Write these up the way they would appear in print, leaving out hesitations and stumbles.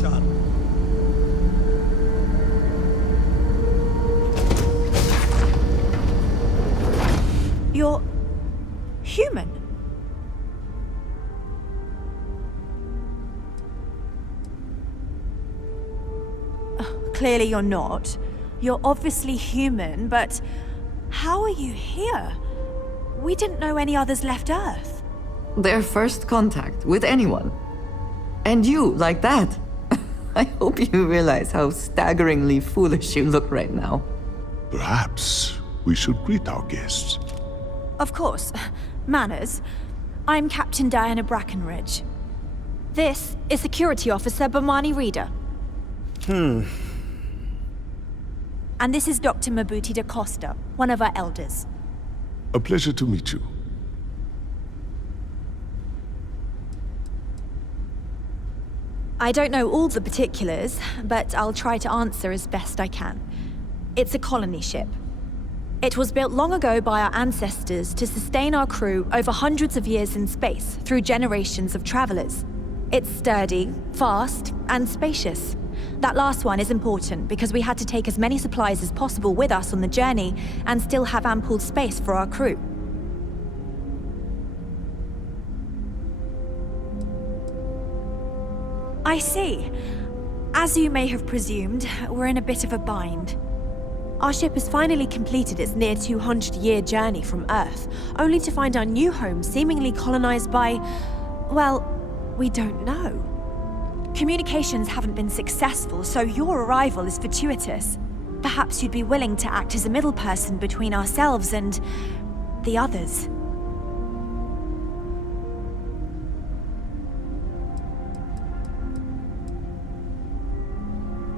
shot. You're human. Clearly you're not. You're obviously human, but how are you here? We didn't know any others left Earth. Their first contact with anyone. And you, like that. I hope you realize how staggeringly foolish you look right now. Perhaps we should greet our guests. Of course. Manners. I'm Captain Diana Brackenridge. This is Security Officer Bomani Reader. And this is Dr. Mabuti da Costa, one of our elders. A pleasure to meet you. I don't know all the particulars, but I'll try to answer as best I can. It's a colony ship. It was built long ago by our ancestors to sustain our crew over hundreds of years in space through generations of travelers. It's sturdy, fast, and spacious. That last one is important because we had to take as many supplies as possible with us on the journey and still have ample space for our crew. I see. As you may have presumed, we're in a bit of a bind. Our ship has finally completed its near 200-year journey from Earth, only to find our new home seemingly colonized by, well, we don't know. Communications haven't been successful, so your arrival is fortuitous. Perhaps you'd be willing to act as a middle person between ourselves and the others.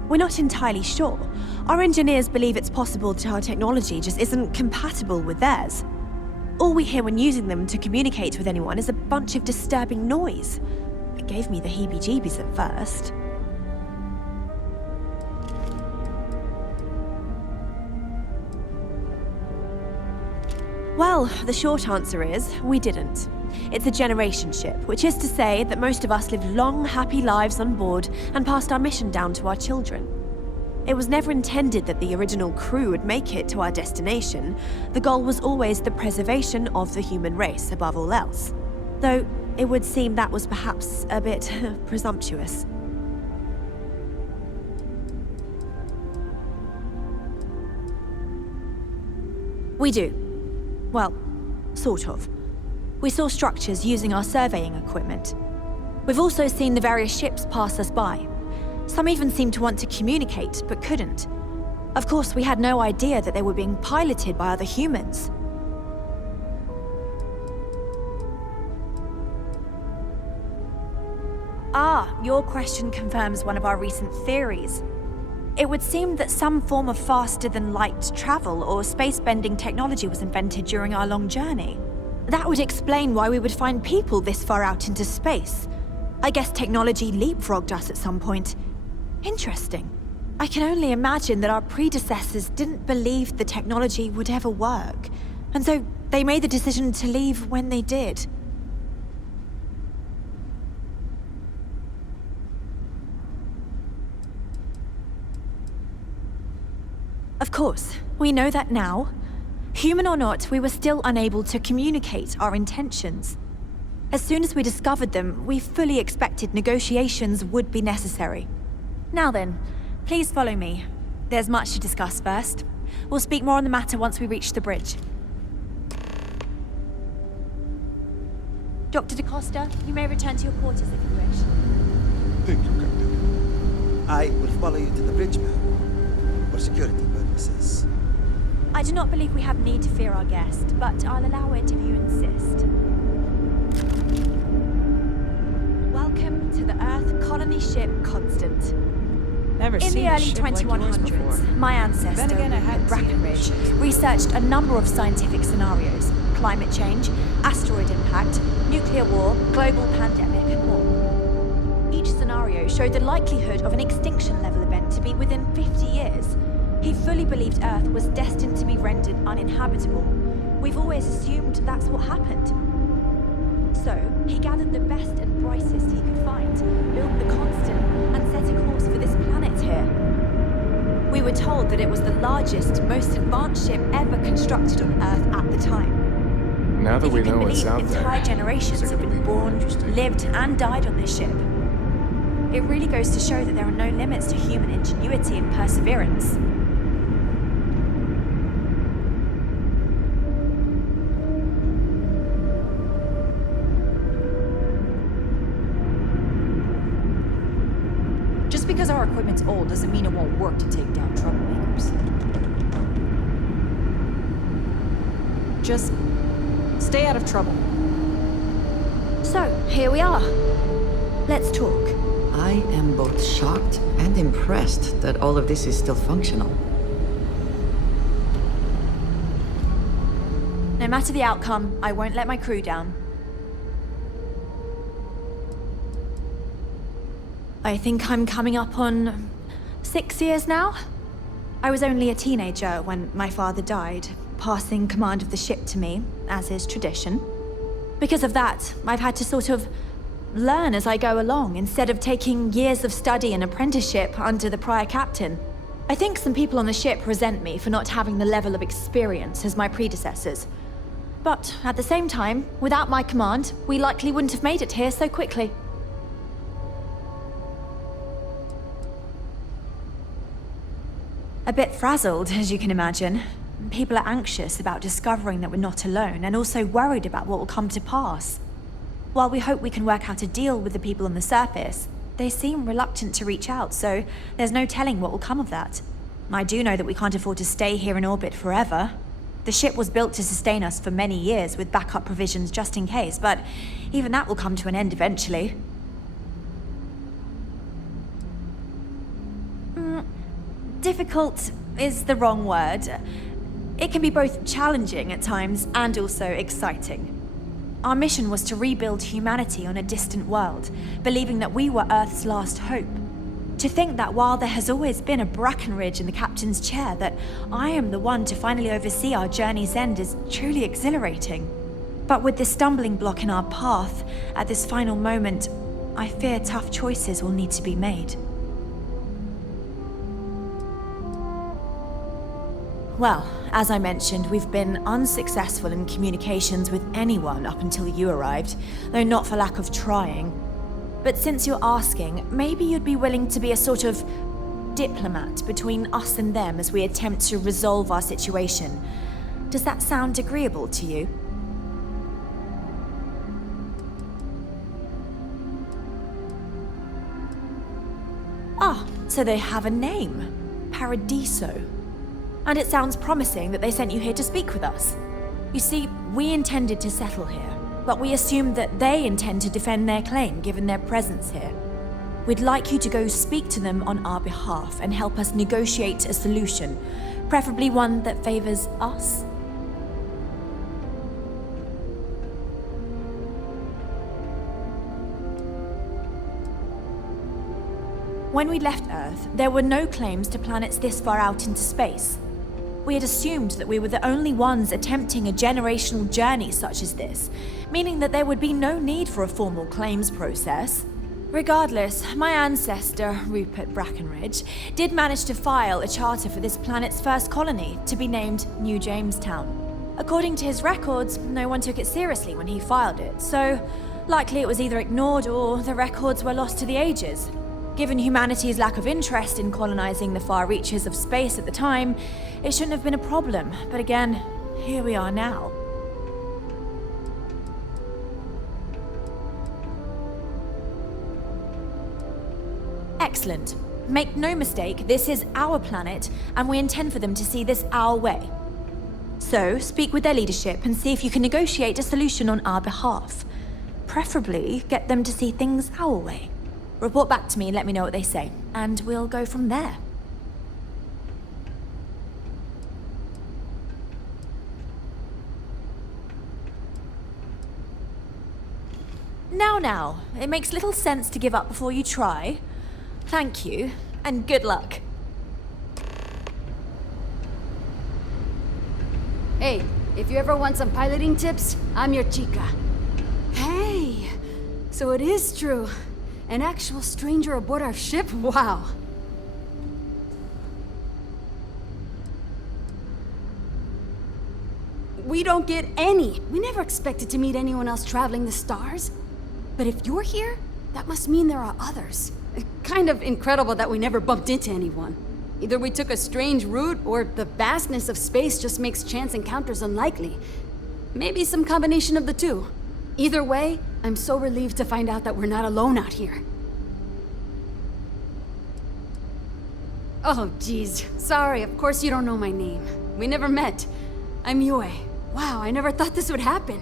We're not entirely sure. Our engineers believe it's possible that our technology just isn't compatible with theirs. All we hear when using them to communicate with anyone is a bunch of disturbing noise. It gave me the heebie-jeebies at first. Well, the short answer is, we didn't. It's a generation ship, which is to say that most of us lived long, happy lives on board and passed our mission down to our children. It was never intended that the original crew would make it to our destination. The goal was always the preservation of the human race above all else. Though, it would seem that was perhaps a bit presumptuous. We do. Well, sort of. We saw structures using our surveying equipment. We've also seen the various ships pass us by. Some even seemed to want to communicate, but couldn't. Of course, we had no idea that they were being piloted by other humans. Ah, your question confirms one of our recent theories. It would seem that some form of faster-than-light travel or space-bending technology was invented during our long journey. That would explain why we would find people this far out into space. I guess technology leapfrogged us at some point. Interesting. I can only imagine that our predecessors didn't believe the technology would ever work, and so they made the decision to leave when they did. Of course, we know that now. Human or not, we were still unable to communicate our intentions. As soon as we discovered them, we fully expected negotiations would be necessary. Now then, please follow me. There's much to discuss first. We'll speak more on the matter once we reach the bridge. Dr. da Costa, you may return to your quarters if you wish. Thank you, Captain. I will follow you to the bridge, ma'am, for security purposes. I do not believe we have need to fear our guest, but I'll allow it if you insist. Welcome to the Earth colony ship Constant. Never In seen the a early ship like yours 2100s, before. my ancestor, Then again, I hadn't seen Brackenridge, it. researched a number of scientific scenarios: climate change, asteroid impact, nuclear war, global pandemic, and more. Each scenario showed the likelihood of an extinction-level event to be within 50 years. He fully believed Earth was destined to be rendered uninhabitable. We've always assumed that's what happened. So, he gathered the best and brightest he could find, built the Constant, and set a that it was the largest, most advanced ship ever constructed on Earth at the time. Now that If we you can know what's believe, out there, entire generations it's have gonna been be more born, interesting. lived, and died on this ship. It really goes to show that there are no limits to human ingenuity and perseverance. Just because our equipment's old doesn't mean it won't work to take down troublemakers. Just stay out of trouble. So, here we are. Let's talk. I am both shocked and impressed that all of this is still functional. No matter the outcome, I won't let my crew down. I think I'm coming up on 6 years now. I was only a teenager when my father died, passing command of the ship to me, as is tradition. Because of that, I've had to sort of learn as I go along, instead of taking years of study and apprenticeship under the prior captain. I think some people on the ship resent me for not having the level of experience as my predecessors. But at the same time, without my command, we likely wouldn't have made it here so quickly. A bit frazzled, as you can imagine. People are anxious about discovering that we're not alone, and also worried about what will come to pass. While we hope we can work out a deal with the people on the surface, they seem reluctant to reach out, so there's no telling what will come of that. I do know that we can't afford to stay here in orbit forever. The ship was built to sustain us for many years with backup provisions just in case, but even that will come to an end eventually. Difficult is the wrong word. It can be both challenging at times and also exciting. Our mission was to rebuild humanity on a distant world, believing that we were Earth's last hope. To think that while there has always been a Brackenridge in the captain's chair, that I am the one to finally oversee our journey's end is truly exhilarating. But with this stumbling block in our path, at this final moment, I fear tough choices will need to be made. Well, as I mentioned, we've been unsuccessful in communications with anyone up until you arrived, though not for lack of trying. But since you're asking, maybe you'd be willing to be a sort of diplomat between us and them as we attempt to resolve our situation. Does that sound agreeable to you? Ah, so they have a name. Paradiso. And it sounds promising that they sent you here to speak with us. You see, we intended to settle here, but we assumed that they intend to defend their claim given their presence here. We'd like you to go speak to them on our behalf and help us negotiate a solution, preferably one that favors us. When we left Earth, there were no claims to planets this far out into space. We had assumed that we were the only ones attempting a generational journey such as this, meaning that there would be no need for a formal claims process. Regardless, my ancestor, Rupert Brackenridge, did manage to file a charter for this planet's first colony, to be named New Jamestown. According to his records, no one took it seriously when he filed it, so likely it was either ignored or the records were lost to the ages. Given humanity's lack of interest in colonizing the far reaches of space at the time, it shouldn't have been a problem, but again, here we are now. Excellent. Make no mistake, this is our planet, and we intend for them to see this our way. So, speak with their leadership and see if you can negotiate a solution on our behalf. Preferably, get them to see things our way. Report back to me and let me know what they say, and we'll go from there. Now, it makes little sense to give up before you try. Thank you, and good luck. Hey, if you ever want some piloting tips, I'm your chica. Hey, so it is true. An actual stranger aboard our ship? Wow. We don't get any. We never expected to meet anyone else traveling the stars. But if you're here, that must mean there are others. Kind of incredible that we never bumped into anyone. Either we took a strange route, or the vastness of space just makes chance encounters unlikely. Maybe some combination of the two. Either way, I'm so relieved to find out that we're not alone out here. Oh, geez. Sorry, of course you don't know my name. We never met. I'm Yue. Wow, I never thought this would happen.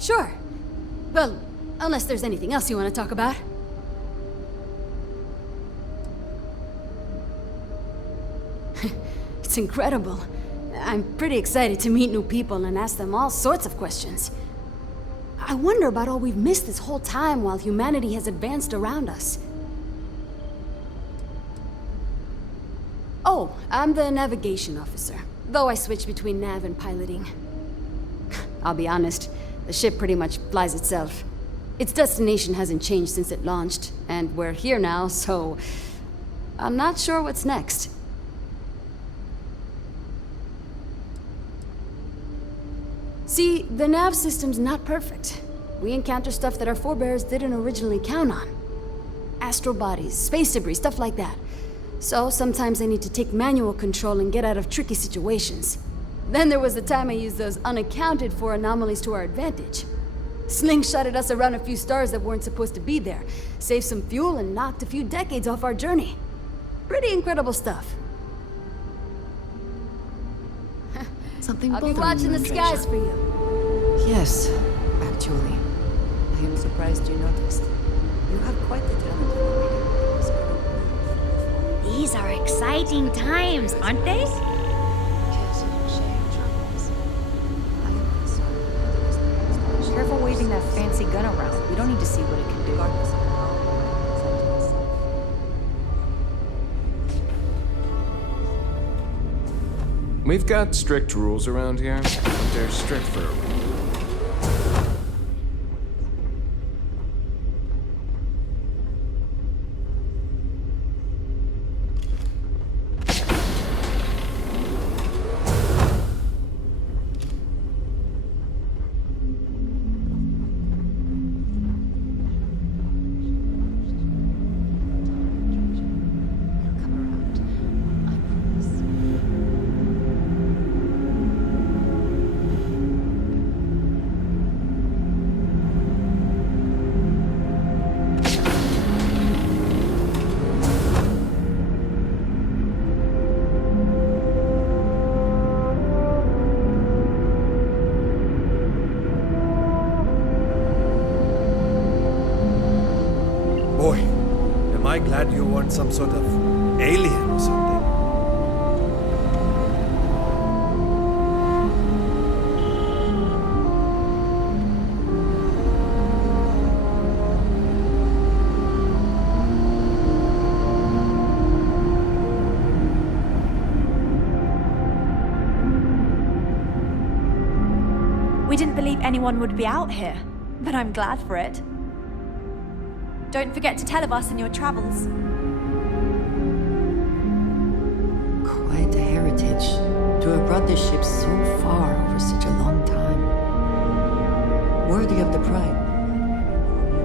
Sure. Well, unless there's anything else you want to talk about. It's incredible. I'm pretty excited to meet new people and ask them all sorts of questions. I wonder about all we've missed this whole time while humanity has advanced around us. Oh, I'm the navigation officer, though I switch between nav and piloting. I'll be honest, the ship pretty much flies itself. Its destination hasn't changed since it launched, and we're here now, so I'm not sure what's next. See, the nav system's not perfect. We encounter stuff that our forebears didn't originally count on. Astral bodies, space debris, stuff like that. So sometimes I need to take manual control and get out of tricky situations. Then there was the time I used those unaccounted for anomalies to our advantage. Slingshotted us around a few stars that weren't supposed to be there, saved some fuel and knocked a few decades off our journey. Pretty incredible stuff. Something I'll be bothering watching you, the skies Andrea? for you. Yes, actually. I am surprised you noticed. You have quite the talent in reading. These are exciting times, aren't they? Careful waving that fancy gun around. We don't need to see what it can do. We've got strict rules around here. They're strict for a reason. Boy, am I glad you weren't some sort of alien or something. We didn't believe anyone would be out here, but I'm glad for it. Don't forget to tell of us in your travels. Quite a heritage to have brought this ship so far over such a long time. Worthy of the pride.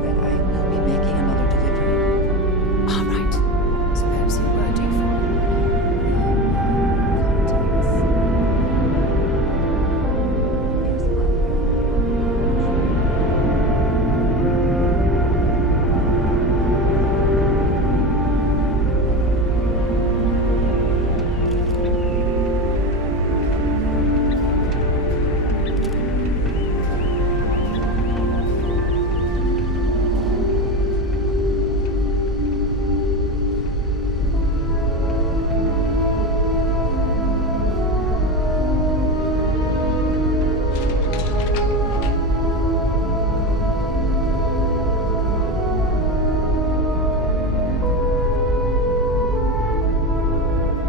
That I will be making another delivery. All right. So perhaps you were due for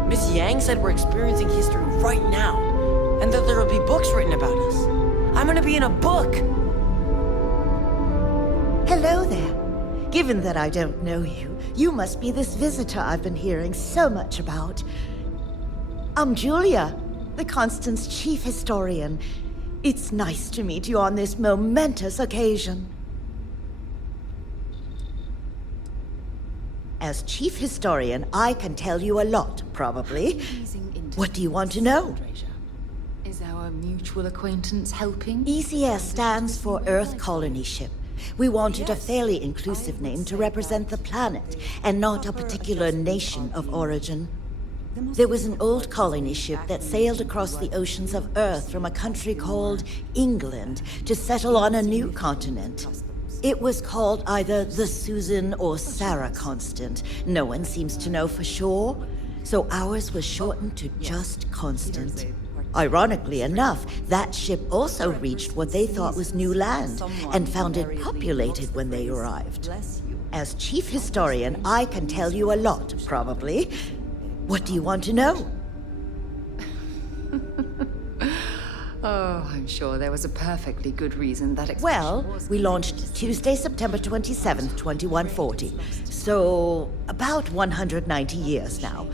Miss Yang said we're experiencing history right now, and that there will be books written about us. I'm gonna be in a book! Hello there. Given that I don't know you, you must be this visitor I've been hearing so much about. I'm Julia, the Constant's chief historian. It's nice to meet you on this momentous occasion. As chief historian, I can tell you a lot, probably. What do you want to know? Is our mutual acquaintance helping? ECS stands for Earth Colony Ship. We wanted a fairly inclusive name to represent the planet, and not a particular nation of origin. There was an old colony ship that sailed across the oceans of Earth from a country called England to settle on a new continent. It was called either the Susan or Sarah Constant. No one seems to know for sure, so ours was shortened to just Constant. Ironically enough, that ship also reached what they thought was new land and found it populated when they arrived. As chief historian, I can tell you a lot, probably. What do you want to know? Oh, I'm sure there was a perfectly good reason that Well, we launched Tuesday, September 27th, 2140. So, about 190 years now.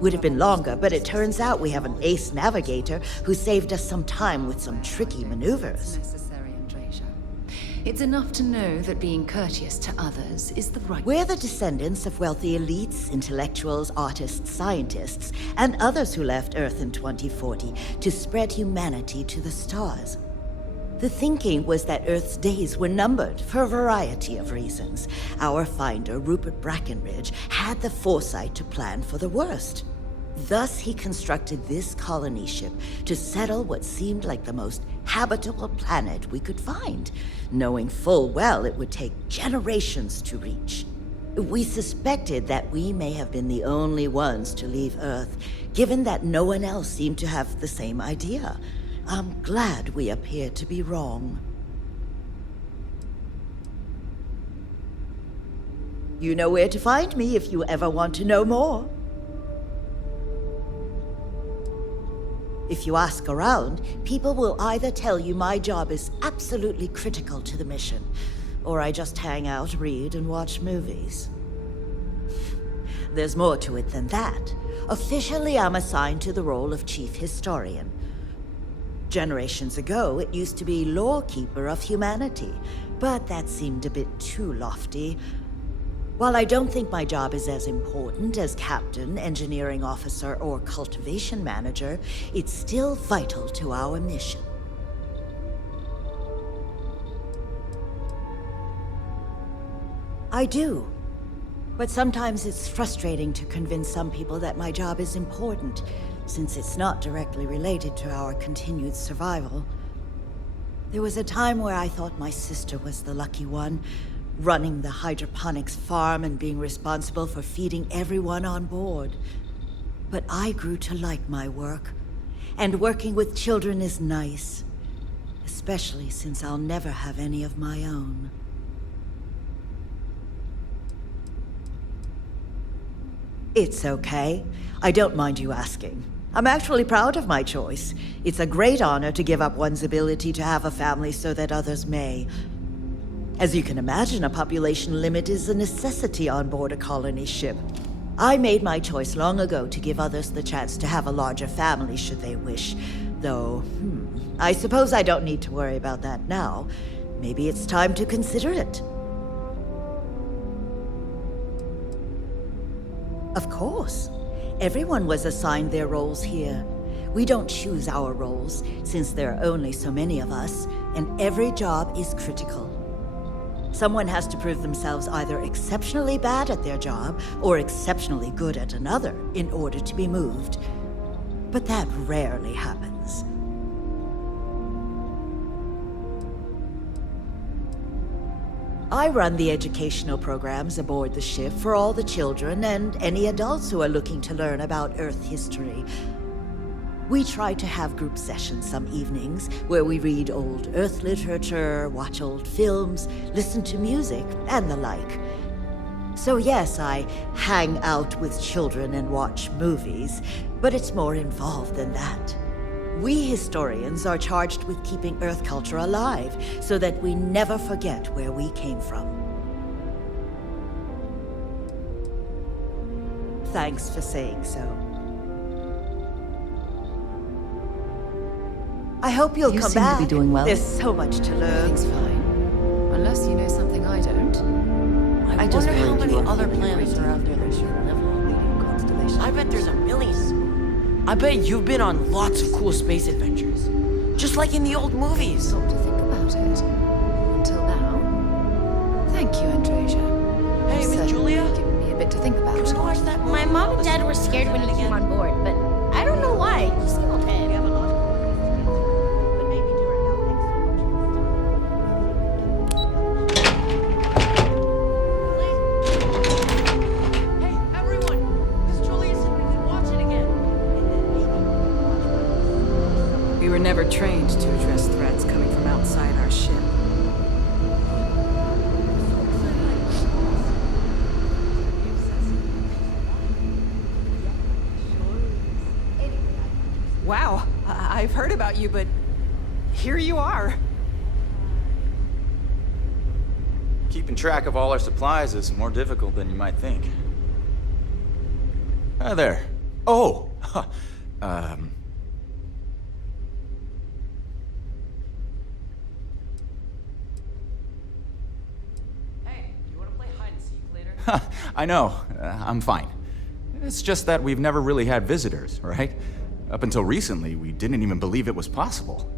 Would have been longer, but it turns out we have an ace navigator who saved us some time with some tricky maneuvers. necessary, Andreja. It's enough to know that being courteous to others is the right... We're the descendants of wealthy elites, intellectuals, artists, scientists, and others who left Earth in 2040 to spread humanity to the stars. The thinking was that Earth's days were numbered for a variety of reasons. Our finder, Rupert Brackenridge, had the foresight to plan for the worst. Thus, he constructed this colony ship to settle what seemed like the most habitable planet we could find, knowing full well it would take generations to reach. We suspected that we may have been the only ones to leave Earth, given that no one else seemed to have the same idea. I'm glad we appear to be wrong. You know where to find me if you ever want to know more. If you ask around, people will either tell you my job is absolutely critical to the mission, or I just hang out, read, and watch movies. There's more to it than that. Officially, I'm assigned to the role of chief historian. Generations ago, it used to be lawkeeper of humanity, but that seemed a bit too lofty. While I don't think my job is as important as captain, engineering officer, or cultivation manager, it's still vital to our mission. I do. But sometimes it's frustrating to convince some people that my job is important, since it's not directly related to our continued survival. There was a time where I thought my sister was the lucky one, running the hydroponics farm and being responsible for feeding everyone on board. But I grew to like my work, and working with children is nice, especially since I'll never have any of my own. It's okay. I don't mind you asking. I'm actually proud of my choice. It's a great honor to give up one's ability to have a family so that others may. As you can imagine, a population limit is a necessity on board a colony ship. I made my choice long ago to give others the chance to have a larger family should they wish. Though, I suppose I don't need to worry about that now. Maybe it's time to consider it. Of course. Everyone was assigned their roles here. We don't choose our roles, since there are only so many of us, and every job is critical. Someone has to prove themselves either exceptionally bad at their job or exceptionally good at another in order to be moved. But that rarely happens. I run the educational programs aboard the ship for all the children and any adults who are looking to learn about Earth history. We try to have group sessions some evenings where we read old Earth literature, watch old films, listen to music, and the like. So yes, I hang out with children and watch movies, but it's more involved than that. We historians are charged with keeping Earth culture alive so that we never forget where we came from. Thanks for saying so. I hope you'll You come seem to back. be doing well. There's so much to learn. Everything's fine. Unless you know something I don't. I just wonder how worried many you were other feeling planets crazy. are out there that should live on. Constellation. I bet there's a million. I bet you've been on lots of cool space adventures. Just like in the old movies. Not to think about it. Until now. Thank you, Androsia. Hey, You've Miss certainly Julia? given me a bit to think about. Can we watch that? My mom and dad were scared when you came on board, but I don't know why. You seem okay. We have a lot of but maybe during our next Hey, everyone! Miss Julia said we could watch it again. We were never trained to address threats coming from outside our ship. Wow, I've heard about you, but here you are. Keeping track of all our supplies is more difficult than you might think. Hi there. Oh! Hey, you want to play hide and seek later? I know. I'm fine. It's just that we've never really had visitors, right? Up until recently, we didn't even believe it was possible.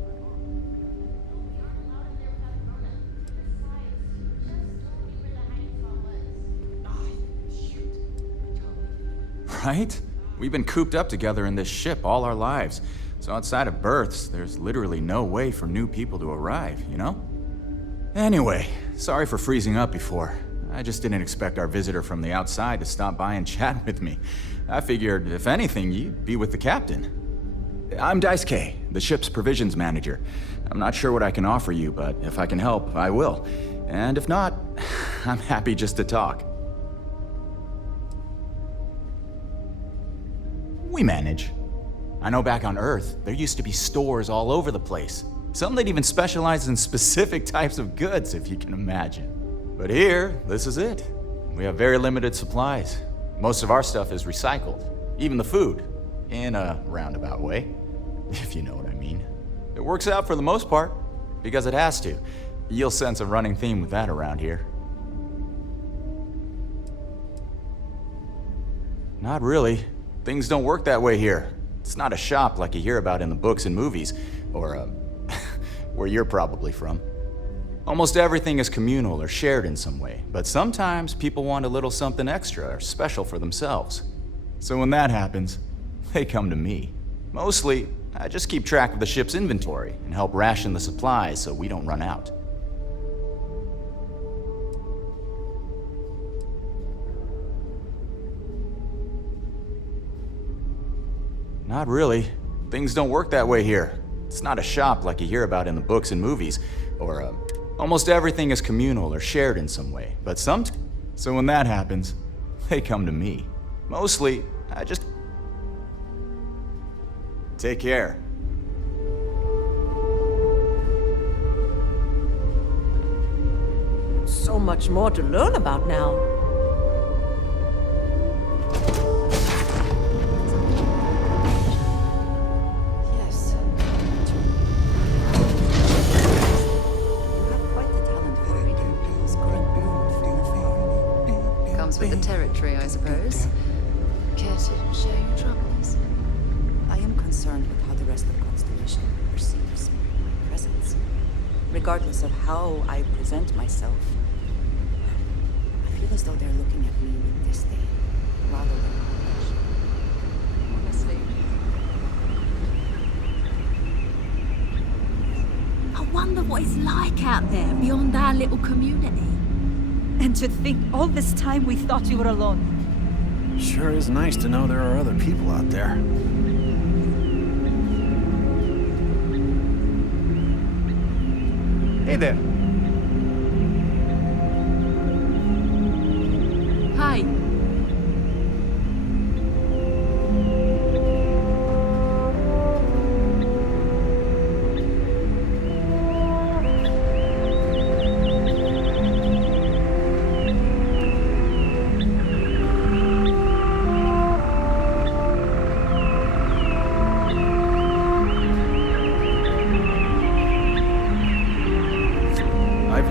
Right? We've been cooped up together in this ship all our lives. So outside of births, there's literally no way for new people to arrive, you know? Anyway, sorry for freezing up before. I just didn't expect our visitor from the outside to stop by and chat with me. I figured, if anything, you'd be with the captain. I'm Dice K, the ship's provisions manager. I'm not sure what I can offer you, but if I can help, I will. And if not, I'm happy just to talk. We manage. I know back on Earth, there used to be stores all over the place. Some that even specialized in specific types of goods, if you can imagine. But here, this is it. We have very limited supplies. Most of our stuff is recycled. Even the food. In a roundabout way. If you know what I mean. It works out for the most part. Because it has to. You'll sense a running theme with that around here. Not really. Things don't work that way here. It's not a shop like you hear about in the books and movies. Or, where you're probably from. Almost everything is communal or shared in some way, but sometimes people want a little something extra or special for themselves. So when that happens, they come to me. Mostly, I just keep track of the ship's inventory and help ration the supplies so we don't run out. Not really. Things don't work that way here. It's not a shop like you hear about in the books and movies, or, almost everything is communal or shared in some way, but so when that happens, they come to me. Mostly, I just... Take care. So much more to learn about now. Yes. You have quite the talent for reading people's current mood from afar. Comes with the territory, I suppose. Care to share your troubles? I am concerned with how the rest of Constellation perceives my presence. Regardless of how I present myself, I feel as though they're looking at me with disdain, rather than compassion. Honestly. I wonder what it's like out there beyond our little community. And to think all this time we thought you were alone. Sure is nice to know there are other people out there. Hey there. Hi.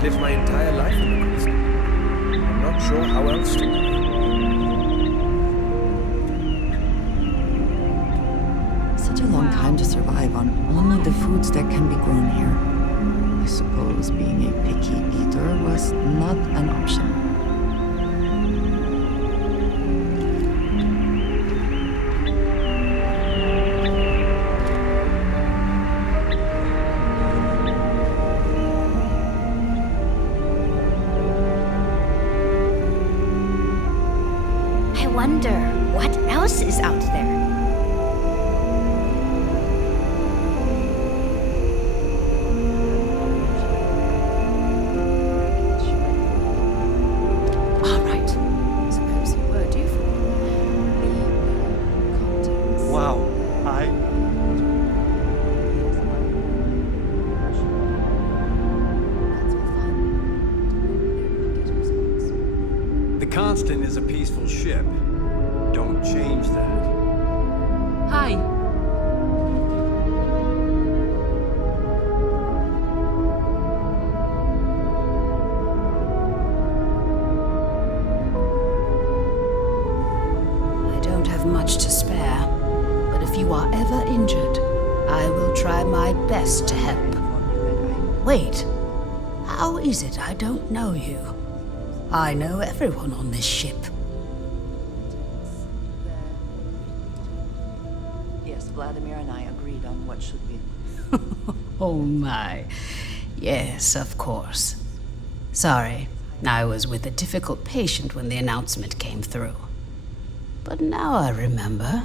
lived my entire life in the constant. I'm not sure how else to live. Such a long time to survive on only the foods that can be grown here. I suppose being a picky eater was not an option. I wonder what else is out there. All right. Suppose you were due for Wow. The Constant is a peaceful ship. Don't change that. Hi. I don't have much to spare, but if you are ever injured, I will try my best to help. Wait, how is it I don't know you? I know everyone on this ship. Yes, Vladimir and I agreed on what should be. Oh my. Yes, of course. Sorry, I was with a difficult patient when the announcement came through. But now I remember.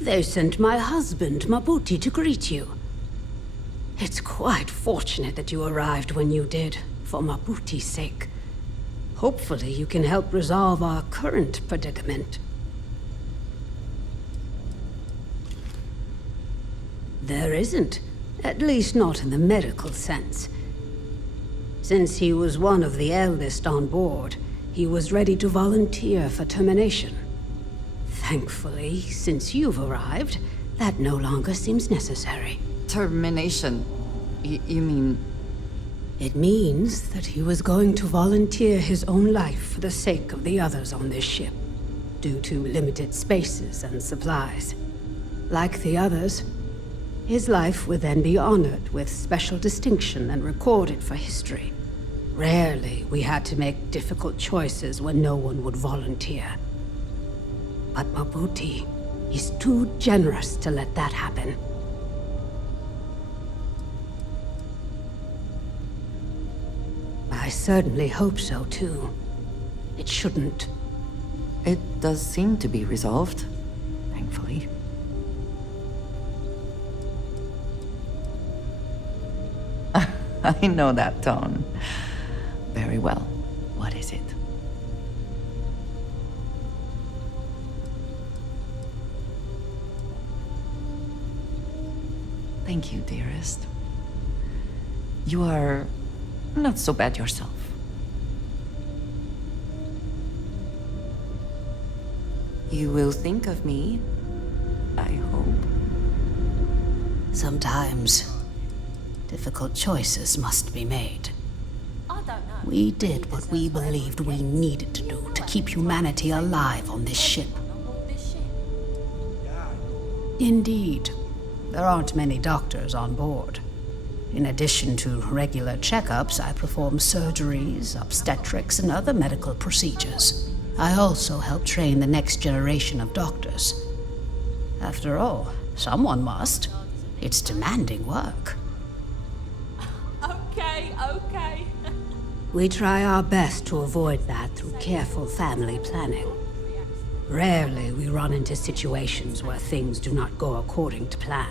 They sent my husband, Mabuti, to greet you. It's quite fortunate that you arrived when you did, for Mabuti's sake. Hopefully you can help resolve our current predicament. There isn't, at least not in the medical sense. Since he was one of the eldest on board, he was ready to volunteer for termination. Thankfully, since you've arrived, that no longer seems necessary. Termination? You mean... It means that he was going to volunteer his own life for the sake of the others on this ship, due to limited spaces and supplies. Like the others, his life would then be honored with special distinction and recorded for history. Rarely we had to make difficult choices when no one would volunteer. But Mabuti, he's too generous to let that happen. I certainly hope so, too. It shouldn't. It does seem to be resolved, thankfully. I know that tone. Very well. What is it? Thank you, dearest. You are not so bad yourself. You will think of me, I hope. Sometimes, difficult choices must be made. We did what we believed we needed to do to keep humanity alive on this ship. Indeed, there aren't many doctors on board. In addition to regular checkups, I perform surgeries, obstetrics, and other medical procedures. I also help train the next generation of doctors. After all, someone must. It's demanding work. Okay. We try our best to avoid that through careful family planning. Rarely we run into situations where things do not go according to plan.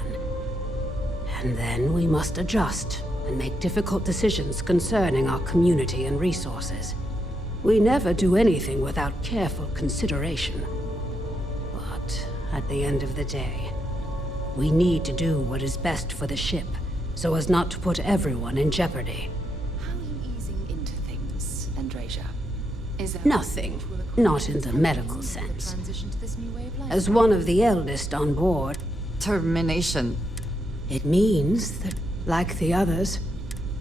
And then we must adjust and make difficult decisions concerning our community and resources. We never do anything without careful consideration. But at the end of the day, we need to do what is best for the ship, so as not to put everyone in jeopardy. How are you easing into things, Andrasia? Is there Nothing. Not in the medical sense. transition to this new way of life? As one of the eldest on board, Termination. it means that, like the others,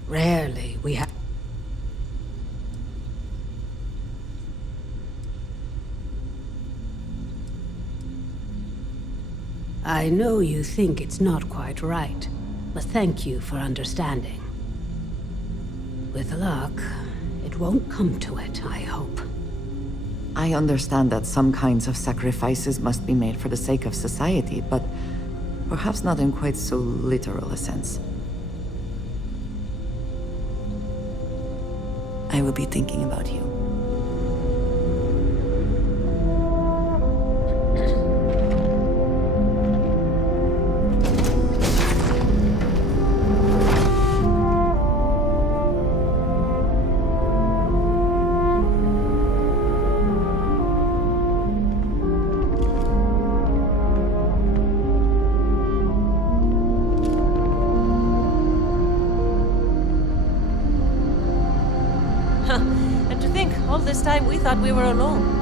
rarely we have... I know you think it's not quite right, but thank you for understanding. With luck, it won't come to it, I hope. I understand that some kinds of sacrifices must be made for the sake of society, but perhaps not in quite so literal a sense. I will be thinking about you. And to think, all this time we thought we were alone.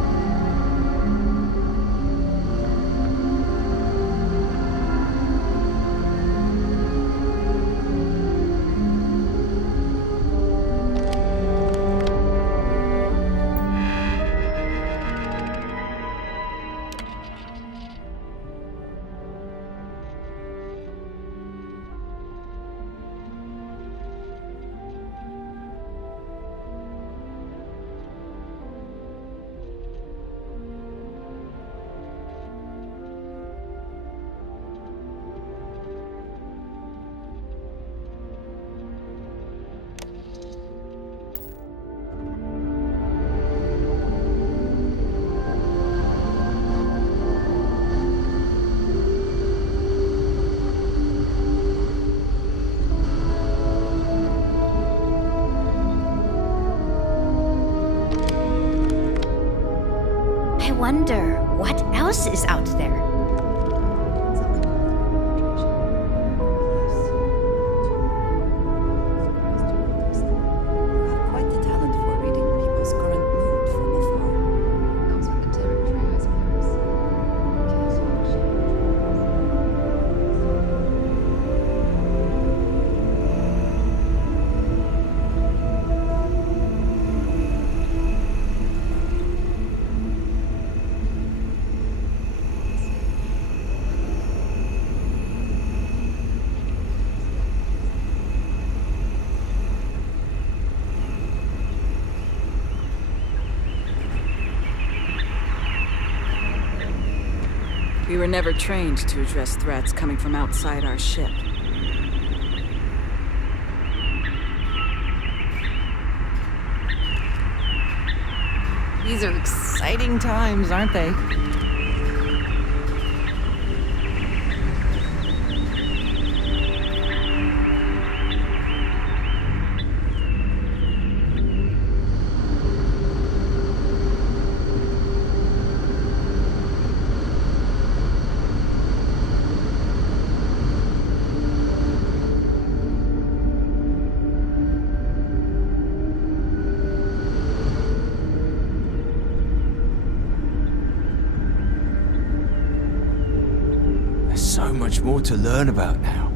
I wonder what else is out there. Quite the talent for reading people's current mood from afar. Comes with the territory, I suppose. We were never trained to address threats coming from outside our ship. These are exciting times, aren't they? So much more to learn about now.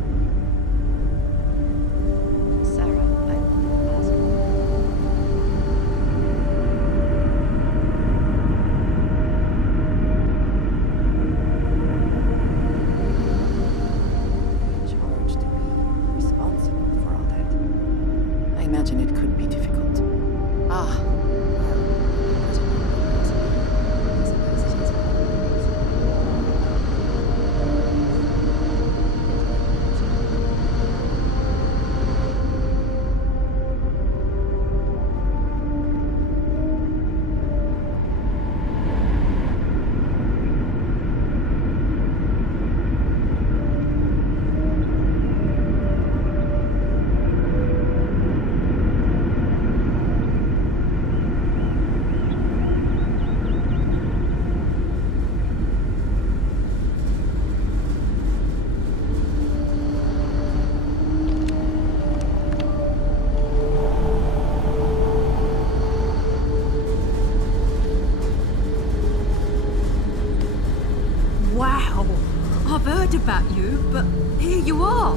Charged to be responsible for all that. I imagine it could be difficult. Wow, I've heard about you, but here you are.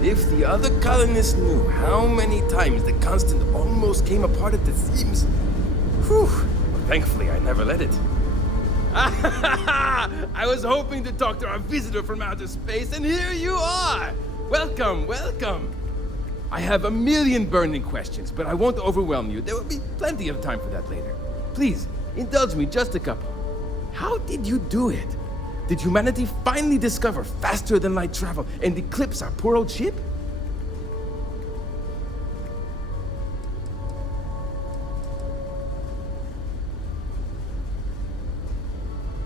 If the other colonists knew how many times the Constant almost came apart at the seams. Whew. Thankfully, I never let it. I was hoping to talk to our visitor from outer space, and here you are! Welcome, welcome! I have a million burning questions, but I won't overwhelm you. There will be plenty of time for that later. Please, indulge me just a couple. How did you do it? Did humanity finally discover faster than light travel and eclipse our poor old ship?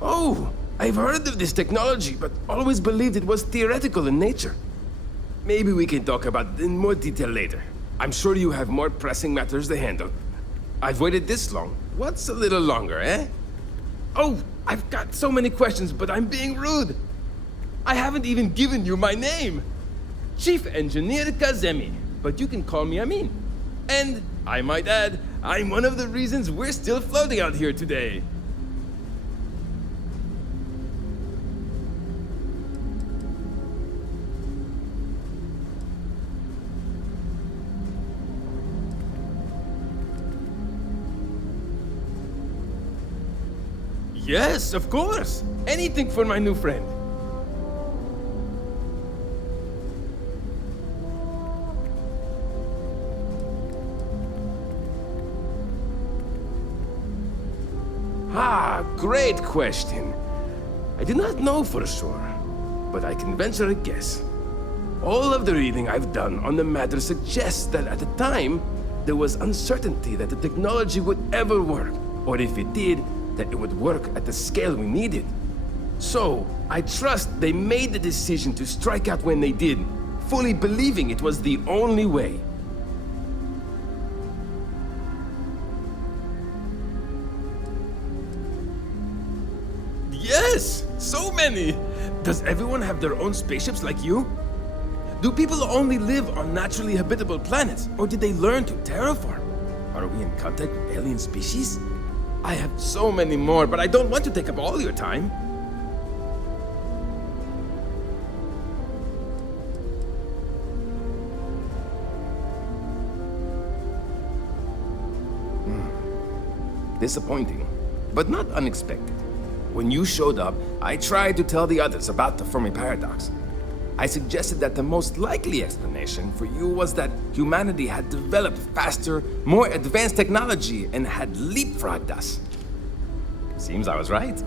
Oh, I've heard of this technology, but always believed it was theoretical in nature. Maybe we can talk about it in more detail later. I'm sure you have more pressing matters to handle. I've waited this long. What's a little longer, eh? Oh, I've got so many questions, but I'm being rude. I haven't even given you my name. Chief Engineer Kazemi, but you can call me Amin. And, I might add, I'm one of the reasons we're still floating out here today. Yes, of course. Anything for my new friend. Ah, great question. I do not know for sure, but I can venture a guess. All of the reading I've done on the matter suggests that at the time, there was uncertainty that the technology would ever work, or if it did, that it would work at the scale we needed. So, I trust they made the decision to strike out when they did, fully believing it was the only way. Yes! So many! Does everyone have their own spaceships like you? Do people only live on naturally habitable planets, or did they learn to terraform? Are we in contact with alien species? I have so many more, but I don't want to take up all your time. Disappointing, but not unexpected. When you showed up, I tried to tell the others about the Fermi paradox. I suggested that the most likely explanation for you was that humanity had developed faster, more advanced technology and had leapfrogged us. Seems I was right.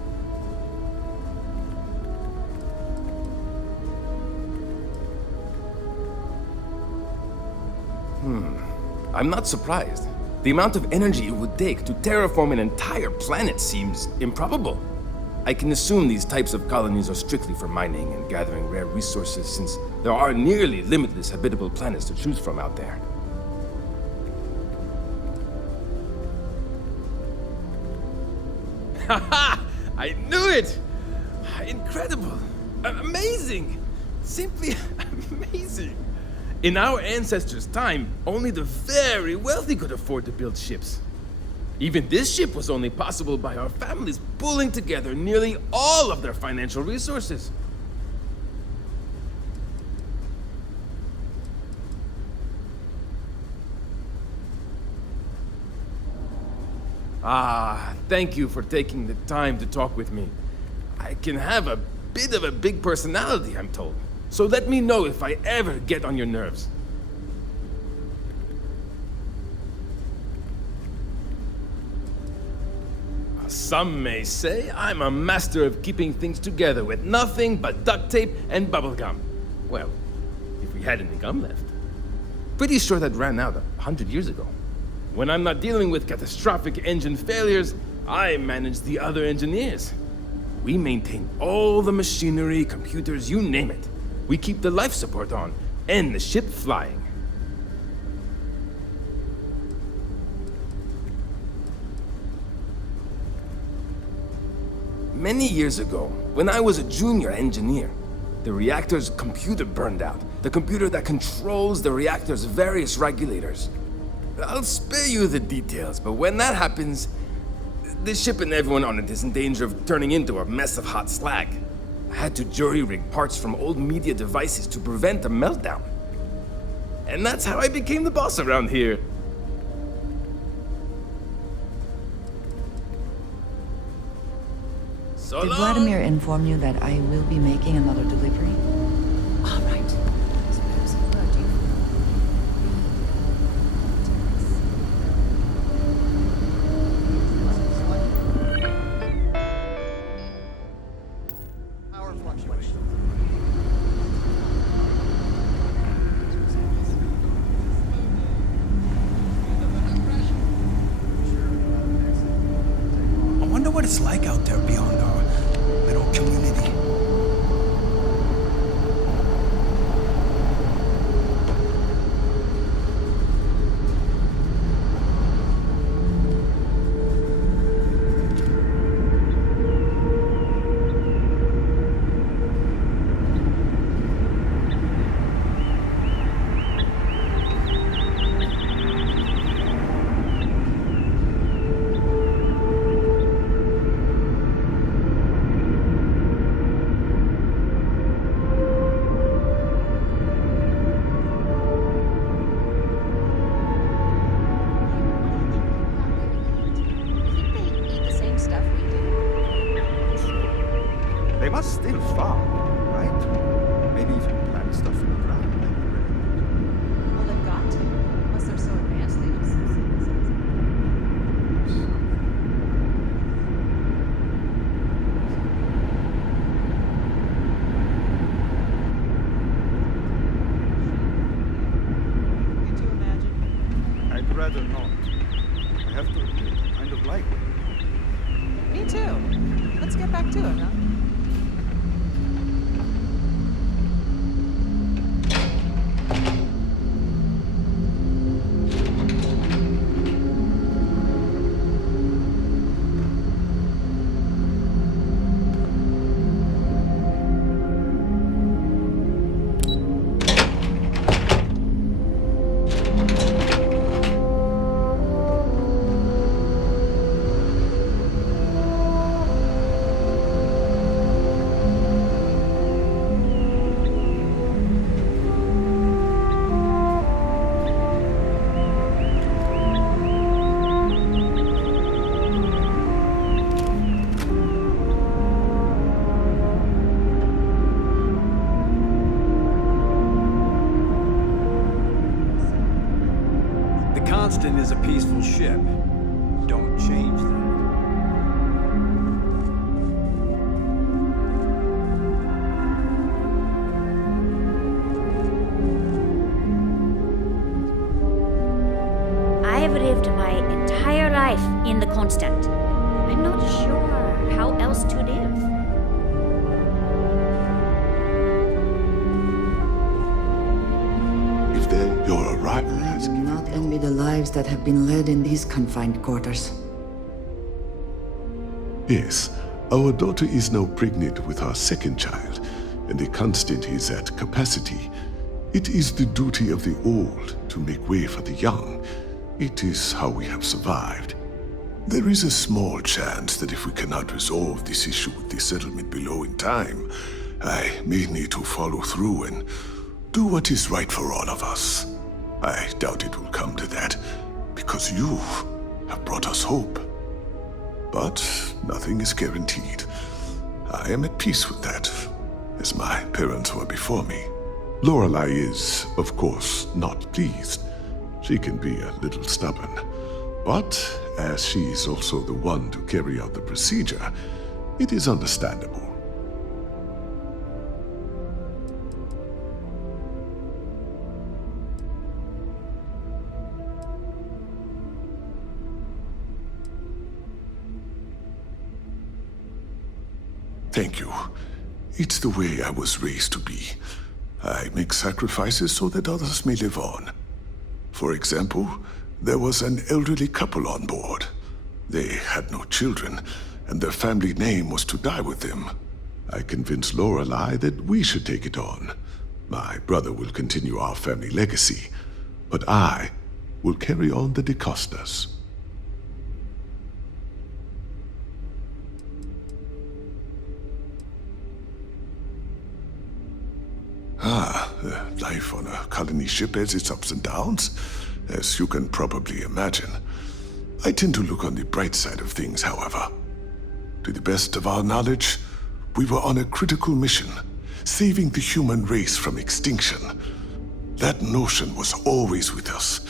I'm not surprised. The amount of energy it would take to terraform an entire planet seems improbable. I can assume these types of colonies are strictly for mining and gathering rare resources, since there are nearly limitless habitable planets to choose from out there. Haha! I knew it! Incredible! Amazing! Simply amazing! In our ancestors' time, only the very wealthy could afford to build ships. Even this ship was only possible by our families pulling together nearly all of their financial resources. Ah, thank you for taking the time to talk with me. I can have a bit of a big personality, I'm told. So let me know if I ever get on your nerves. Some may say I'm a master of keeping things together with nothing but duct tape and bubblegum. Well, if we had any gum left. Pretty sure that ran out 100 years ago. When I'm not dealing with catastrophic engine failures, I manage the other engineers. We maintain all the machinery, computers, you name it. We keep the life support on, and the ship flying. Many years ago, when I was a junior engineer, the reactor's computer burned out. The computer that controls the reactor's various regulators. I'll spare you the details, but when that happens, the ship and everyone on it is in danger of turning into a mess of hot slag. I had to jury-rig parts from old media devices to prevent a meltdown. And that's how I became the boss around here. Did Vladimir inform you that I will be making another delivery? All right. So perhaps a word you Power fluctuations. I wonder what it's like out there beyond our little community. They must still farm, right? Maybe even plant stuff in the ground. Well, they've got to. Unless they're so advanced, they just... I'd rather not. I have to admit, I kind of like it. Me too. Let's get back to it, huh? Constant is a peaceful ship. Don't change that. I have lived my entire life in the Constant. I'm not sure how else to live. If then your arrival has given Not envy the lives that have been led in these confined quarters. Yes, our daughter is now pregnant with our second child, and the Constant is at capacity. It is the duty of the old to make way for the young. It is how we have survived. There is a small chance that if we cannot resolve this issue with the settlement below in time, I may need to follow through and do what is right for all of us. I doubt it will come to that, because you have brought us hope. But nothing is guaranteed. I am at peace with that, as my parents were before me. Lorelei is, of course, not pleased. She can be a little stubborn. But as she is also the one to carry out the procedure, it is understandable. Thank you. It's the way I was raised to be. I make sacrifices so that others may live on. For example, there was an elderly couple on board. They had no children, and their family name was to die with them. I convinced Lorelei that we should take it on. My brother will continue our family legacy, but I will carry on the DeCostas. Life on a colony ship has its ups and downs, as you can probably imagine. I tend to look on the bright side of things, however. To the best of our knowledge, we were on a critical mission, saving the human race from extinction. That notion was always with us,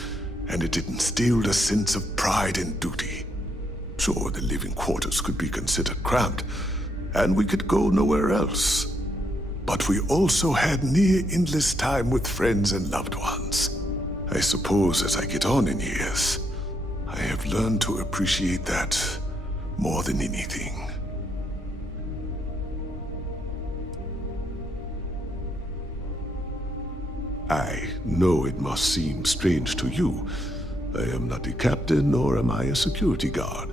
and it instilled a sense of pride and duty. Sure, the living quarters could be considered cramped, and we could go nowhere else. But we also had near endless time with friends and loved ones. I suppose as I get on in years, I have learned to appreciate that more than anything. I know it must seem strange to you. I am not a captain, nor am I a security guard.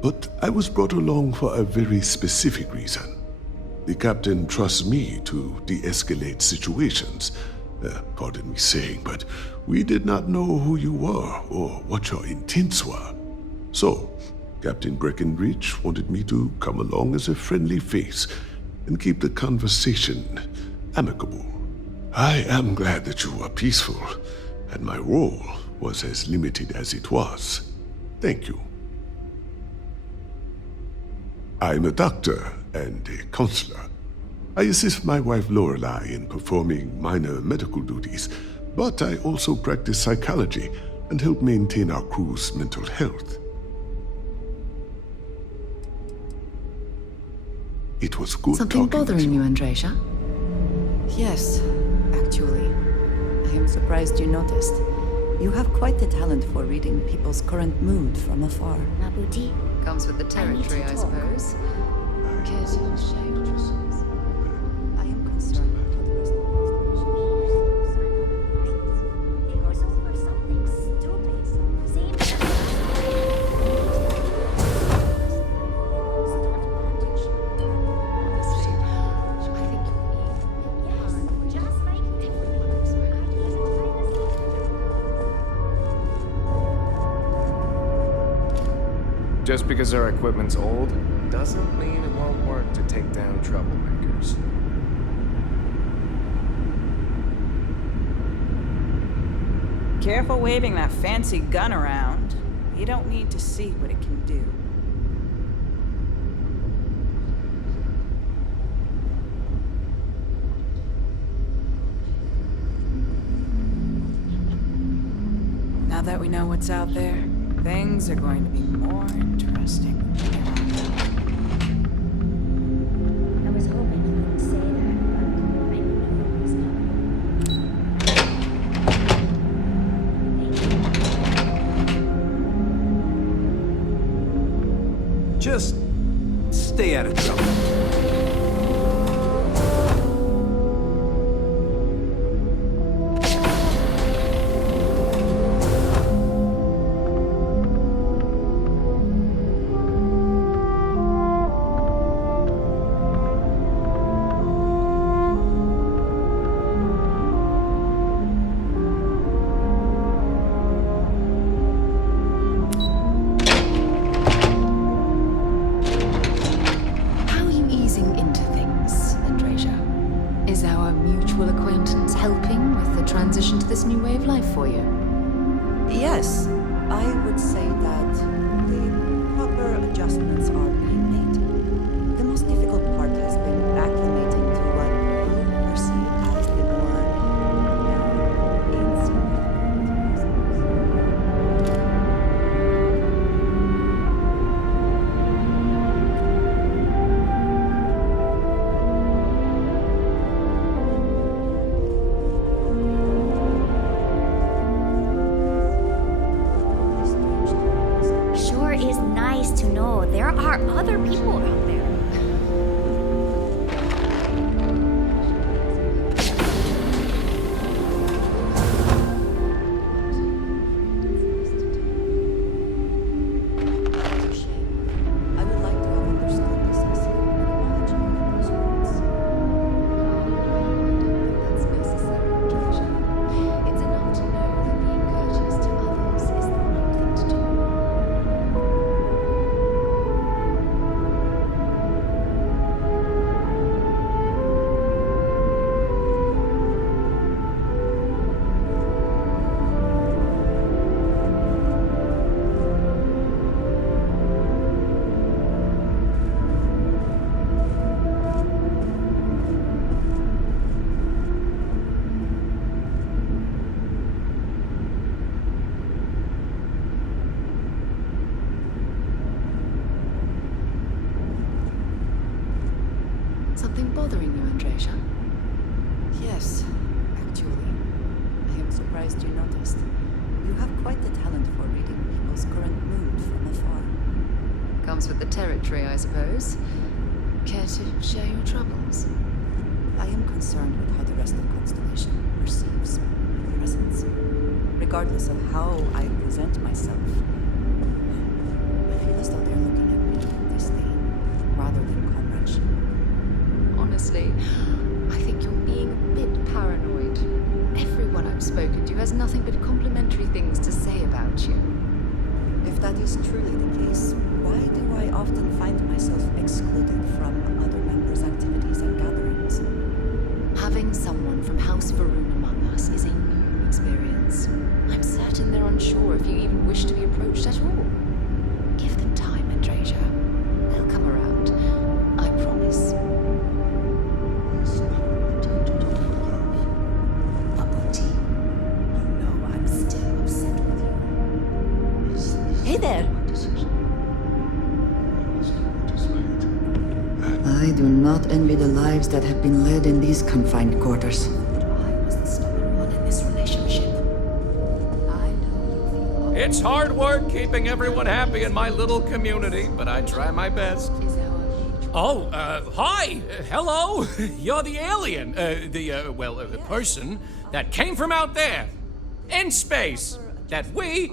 But I was brought along for a very specific reason. The captain trusts me to de-escalate situations. Pardon me saying, but we did not know who you were or what your intents were. So, Captain Breckenridge wanted me to come along as a friendly face and keep the conversation amicable. I am glad that you were peaceful, and my role was as limited as it was. Thank you. I'm a doctor and a counselor. I assist my wife Lorelei in performing minor medical duties, but I also practice psychology and help maintain our crew's mental health. It was good Something talking bothering you, Andreja? Yes, actually. I am surprised you noticed. You have quite the talent for reading people's current mood from afar. Nabuti? Comes with the territory, I suppose. Kid, I am concerned with how the rest of Just because our equipment's old, doesn't mean it won't work to take down troublemakers. Careful waving that fancy gun around. You don't need to see what it can do. Now that we know what's out there, things are going to be more interesting. I was hoping you would say that, but I knew it was coming. Just stay out of trouble. Transition to this new way of life for you? Yes, I would say that the proper adjustments are being made. The most difficult part has been acclimating to what you perceive as the more Sure is nice to know there are other people out there. surprised you noticed. You have quite the talent for reading people's current mood from afar. Comes with the territory, I suppose. Care to share your troubles? I am concerned with how the rest of Constellation perceives my presence. Regardless of how I present myself, I feel as though they're looking at me with disdain rather than comradeship. Honestly, I think you're being a bit paranoid. Everyone I've spoken to has nothing but complimentary things to say about you. If that is truly the case, why do I often find myself excluded from other members' activities and gatherings? Having someone from House Varun among us is a new experience. I'm certain they're unsure if you even wish to be approached at all. Give them time, Andrasia. They'll come around. I promise. Abuti, you know I'm still upset with you. Hey there! I do not envy the lives that have been led in these confined quarters. I was the stubborn one in this relationship. It's hard work keeping everyone happy in my little community, but I try my best. Oh, hi! Hello! You're the alien, the person that came from out there, in space, that we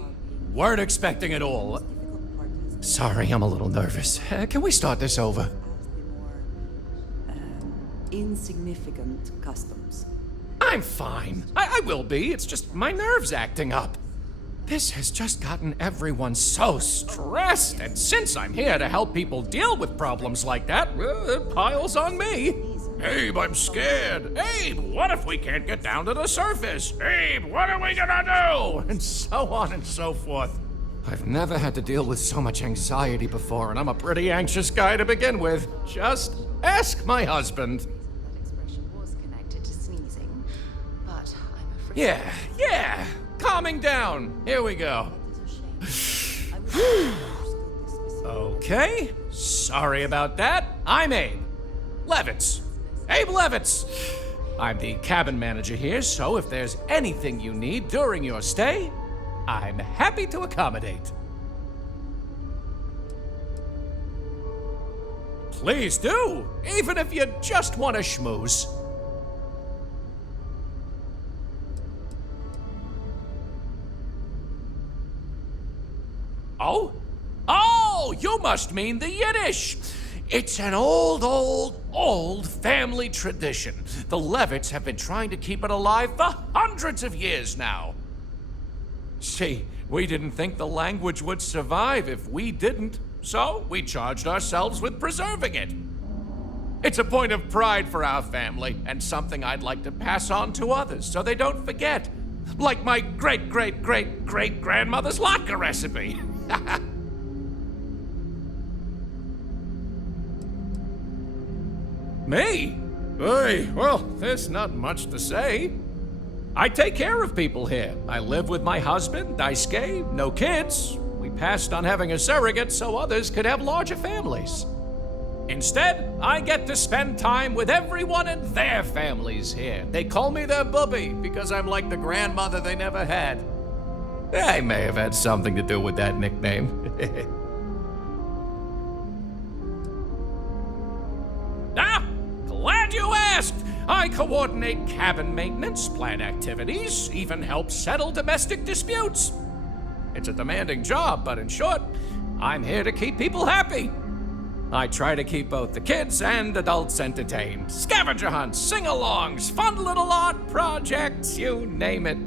weren't expecting at all. Sorry, I'm a little nervous. Can we start this over? Insignificant customs. I'm fine. I will be. It's just my nerves acting up. This has just gotten everyone so stressed, and since I'm here to help people deal with problems like that, it piles on me. Abe, I'm scared. Abe, what if we can't get down to the surface? Abe, what are we gonna do? And so on and so forth. I've never had to deal with so much anxiety before, and I'm a pretty anxious guy to begin with. Just ask my husband. That expression was connected to sneezing, but I'm afraid... Yeah. Calming down. Here we go. Okay. Sorry about that. I'm Abe. Levitz. Abe Levitz. I'm the cabin manager here, so if there's anything you need during your stay, I'm happy to accommodate. Please do, even if you just want to schmooze. Oh, you must mean the Yiddish. It's an old family tradition. The Levitts have been trying to keep it alive for hundreds of years now. See, we didn't think the language would survive if we didn't, so we charged ourselves with preserving it. It's a point of pride for our family, and something I'd like to pass on to others so they don't forget. Like my great-great-great-great-grandmother's latke recipe. Me? Hey, well, there's not much to say. I take care of people here. I live with my husband, Daisuke, no kids. We passed on having a surrogate so others could have larger families. Instead, I get to spend time with everyone and their families here. They call me their bubby because I'm like the grandmother they never had. I may have had something to do with that nickname. Glad you asked! I coordinate cabin maintenance, plan activities, even help settle domestic disputes. It's a demanding job, but in short, I'm here to keep people happy. I try to keep both the kids and adults entertained. Scavenger hunts, sing-alongs, fun little art projects, you name it.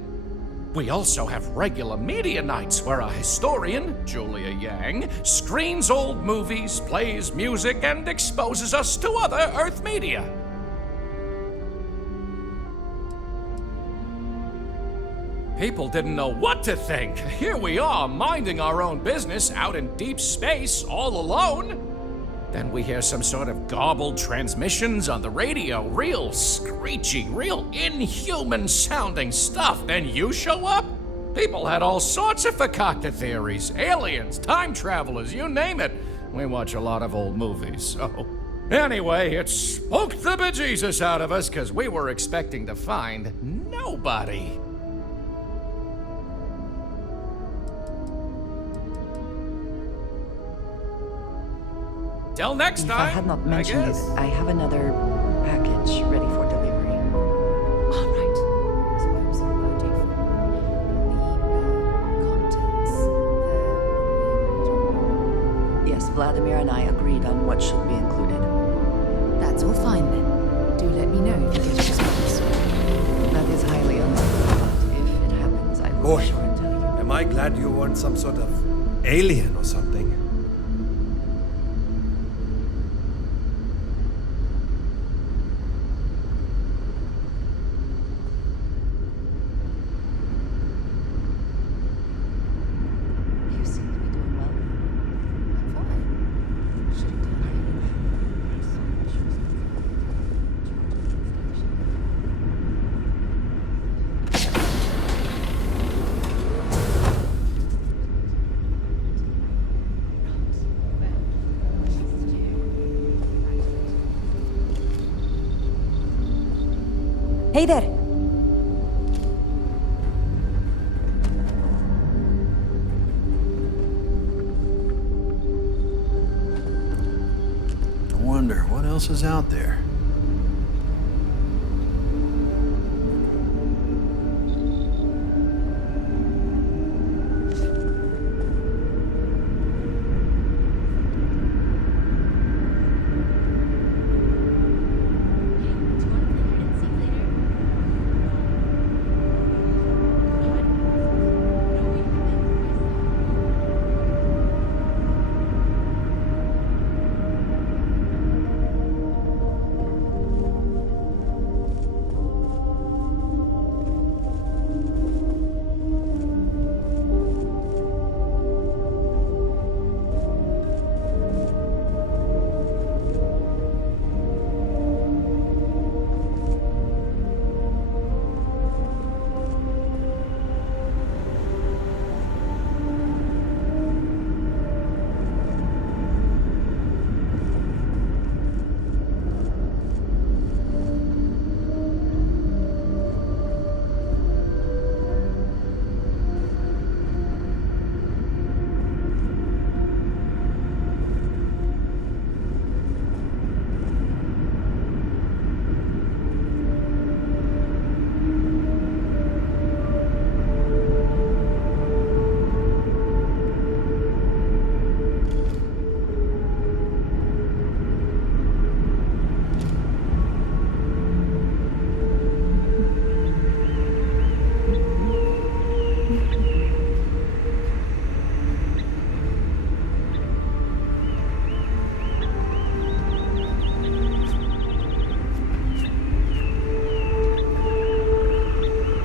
We also have regular media nights where a historian, Julia Yang, screens old movies, plays music, and exposes us to other Earth media. People didn't know what to think. Here we are, minding our own business out in deep space, all alone. Then we hear some sort of garbled transmissions on the radio, real screechy, real inhuman sounding stuff. Then you show up? People had all sorts of fakakta theories, aliens, time travelers, you name it. We watch a lot of old movies, so... Anyway, it spooked the bejesus out of us because we were expecting to find nobody. Till next If time. I had not mentioned it, guess. I have another package ready for delivery. All right. So I was waiting for the contents. Yes, Vladimir and I agreed on what should be included. That's all fine then. Do let me know if you get a response. That is highly unlikely, but if it happens, I will Boy, be sure and tell you. am I glad you weren't some sort of alien or something. You seem to be doing well. I'm fine. Shouldn't tell Hey there! I wonder what else is out there.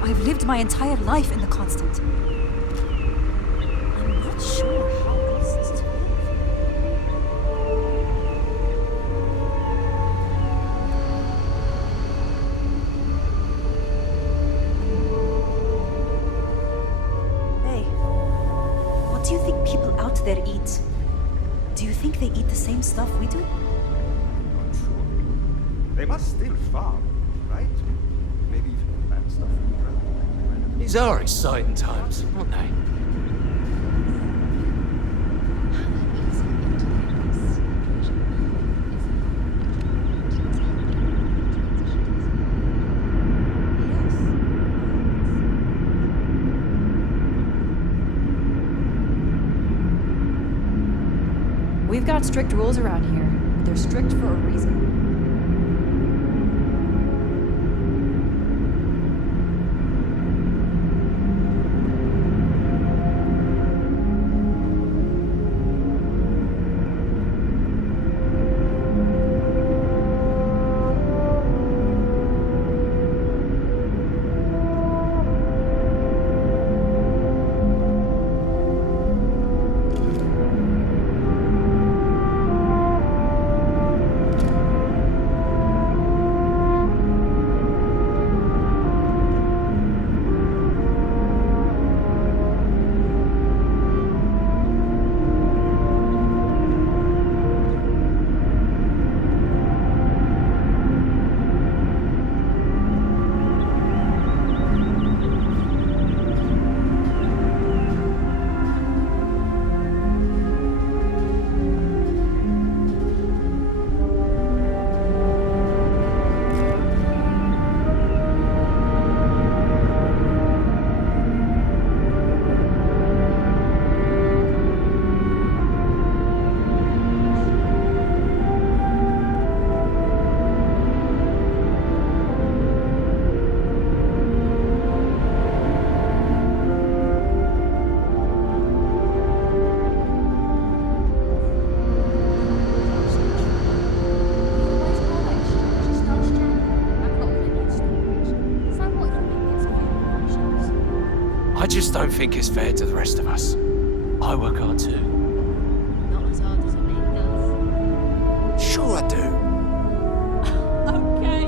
I've lived my entire life in the constant. I'm not sure how else to live. Hey, what do you think people out there eat? Do you think they eat the same stuff we do? Not sure. They must still farm, right? Maybe even plant stuff. These are exciting times, aren't they? We've got strict rules around here, but they're strict for a reason. just don't think it's fair to the rest of us. I work hard too. Not as hard as a man does. Sure I do. Okay.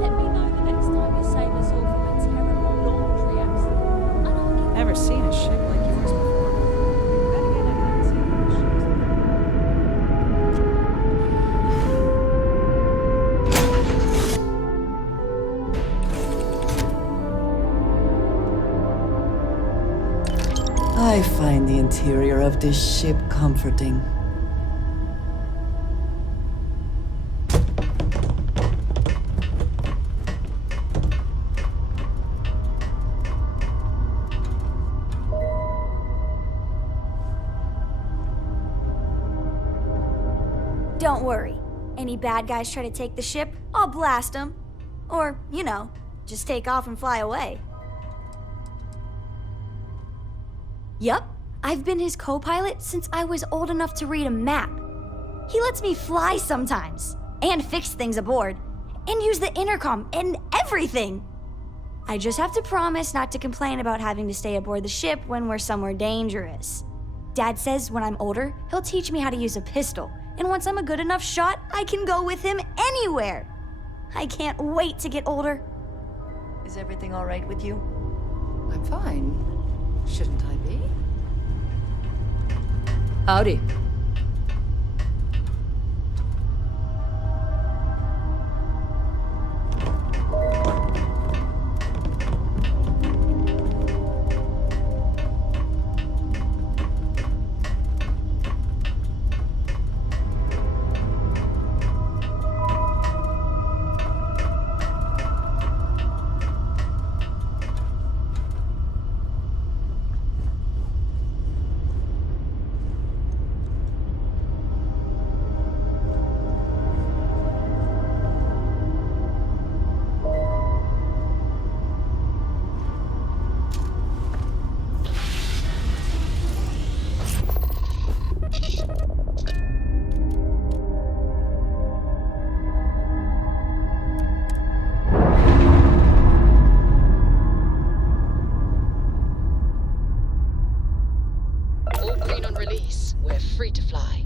Let me know the next time you save us all from a terrible laundry accident. Never seen a ship like yours before. Then again, I haven't seen many ships. I find the interior of this ship comforting. Don't worry. Any bad guys try to take the ship, I'll blast them. Or, you know, just take off and fly away. Yup, I've been his co-pilot since I was old enough to read a map. He lets me fly sometimes, and fix things aboard, and use the intercom and everything. I just have to promise not to complain about having to stay aboard the ship when we're somewhere dangerous. Dad says when I'm older, he'll teach me how to use a pistol, and once I'm a good enough shot, I can go with him anywhere. I can't wait to get older. Is everything all right with you? I'm fine. Shouldn't I be? Howdy. Free to fly.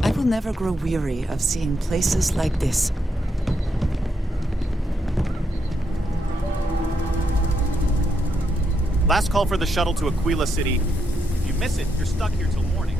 I will never grow weary of seeing places like this. Last call for the shuttle to Aquila City. If you miss it, you're stuck here till morning.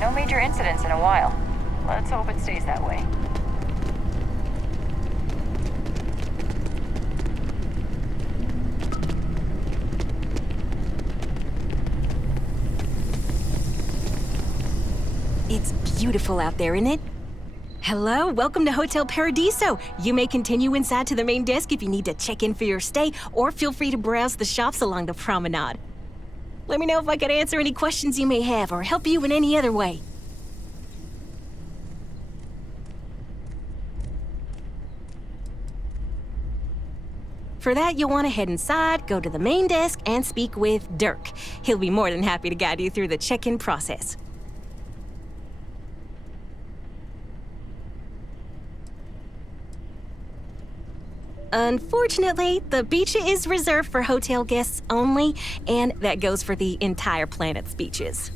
No major incidents in a while. Let's hope it stays that way. It's beautiful out there, isn't it? Hello, welcome to Hotel Paradiso. You may continue inside to the main desk if you need to check in for your stay, or feel free to browse the shops along the promenade. Let me know if I could answer any questions you may have or help you in any other way. For that, you'll want to head inside, go to the main desk, and speak with Dirk. He'll be more than happy to guide you through the check-in process. Unfortunately, the beach is reserved for hotel guests only, and that goes for the entire planet's beaches.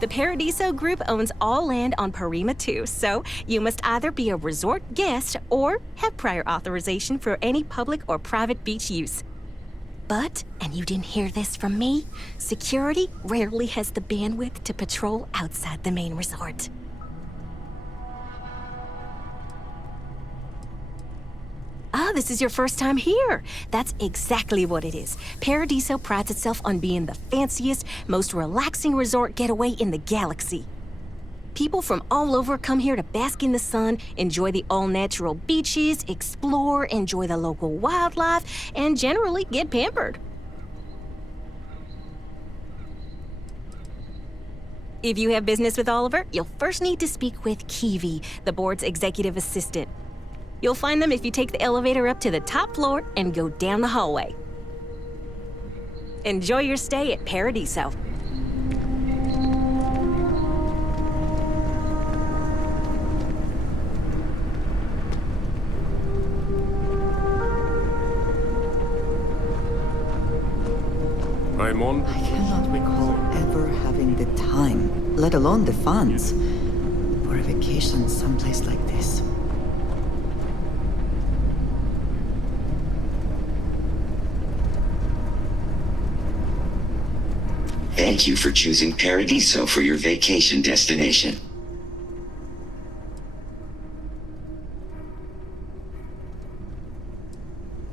The Paradiso Group owns all land on Parima 2, so you must either be a resort guest or have prior authorization for any public or private beach use. But, and you didn't hear this from me, security rarely has the bandwidth to patrol outside the main resort. Ah, this is your first time here. That's exactly what it is. Paradiso prides itself on being the fanciest, most relaxing resort getaway in the galaxy. People from all over come here to bask in the sun, enjoy the all-natural beaches, explore, enjoy the local wildlife, and generally get pampered. If you have business with Oliver, you'll first need to speak with Kiwi, the board's executive assistant. You'll find them if you take the elevator up to the top floor and go down the hallway. Enjoy your stay at Paradiso. I'm on. I cannot recall ever having the time, let alone the funds, for a vacation someplace like this. Thank you for choosing Paradiso for your vacation destination.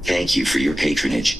Thank you for your patronage.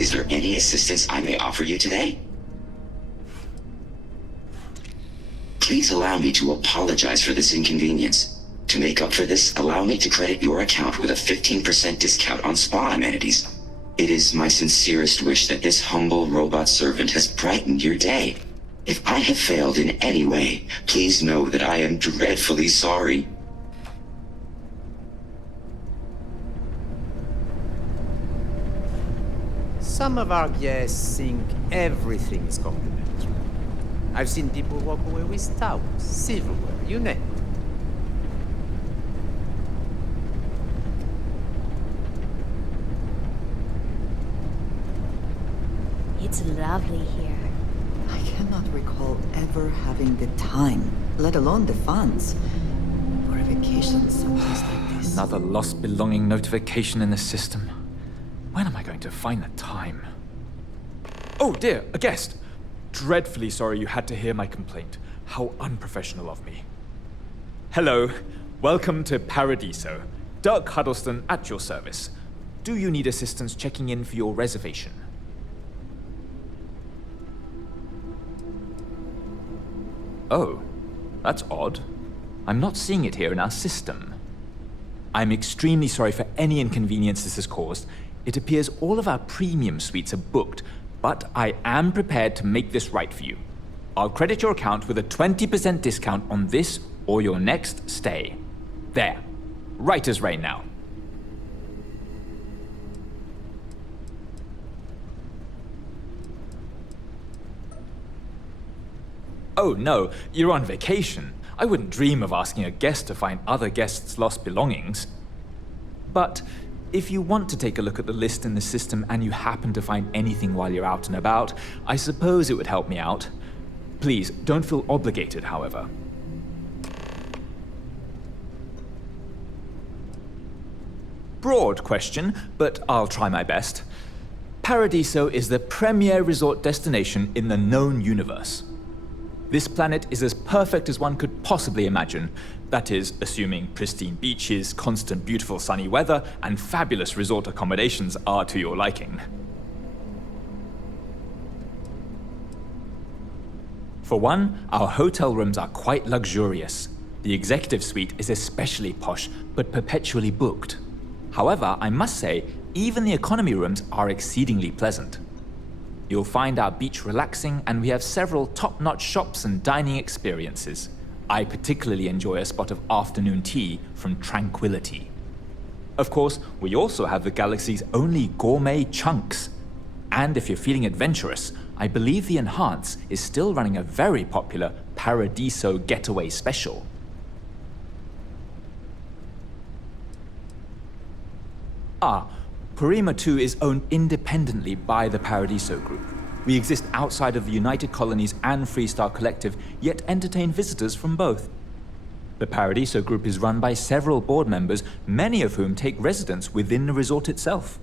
Is there any assistance I may offer you today? Please allow me to apologize for this inconvenience. To make up for this, allow me to credit your account with a 15% discount on spa amenities. It is my sincerest wish that this humble robot servant has brightened your day. If I have failed in any way, please know that I am dreadfully sorry. Some of our guests think everything is complimentary. I've seen people walk away with towels, silverware, you name it. It's lovely here. I cannot recall ever having the time, let alone the funds, for a notification someplace like this. Another lost belonging notification in the system. When am I going to find the time? Oh dear, a guest! Dreadfully sorry you had to hear my complaint. How unprofessional of me. Hello, welcome to Paradiso. Dirk Huddleston at your service. Do you need assistance checking in for your reservation? Oh, that's odd. I'm not seeing it here in our system. I'm extremely sorry for any inconvenience this has caused. It appears all of our premium suites are booked, but I am prepared to make this right for you. I'll credit your account with a 20% discount on this or your next stay. There. Right as rain now. Oh no, you're on vacation. I wouldn't dream of asking a guest to find other guests' lost belongings. But if you want to take a look at the list in the system and you happen to find anything while you're out and about, I suppose it would help me out. Please, don't feel obligated, however. Broad question, but I'll try my best. Paradiso is the premier resort destination in the known universe. This planet is as perfect as one could possibly imagine. That is, assuming pristine beaches, constant beautiful sunny weather, and fabulous resort accommodations are to your liking. For one, our hotel rooms are quite luxurious. The executive suite is especially posh, but perpetually booked. However, I must say, even the economy rooms are exceedingly pleasant. You'll find our beach relaxing, and we have several top-notch shops and dining experiences. I particularly enjoy a spot of afternoon tea from Tranquility. Of course, we also have the galaxy's only gourmet chunks. And if you're feeling adventurous, I believe the Enhance is still running a very popular Paradiso Getaway Special. Purima 2 is owned independently by the Paradiso Group. We exist outside of the United Colonies and Freestar Collective, yet entertain visitors from both. The Paradiso Group is run by several board members, many of whom take residence within the resort itself.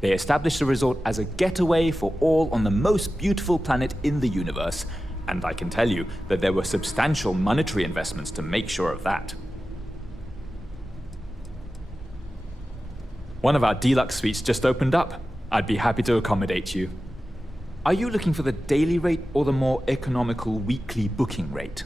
They established the resort as a getaway for all on the most beautiful planet in the universe, and I can tell you that there were substantial monetary investments to make sure of that. One of our deluxe suites just opened up. I'd be happy to accommodate you. Are you looking for the daily rate or the more economical weekly booking rate?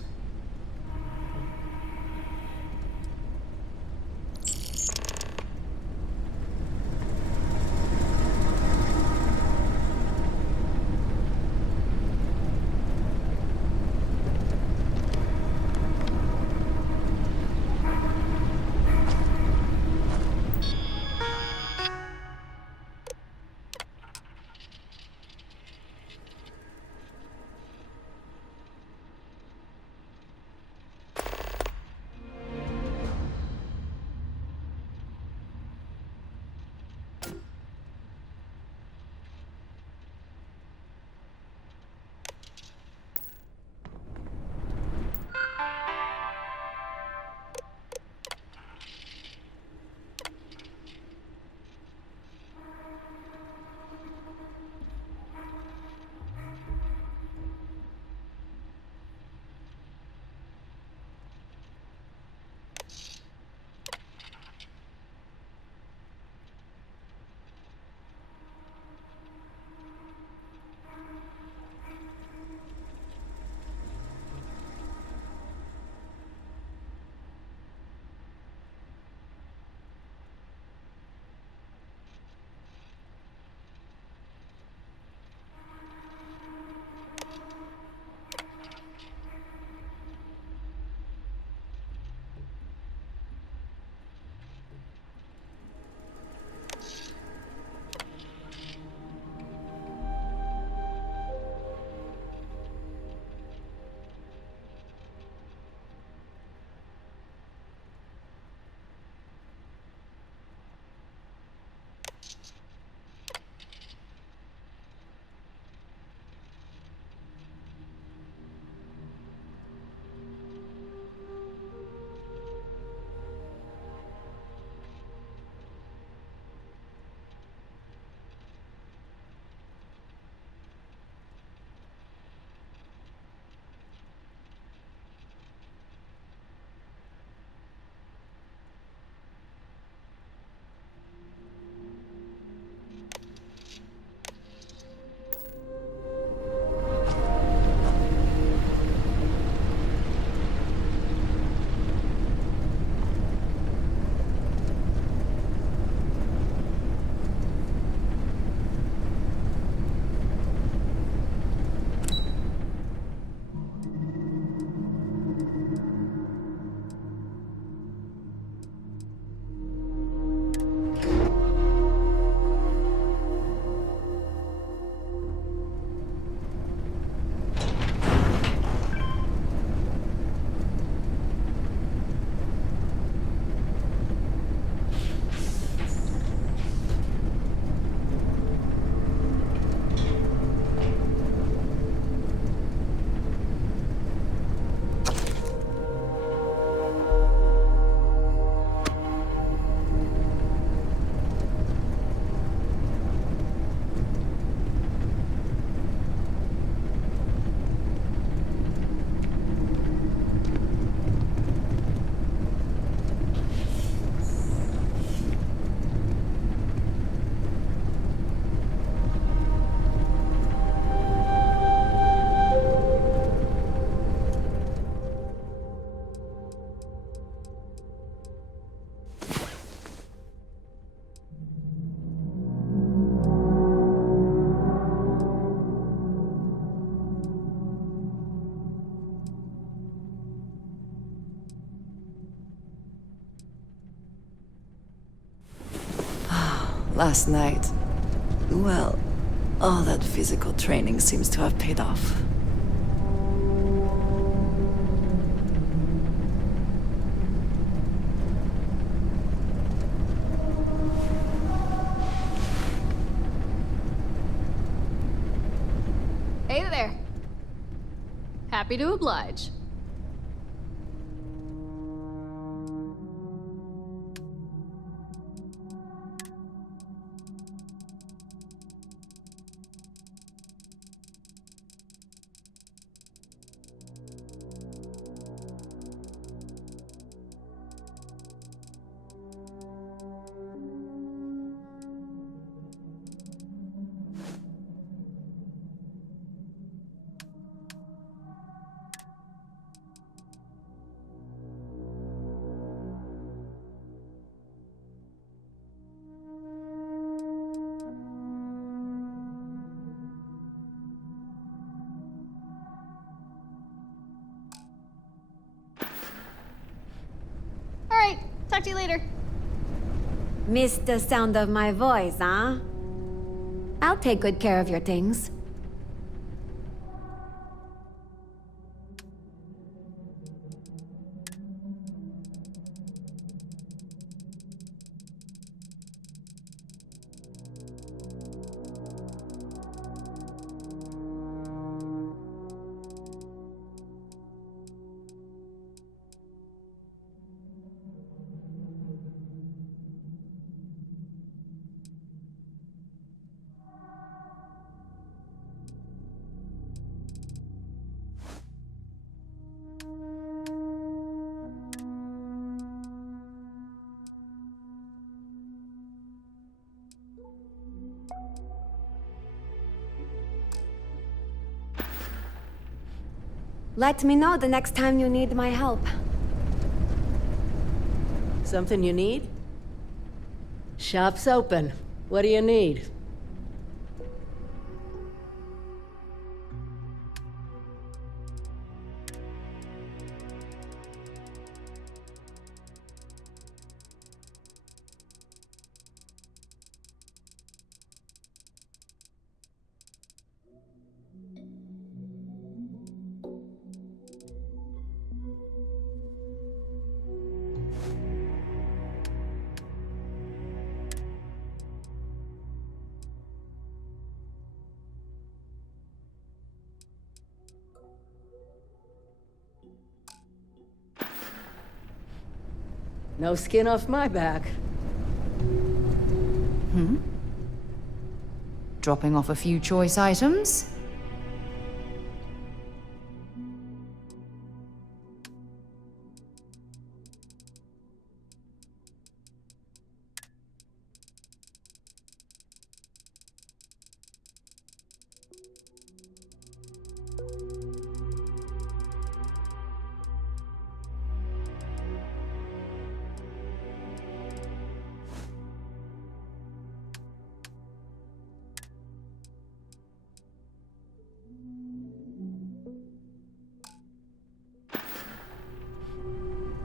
Last night, well, all that physical training seems to have paid off. Hey there. Happy to oblige. Alright, talk to you later. Missed the sound of my voice, huh? I'll take good care of your things. Let me know the next time you need my help. Something you need? Shop's open. What do you need? No skin off my back. Dropping off a few choice items?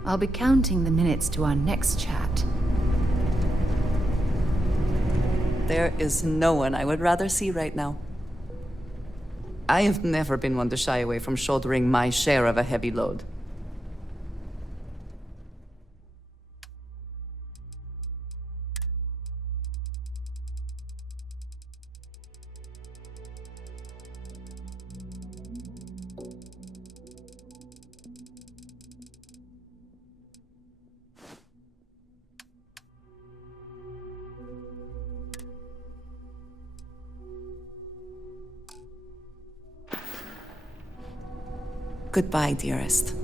I'll be counting the minutes to our next chat. There is no one I would rather see right now. I have never been one to shy away from shouldering my share of a heavy load. Goodbye, dearest.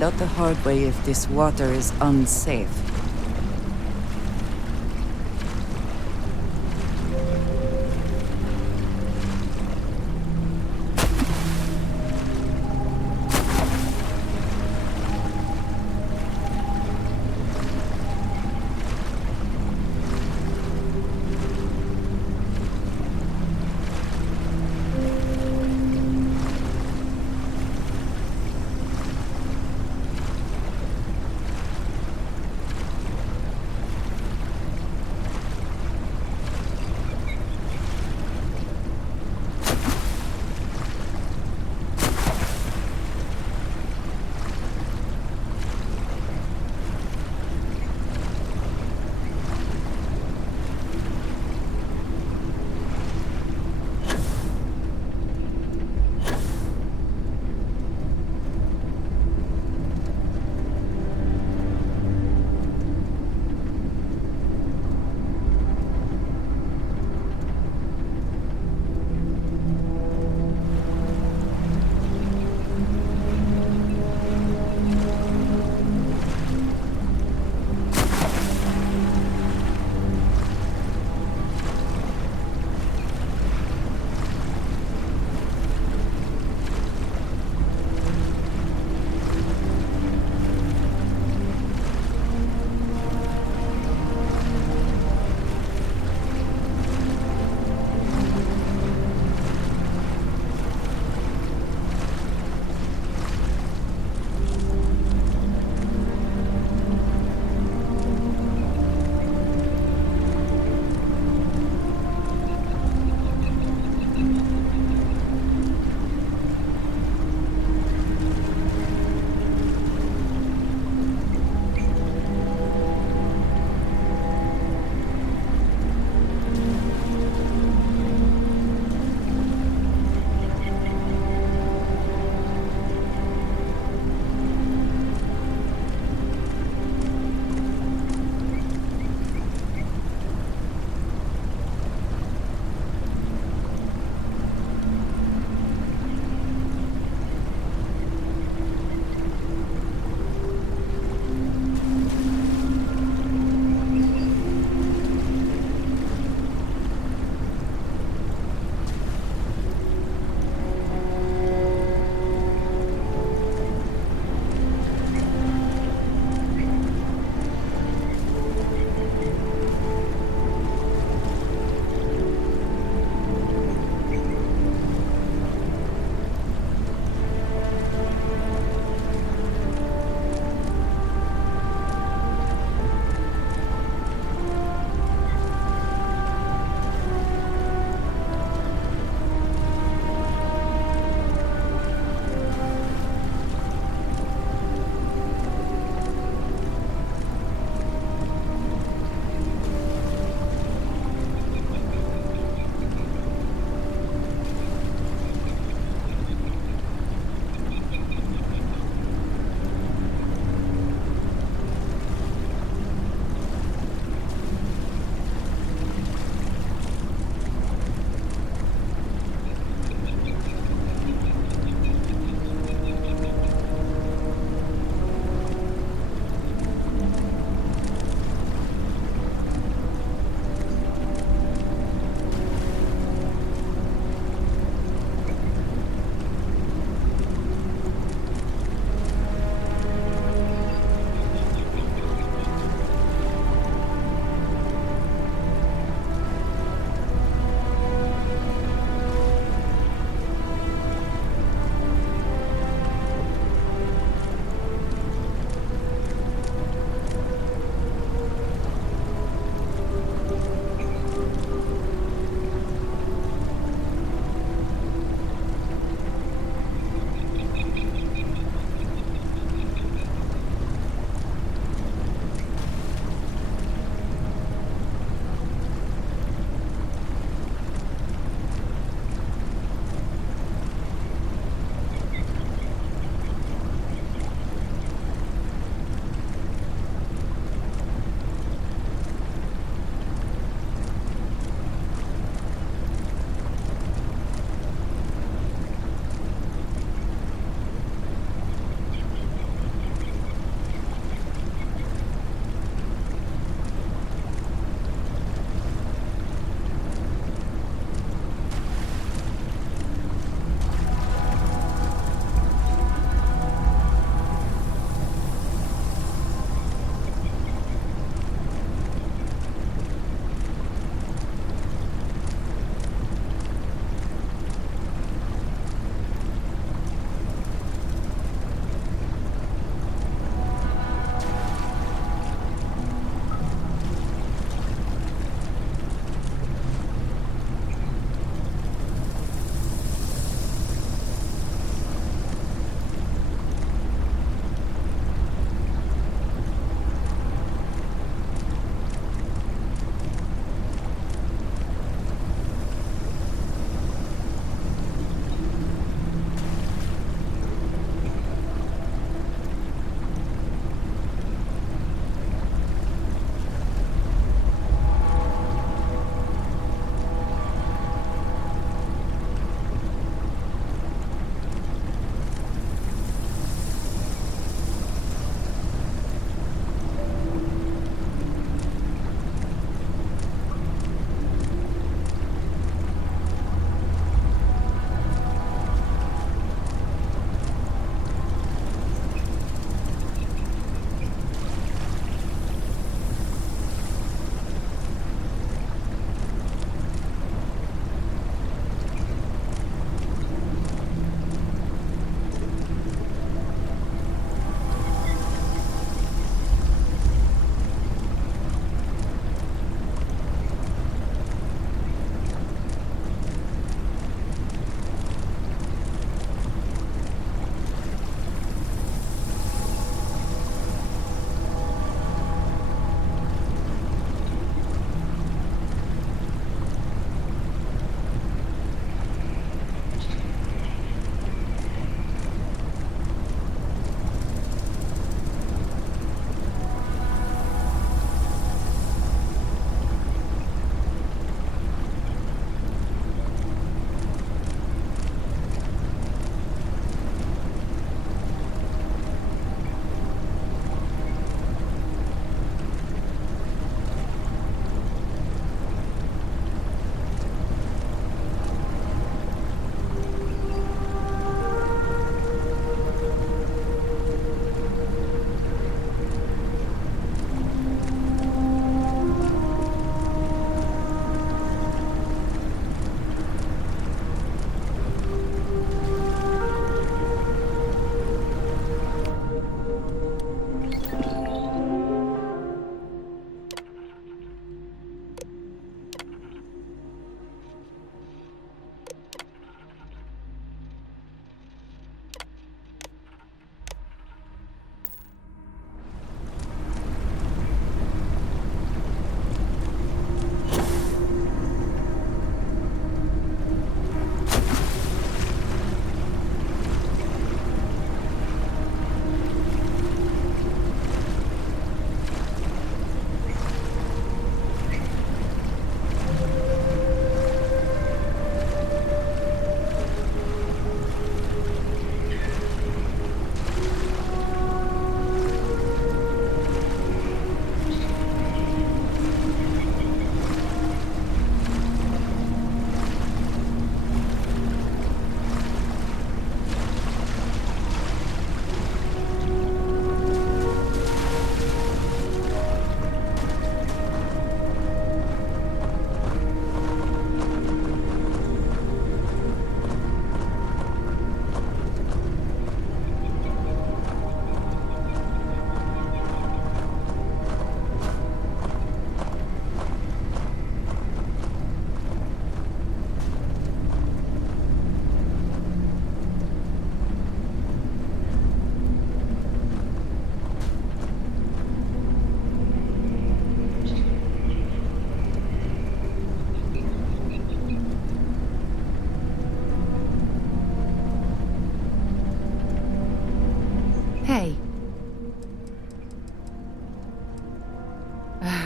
find out the hard way if this water is unsafe.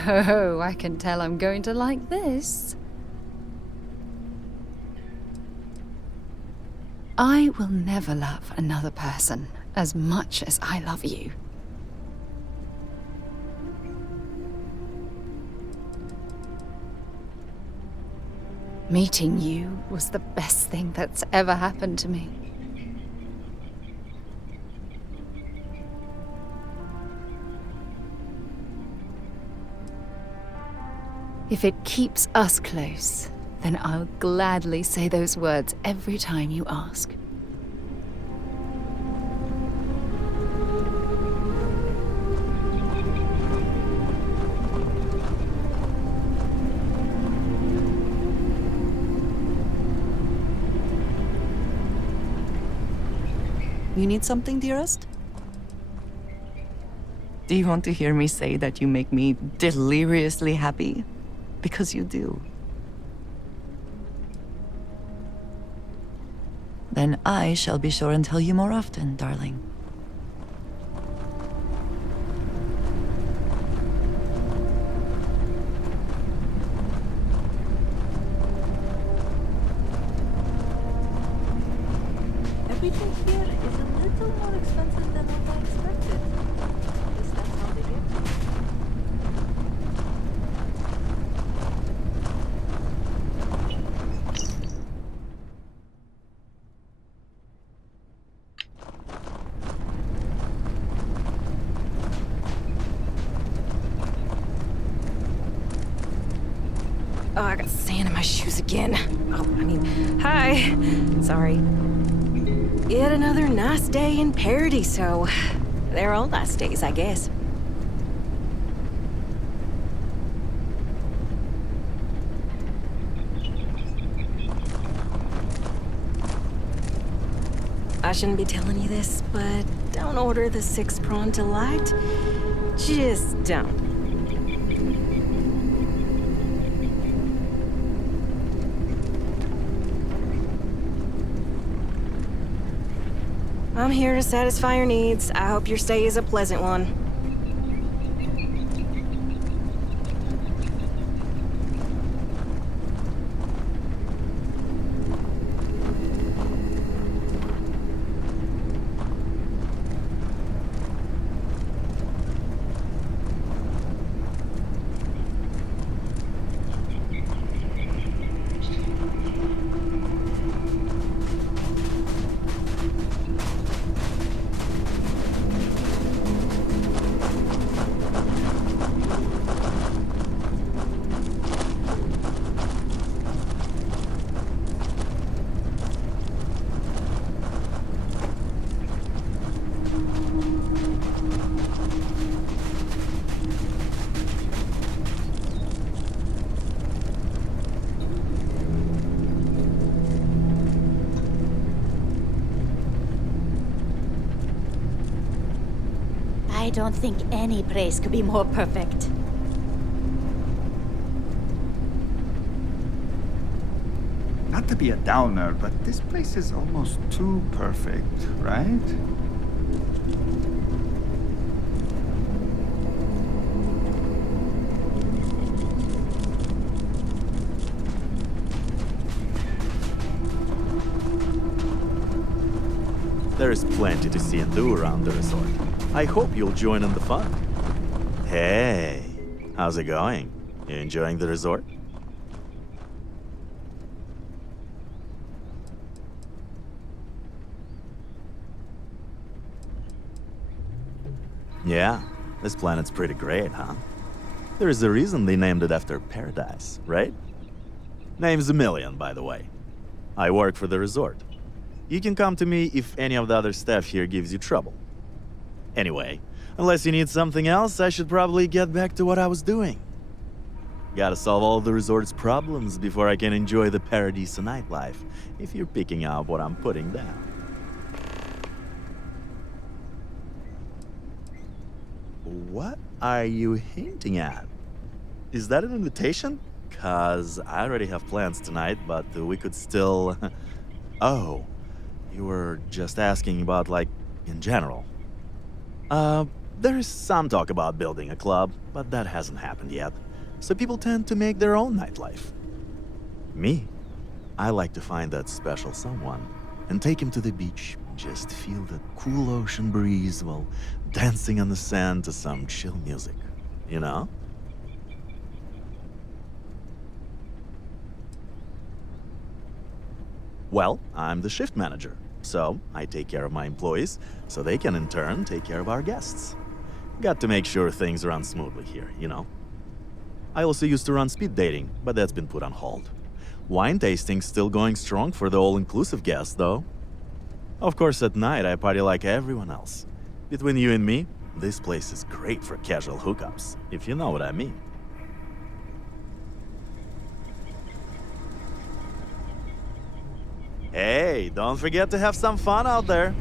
Oh, I can tell I'm going to like this. I will never love another person as much as I love you. Meeting you was the best thing that's ever happened to me. If it keeps us close, then I'll gladly say those words every time you ask. You need something, dearest? Do you want to hear me say that you make me deliriously happy? Because you do. Then I shall be sure and tell you more often, darling. Everything here is a little more expensive than what I expected. At least that's how they get me. Oh, I got sand in my shoes again. Hi. Sorry. Yet another nice day in Paradiso. They're all nice days, I guess. I shouldn't be telling you this, but don't order the 6-prawn delight. Just don't. I'm here to satisfy your needs. I hope your stay is a pleasant one. I don't think any place could be more perfect. Not to be a downer, but this place is almost too perfect, right? There's plenty to see and do around the resort. I hope you'll join in the fun. Hey, how's it going? You enjoying the resort? Yeah, this planet's pretty great, huh? There's a reason they named it after paradise, right? Name's a million, by the way. I work for the resort. You can come to me if any of the other staff here gives you trouble. Anyway, unless you need something else, I should probably get back to what I was doing. Gotta solve all the resort's problems before I can enjoy the Paradiso nightlife, if you're picking up what I'm putting down. What are you hinting at? Is that an invitation? 'Cause I already have plans tonight, but we could still... Oh, you were just asking about, like, in general. There is some talk about building a club, but that hasn't happened yet. So people tend to make their own nightlife. Me, I like to find that special someone and take him to the beach. Just feel the cool ocean breeze while dancing on the sand to some chill music. You know? Well, I'm the shift manager, so I take care of my employees so they can in turn take care of our guests. Got to make sure things run smoothly here, you know? I also used to run speed dating, but that's been put on hold. Wine tasting's still going strong for the all-inclusive guests, though. Of course, at night I party like everyone else. Between you and me, this place is great for casual hookups, if you know what I mean. Hey, don't forget to have some fun out there.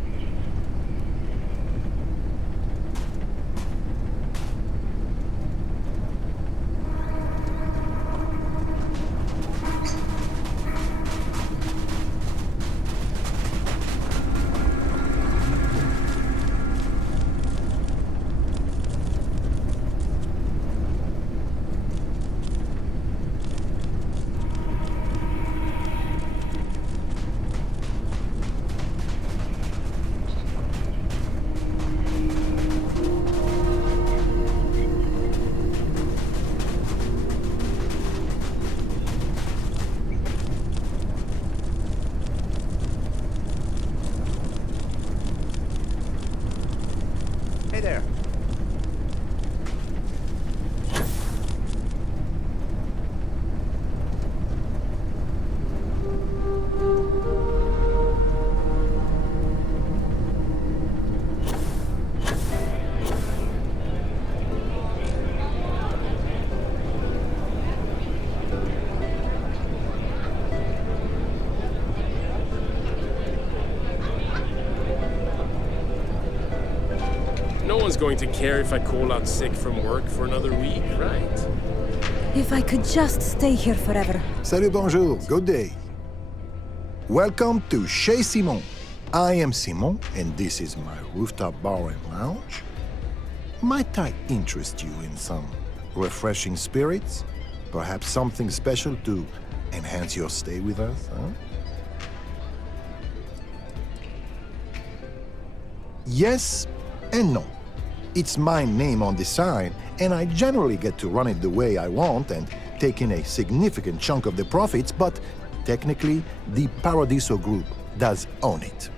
Hey there. No one's going to care if I call out sick from work for another week, right? If I could just stay here forever. Salut, bonjour, good day. Welcome to Chez Simon. I am Simon, and this is my rooftop bar and lounge. Might I interest you in some refreshing spirits? Perhaps something special to enhance your stay with us, huh? Yes and no. It's my name on the sign, and I generally get to run it the way I want and take in a significant chunk of the profits, but technically, the Paradiso Group does own it.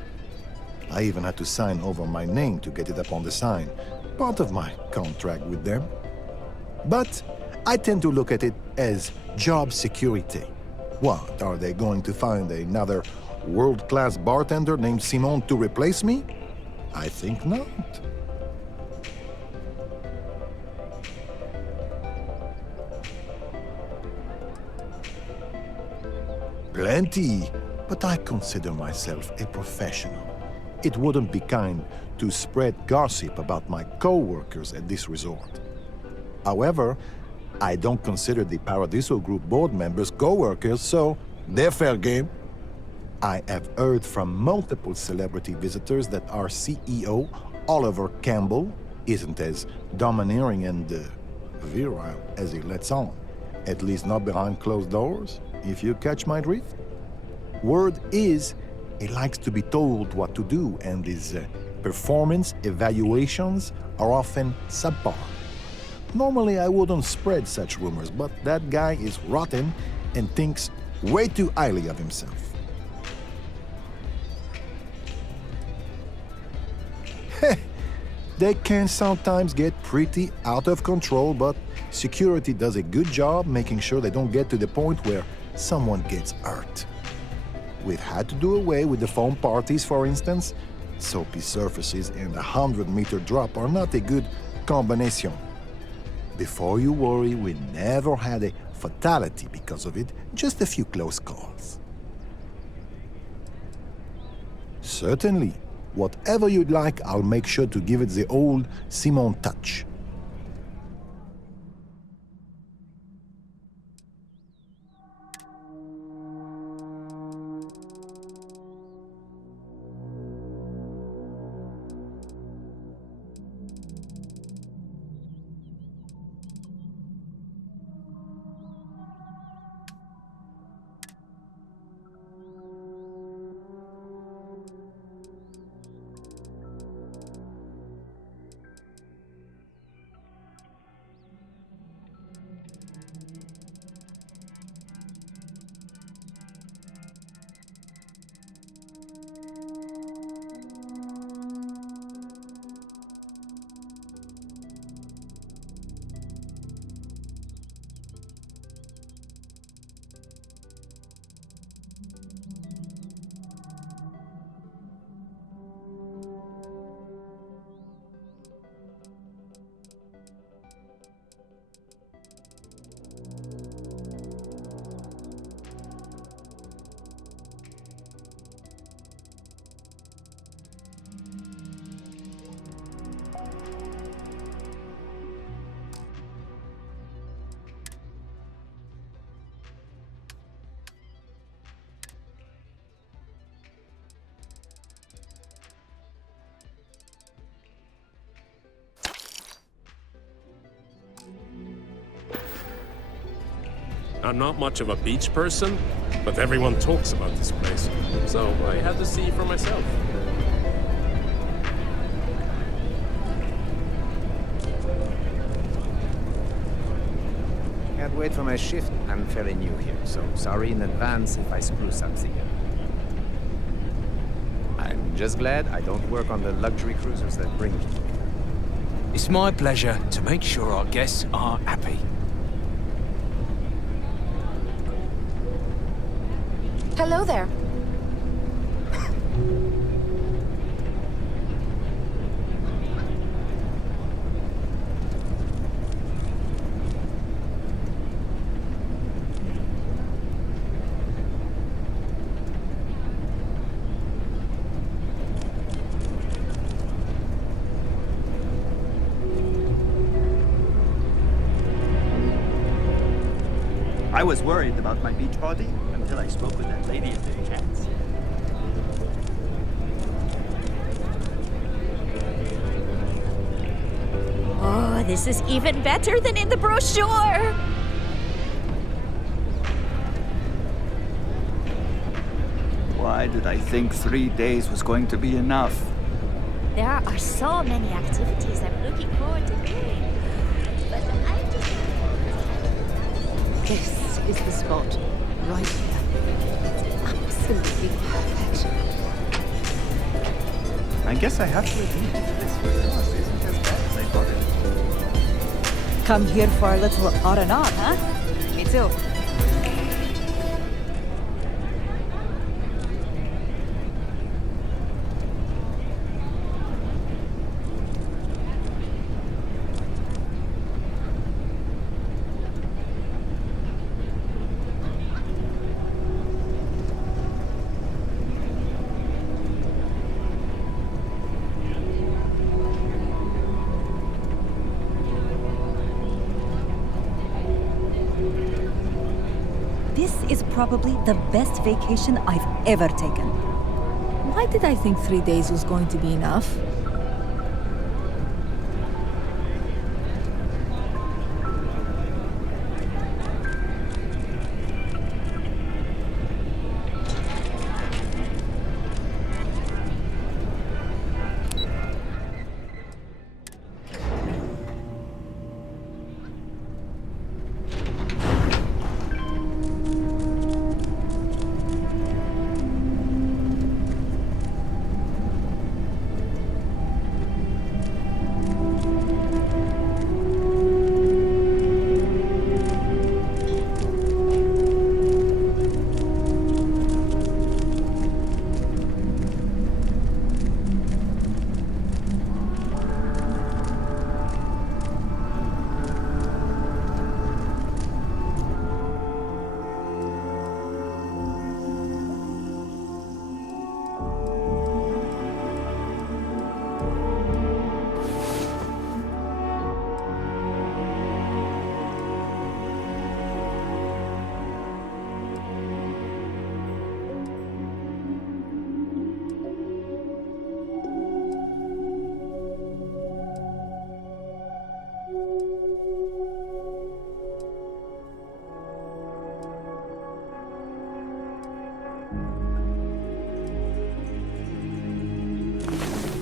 I even had to sign over my name to get it up on the sign, part of my contract with them. But I tend to look at it as job security. What, are they going to find another world-class bartender named Simon to replace me? I think not. Plenty, but I consider myself a professional. It wouldn't be kind to spread gossip about my co-workers at this resort. However, I don't consider the Paradiso Group board members co-workers, so they're fair game. I have heard from multiple celebrity visitors that our CEO, Oliver Campbell, isn't as domineering and virile as he lets on. At least not behind closed doors, if you catch my drift. Word is, he likes to be told what to do, and his performance evaluations are often subpar. Normally, I wouldn't spread such rumors, but that guy is rotten and thinks way too highly of himself. They can sometimes get pretty out of control, but security does a good job making sure they don't get to the point where someone gets hurt. We've had to do away with the foam parties, for instance. Soapy surfaces and a 100-meter drop are not a good combination. Before you worry, we never had a fatality because of it, just a few close calls. Certainly. Whatever you'd like, I'll make sure to give it the old Simon touch. I'm not much of a beach person, but everyone talks about this place. So I had to see for myself. Can't wait for my shift. I'm fairly new here, so sorry in advance if I screw something up. I'm just glad I don't work on the luxury cruisers that bring people. It's my pleasure to make sure our guests are happy. Hello there. I was worried about my beach party until I spoke with that lady at the cats. Oh, this is even better than in the brochure! Why did I think 3 days was going to be enough? There are so many activities I'm looking forward to doing. But I just... This is the spot. Right here. It's absolutely perfect. I guess I have to admit, this resort isn't as bad as I thought it. Come here for a little R&R, huh? Me too. This is probably the best vacation I've ever taken. Why did I think 3 days was going to be enough?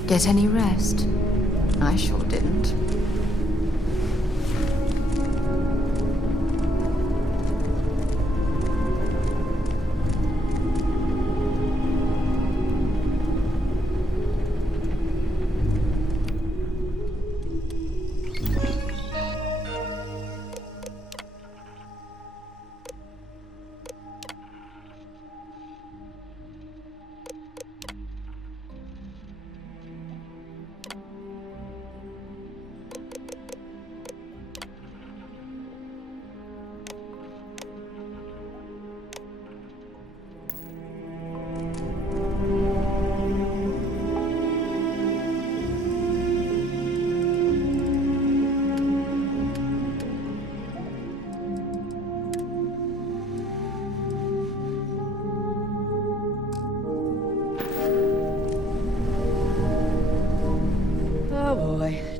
Get any rest? I sure didn't.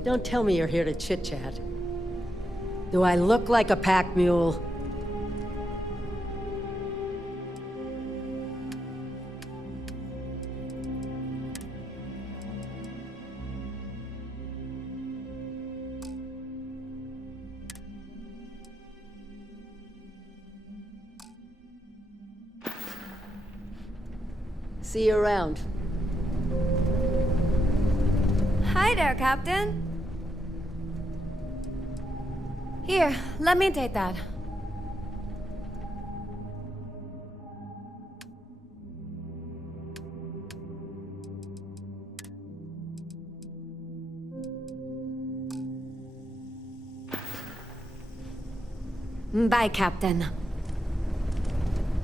Don't tell me you're here to chit-chat. Do I look like a pack mule? See you around. Hi there, Captain. Here, let me take that. Bye, Captain.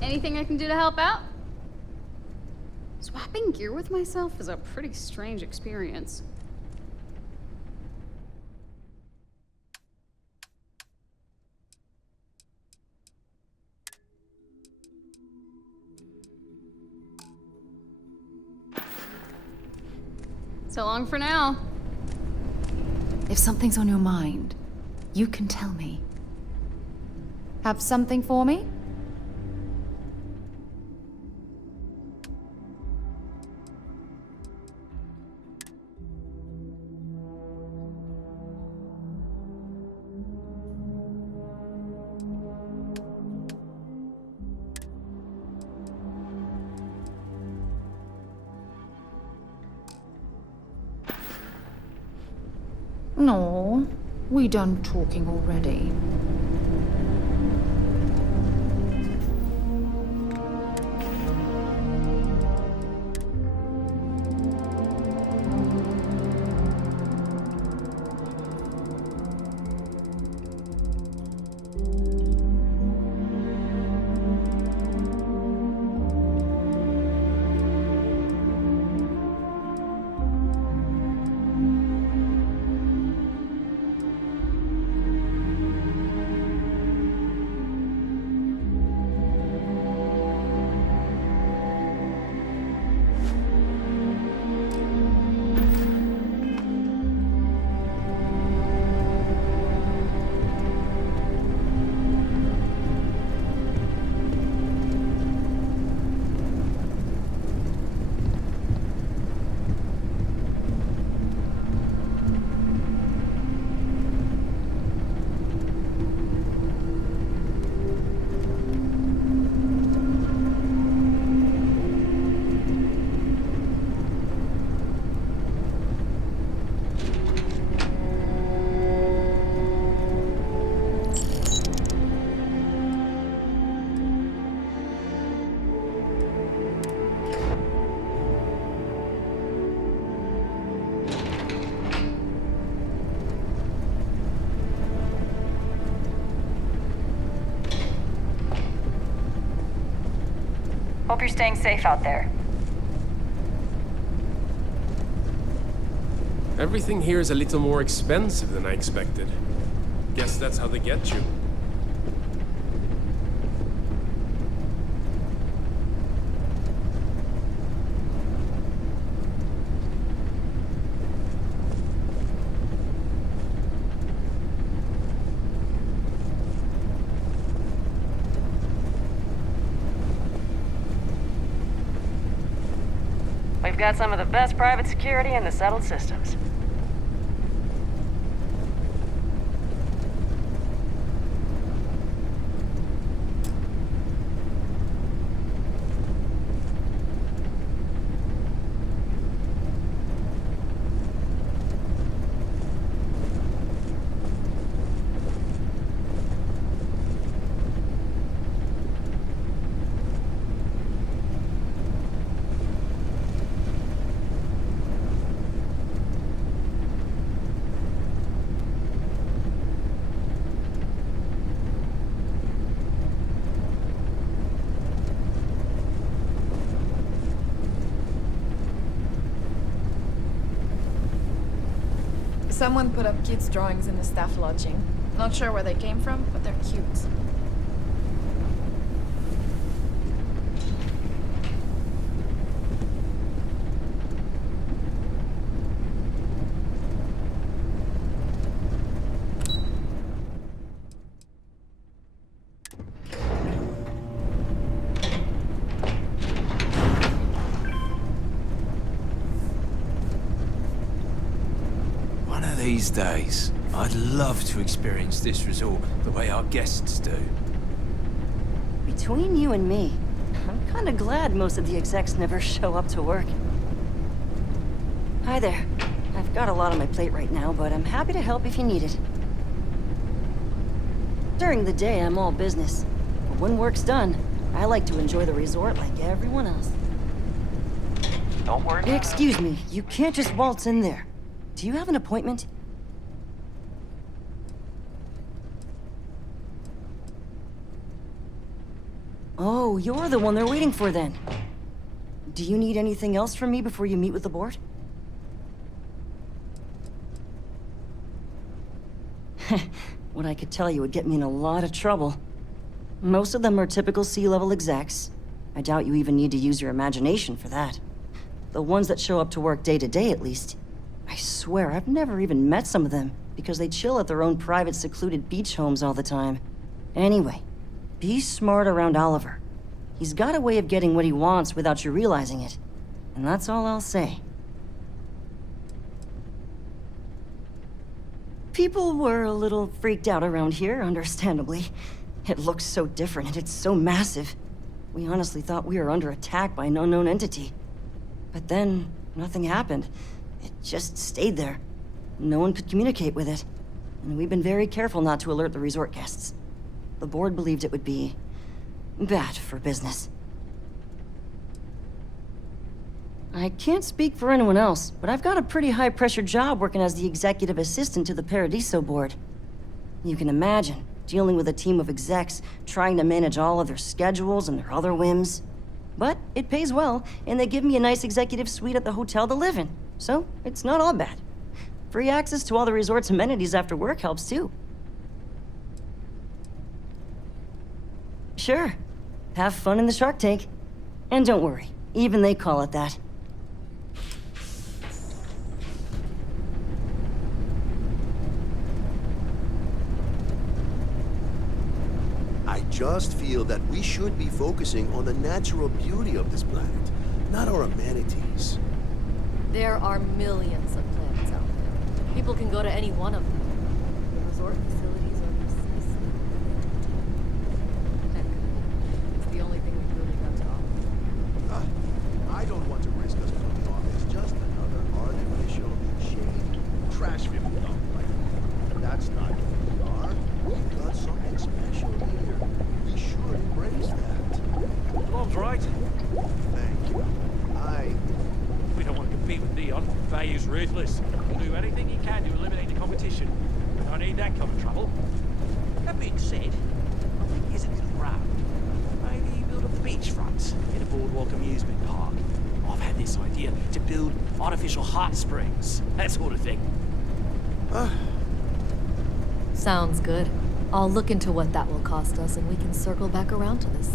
Anything I can do to help out? Swapping gear with myself is a pretty strange experience. So long for now. If something's on your mind, you can tell me. Have something for me? No, we done talking already. Hope you're staying safe out there. Everything here is a little more expensive than I expected. Guess that's how they get you. We've got some of the best private security in the settled systems. Someone put up kids' drawings in the staff lodging. Not sure where they came from, but they're cute. These days, I'd love to experience this resort the way our guests do. Between you and me, I'm Kinda glad most of the execs never show up to work. Hi there. I've got a lot on my plate right now, but I'm happy to help if you need it. During the day, I'm all business. But when work's done, I like to enjoy the resort like everyone else. Don't worry. Excuse me, you can't just waltz in there. Do you have an appointment? Oh, you're the one they're waiting for then. Do you need anything else from me before you meet with the board? What I could tell you would get me in a lot of trouble. Most of them are typical C-level execs. I doubt you even need to use your imagination for that. The ones that show up to work day to day, at least. I swear, I've never even met some of them, because they chill at their own private, secluded beach homes all the time. Anyway, be smart around Oliver. He's got a way of getting what he wants without you realizing it. And that's all I'll say. People were a little freaked out around here, understandably. It looks so different and it's so massive. We honestly thought we were under attack by an unknown entity. But then, nothing happened. It just stayed there. No one could communicate with it. And we've been very careful not to alert the resort guests. The board believed it would be bad for business. I can't speak for anyone else, but I've got a pretty high-pressure job working as the executive assistant to the Paradiso board. You can imagine, dealing with a team of execs, trying to manage all of their schedules and their other whims. But it pays well, and they give me a nice executive suite at the hotel to live in, so it's not all bad. Free access to all the resort's amenities after work helps too. Sure. Have fun in the shark tank. And don't worry, even they call it that. I just feel that we should be focusing on the natural beauty of this planet, not our amenities. There are millions of planets out there. People can go to any one of them. The resort facilities are precisely. Heck, it's the only thing we've really got to offer. I don't want to risk us putting off as just another artificial shade trash film dump like that. That's not who we are. We've got something special here. We should embrace that. Tom's right. Thank you. We don't want to compete with Neon. Value's ruthless. We'll do anything he can to eliminate the competition. We don't need that kind of trouble. That being said, I think here's a little round. Maybe build a beachfront in a boardwalk amusement park. I've had this idea to build artificial hot springs, that sort of thing. Sounds good. I'll look into what that will cost us and we can circle back around to this.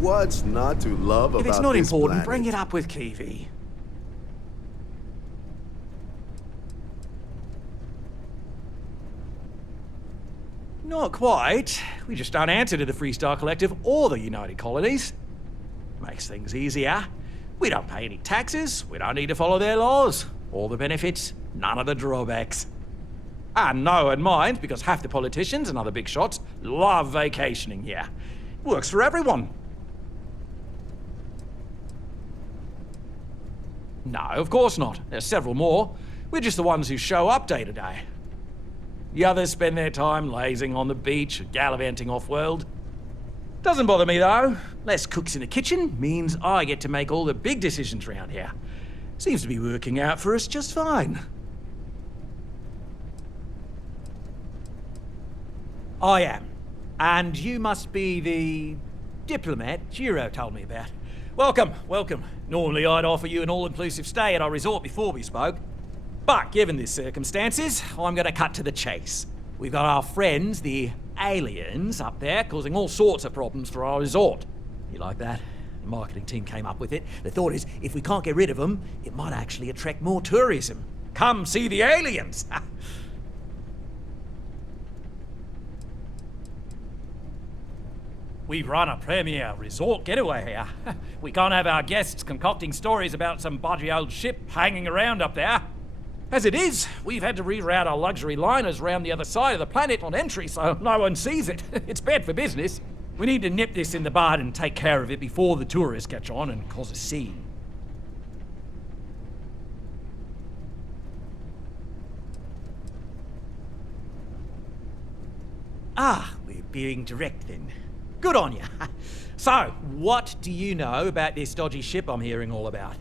What's not to love about If this it's not important, planet? bring it up with Kiwi. Not quite. We just don't answer to the Freestar Collective or the United Colonies. Makes things easier. We don't pay any taxes, we don't need to follow their laws. All the benefits, none of the drawbacks. And no one minds because half the politicians and other big shots love vacationing here. Works for everyone. No, of course not. There's several more. We're just the ones who show up day to day. The others spend their time lazing on the beach, gallivanting off-world. Doesn't bother me though. Less cooks in the kitchen means I get to make all the big decisions around here. Seems to be working out for us just fine. I am. And you must be the diplomat Jiro told me about. Welcome, welcome. Normally I'd offer you an all-inclusive stay at our resort before we spoke. But given the circumstances, I'm gonna cut to the chase. We've got our friends, the aliens, up there causing all sorts of problems for our resort. You like that? The marketing team came up with it. The thought is, if we can't get rid of them, it might actually attract more tourism. Come see the aliens! We run a premier resort getaway here. We can't have our guests concocting stories about some budgy old ship hanging around up there. As it is, we've had to reroute our luxury liners round the other side of the planet on entry so no one sees it. It's bad for business. We need to nip this in the bud and take care of it before the tourists catch on and cause a scene. Ah, we're being direct then. Good on you. So, what do you know about this dodgy ship I'm hearing all about?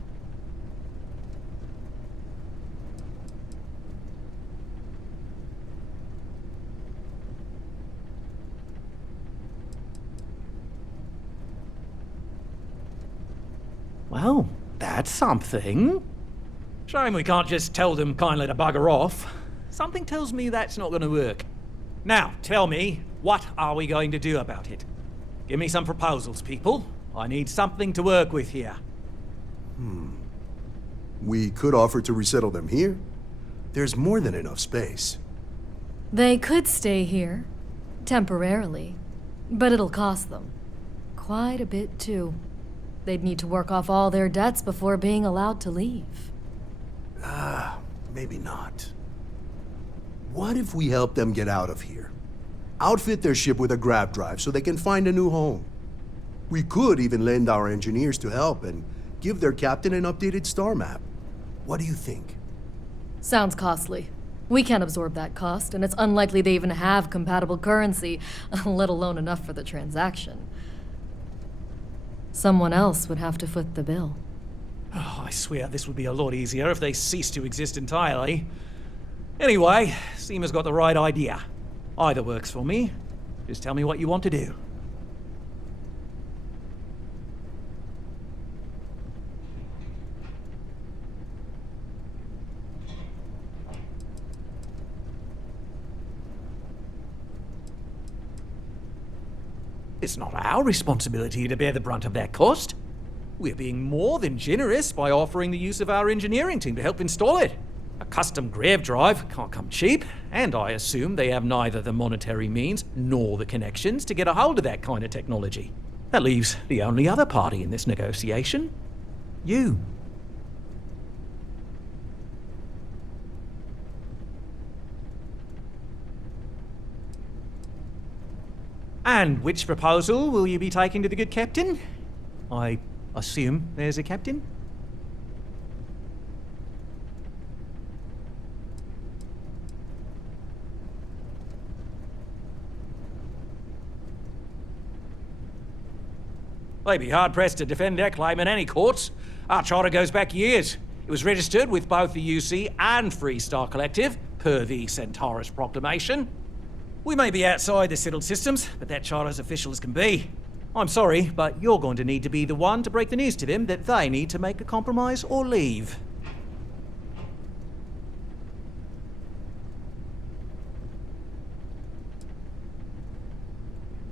Well, that's something. Shame we can't just tell them kindly to bugger off. Something tells me that's not going to work. Now, tell me, what are we going to do about it? Give me some proposals, people. I need something to work with here. We could offer to resettle them here. There's more than enough space. They could stay here, temporarily, but it'll cost them. Quite a bit, too. They'd need to work off all their debts before being allowed to leave. Maybe not. What if we help them get out of here? Outfit their ship with a grab drive so they can find a new home. We could even lend our engineers to help and give their captain an updated star map. What do you think? Sounds costly. We can't absorb that cost, and it's unlikely they even have compatible currency, let alone enough for the transaction. Someone else would have to foot the bill. Oh, I swear this would be a lot easier if they ceased to exist entirely. Anyway, Seema's got the right idea. Either works for me. Just tell me what you want to do. It's not our responsibility to bear the brunt of that cost. We're being more than generous by offering the use of our engineering team to help install it. A custom grav drive can't come cheap, and I assume they have neither the monetary means nor the connections to get a hold of that kind of technology. That leaves the only other party in this negotiation. You. And which proposal will you be taking to the good captain? I assume there's a captain? They'd be hard-pressed to defend their claim in any courts. Our charter goes back years. It was registered with both the UC and Freestar Collective, per the Centaurus Proclamation. We may be outside the settled systems, but that charter's official as can be. I'm sorry, but you're going to need to be the one to break the news to them that they need to make a compromise or leave.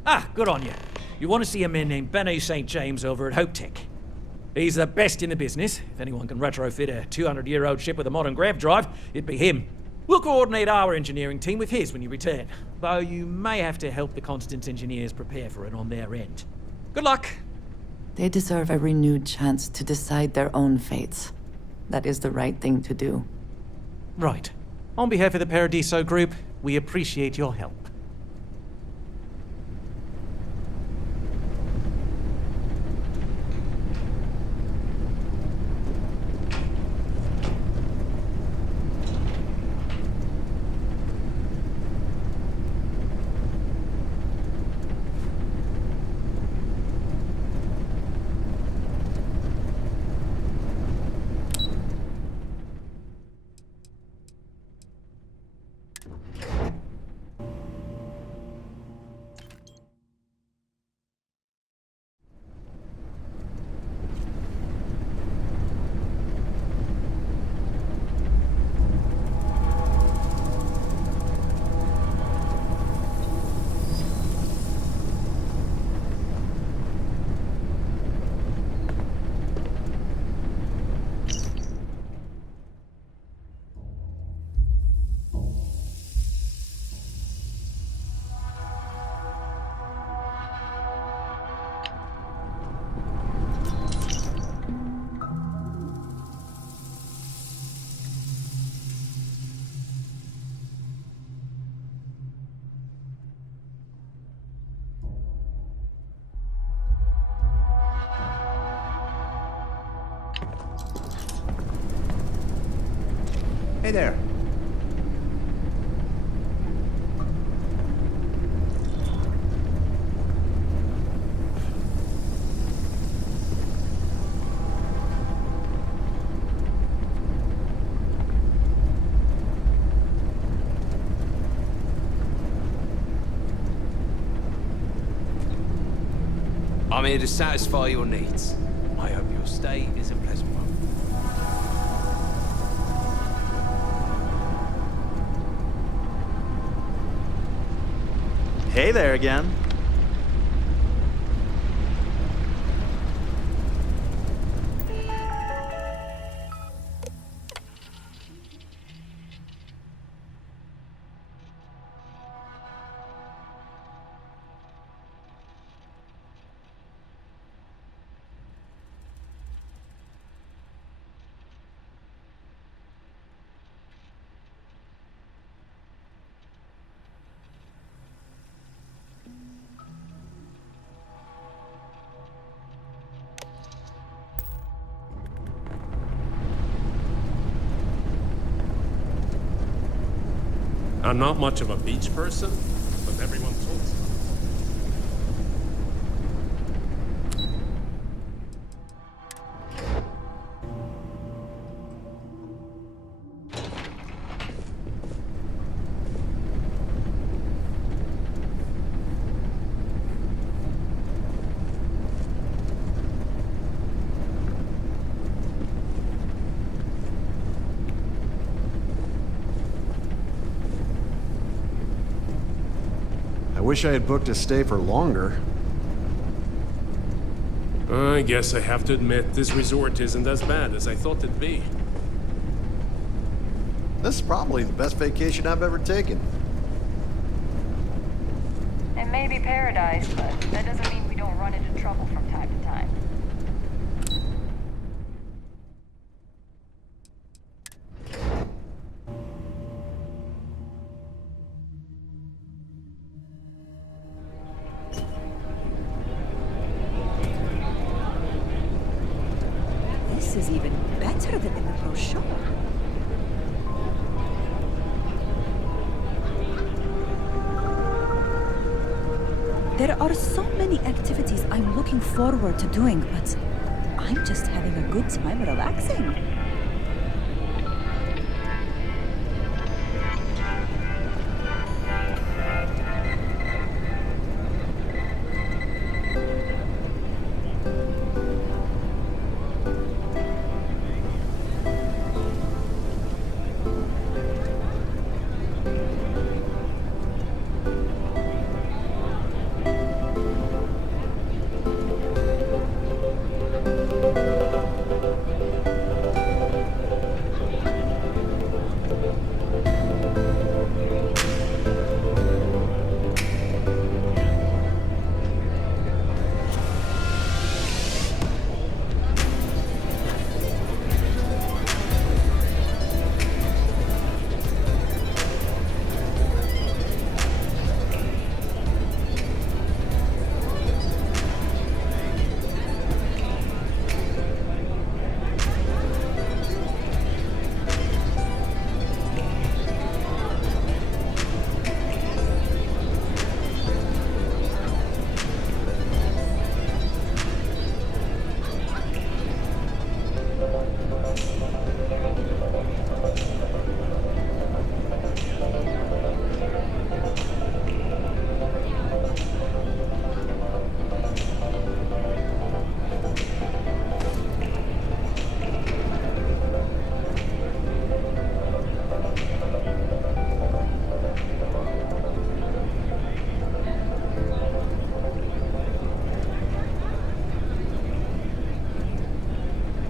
Ah, good on you. You want to see a man named Benny St. James over at Hope Tech. He's the best in the business. If anyone can retrofit a 200-year-old ship with a modern grav drive, it'd be him. We'll coordinate our engineering team with his when you return, though you may have to help the Constance engineers prepare for it on their end. Good luck! They deserve a renewed chance to decide their own fates. That is the right thing to do. Right. On behalf of the Paradiso Group, we appreciate your help. Hey there. I'm here to satisfy your needs. I hope your stay is a pleasant one. Hey there again. I'm not much of a beach person, but everyone talks about I wish I had booked a stay for longer. I guess I have to admit, this resort isn't as bad as I thought it'd be. This is probably the best vacation I've ever taken. It may be paradise, but that doesn't mean we don't run into trouble from time to time. This is even better than in the brochure. There are so many activities I'm looking forward to doing, but I'm just having a good time relaxing.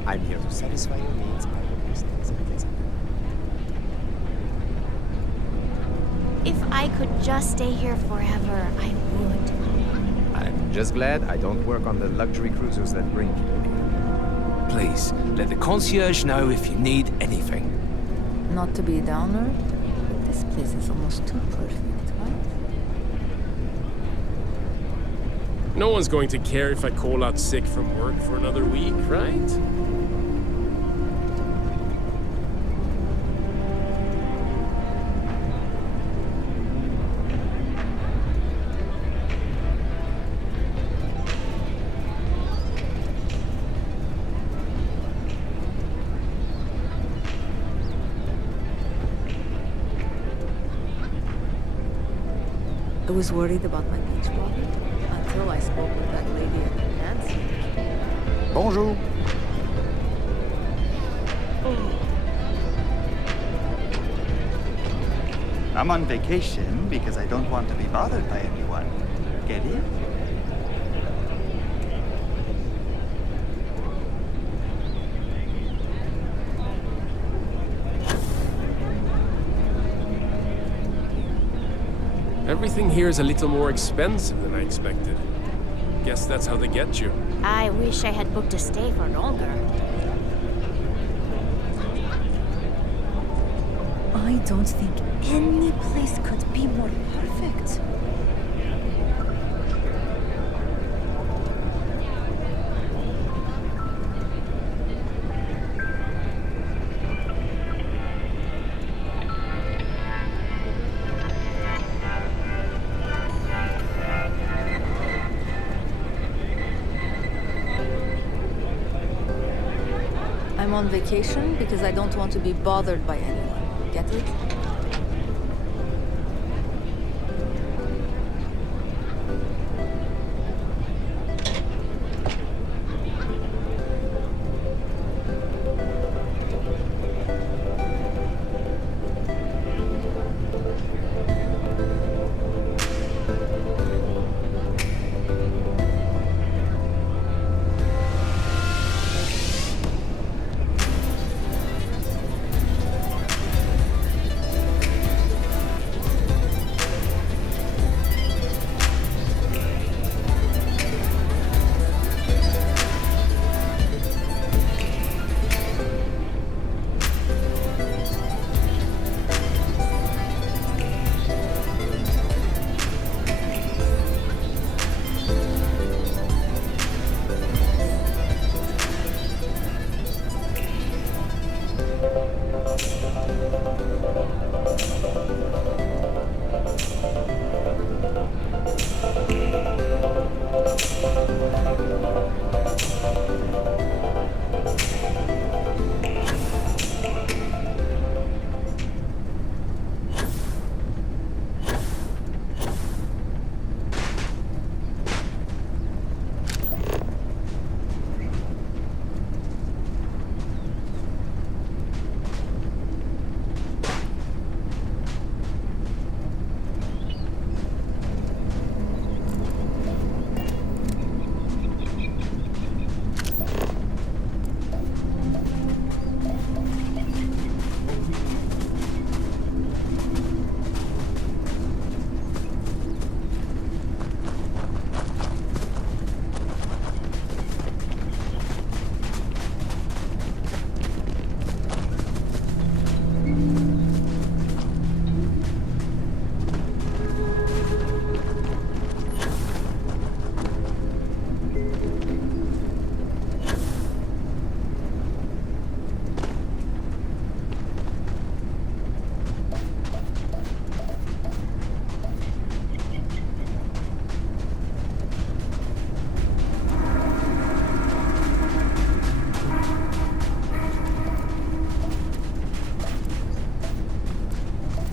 I'm here to satisfy your needs. I hope your stay is a pleasant one. If I could just stay here forever, I would. I'm just glad I don't work on the luxury cruisers that bring people here. Please, let the concierge know if you need anything. Not to be a downer, but this place is almost too perfect, right? No one's going to care if I call out sick from work for another week, right? was worried about my beach ball until I spoke with that lady at Nancy. Bonjour. I'm on vacation because I don't want to be bothered by anyone. Get it? Everything here is a little more expensive than I expected. Guess that's how they get you. I wish I had booked a stay for longer. I don't think any place could be more perfect. I'm on vacation because I don't want to be bothered by anyone. Get it?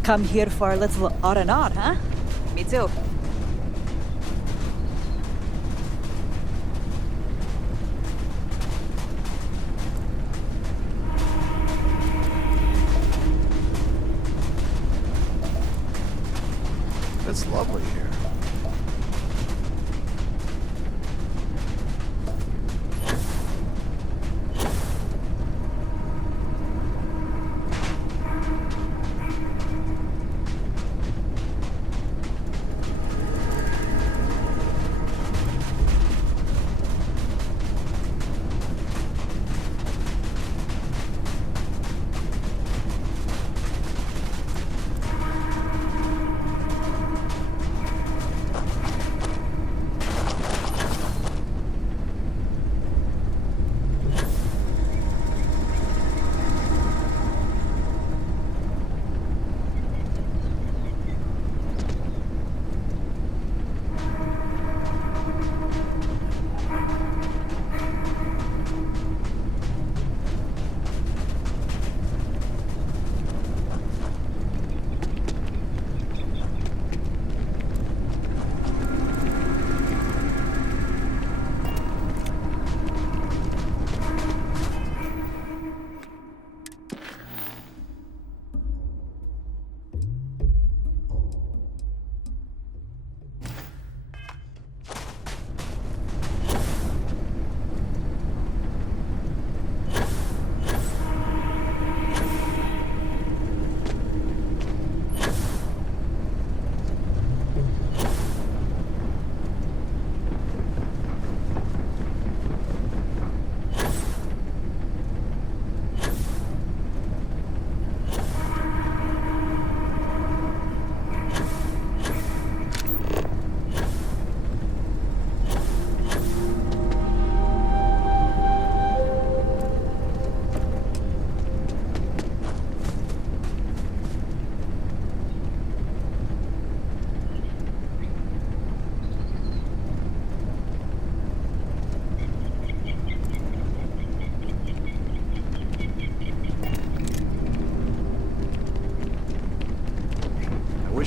Come here for a little R&R, huh? Me too. It's lovely here.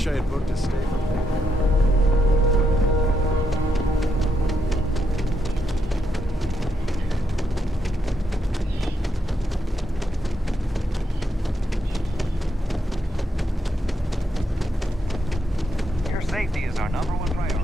wish I had booked a stay for Your safety is our number one priority.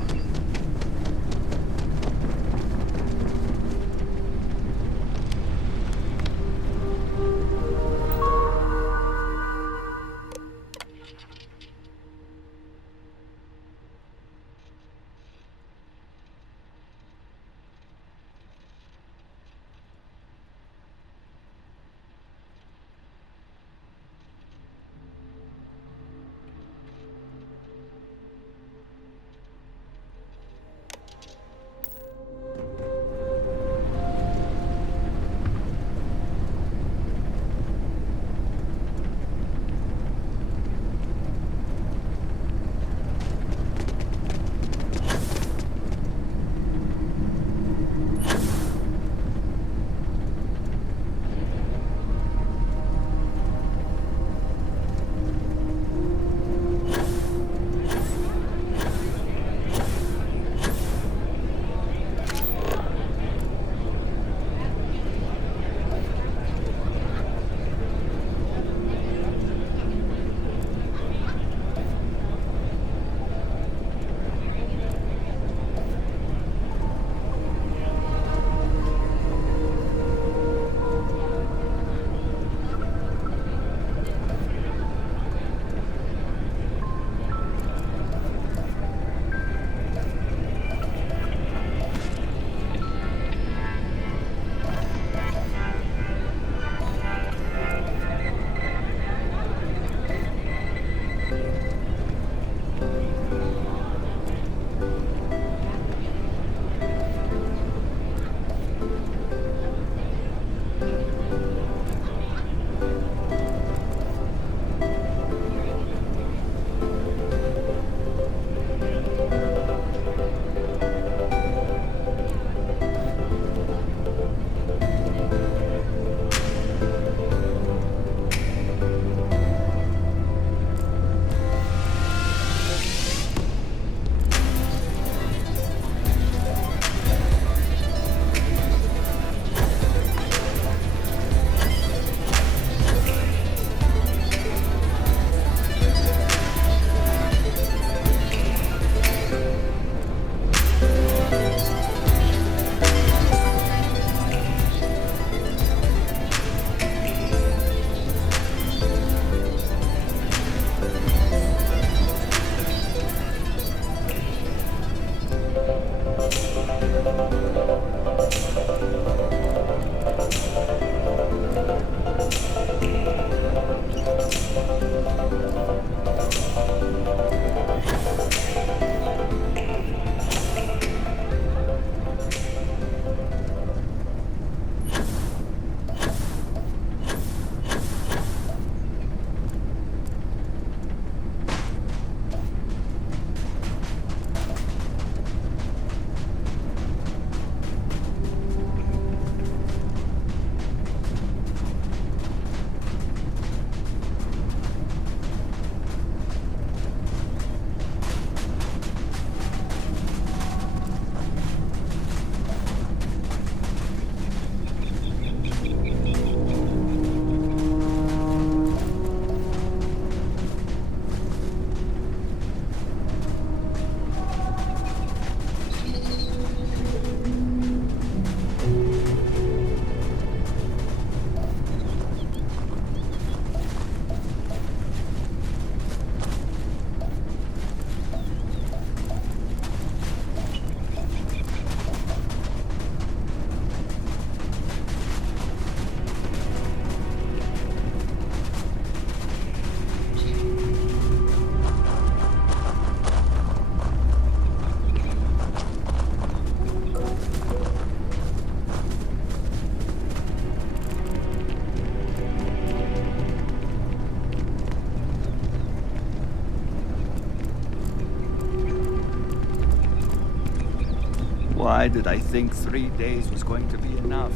Why did I think 3 days was going to be enough?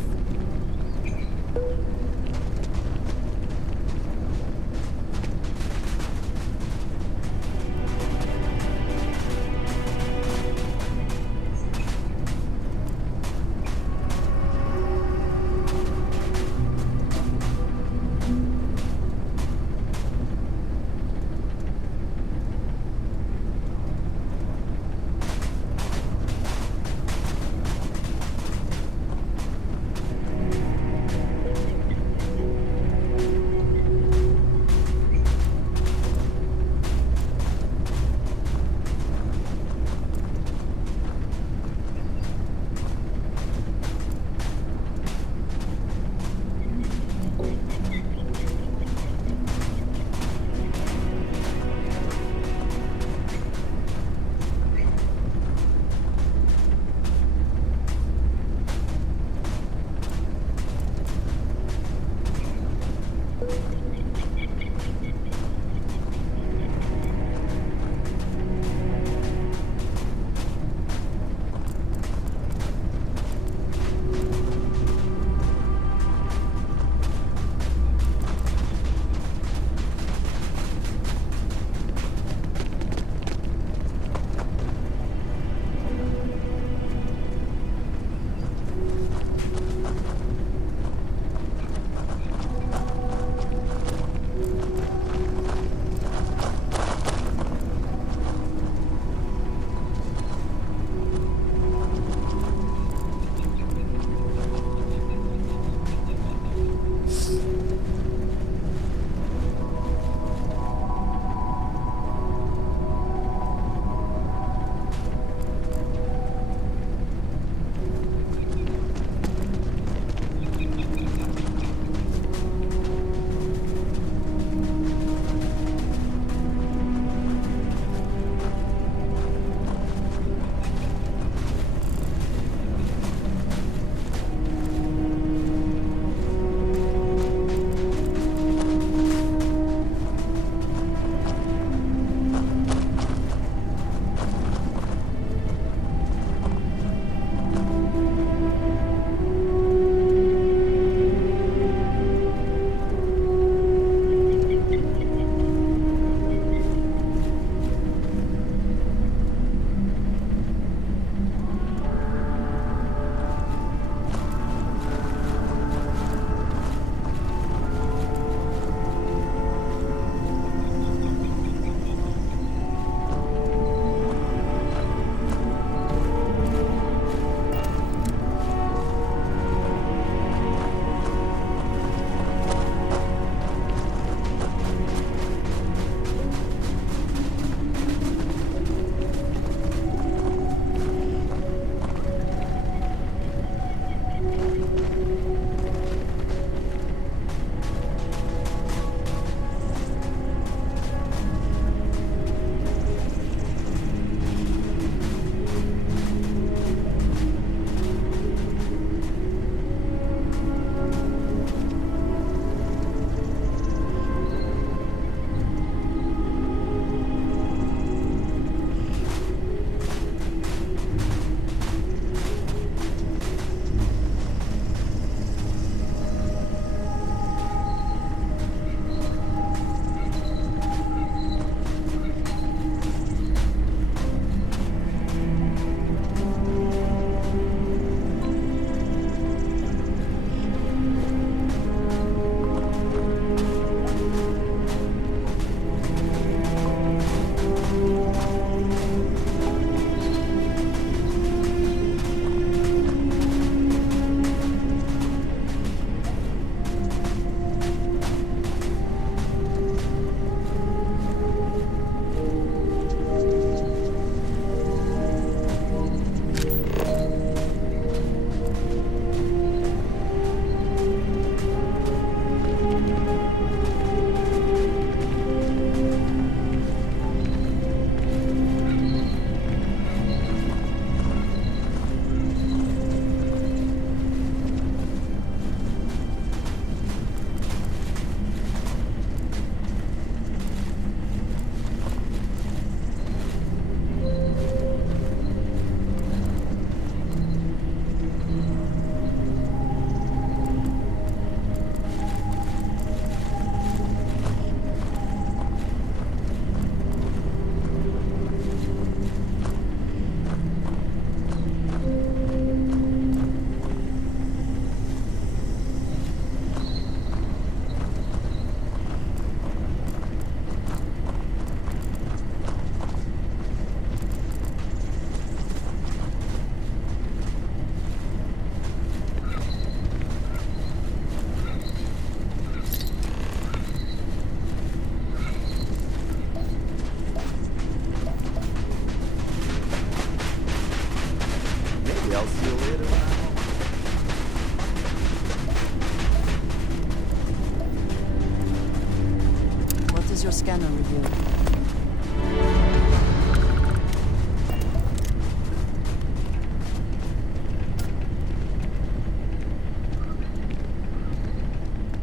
scanner review.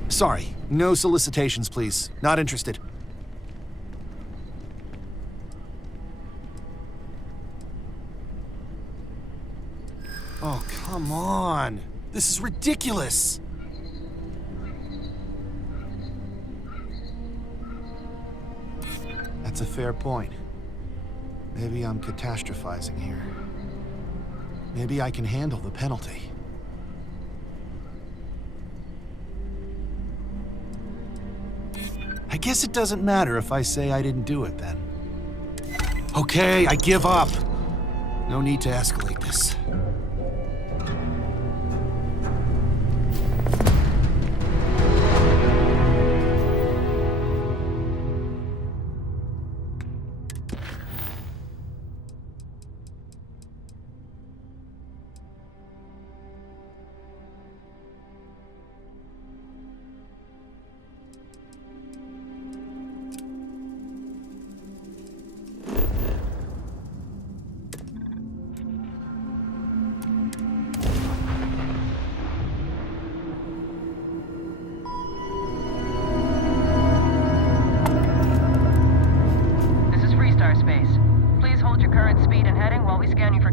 Sorry, no solicitations, please. Not interested. Oh, come on. This is ridiculous. That's a fair point. Maybe I'm catastrophizing here. Maybe I can handle the penalty. I guess it doesn't matter if I say I didn't do it then. Okay, I give up. No need to escalate this.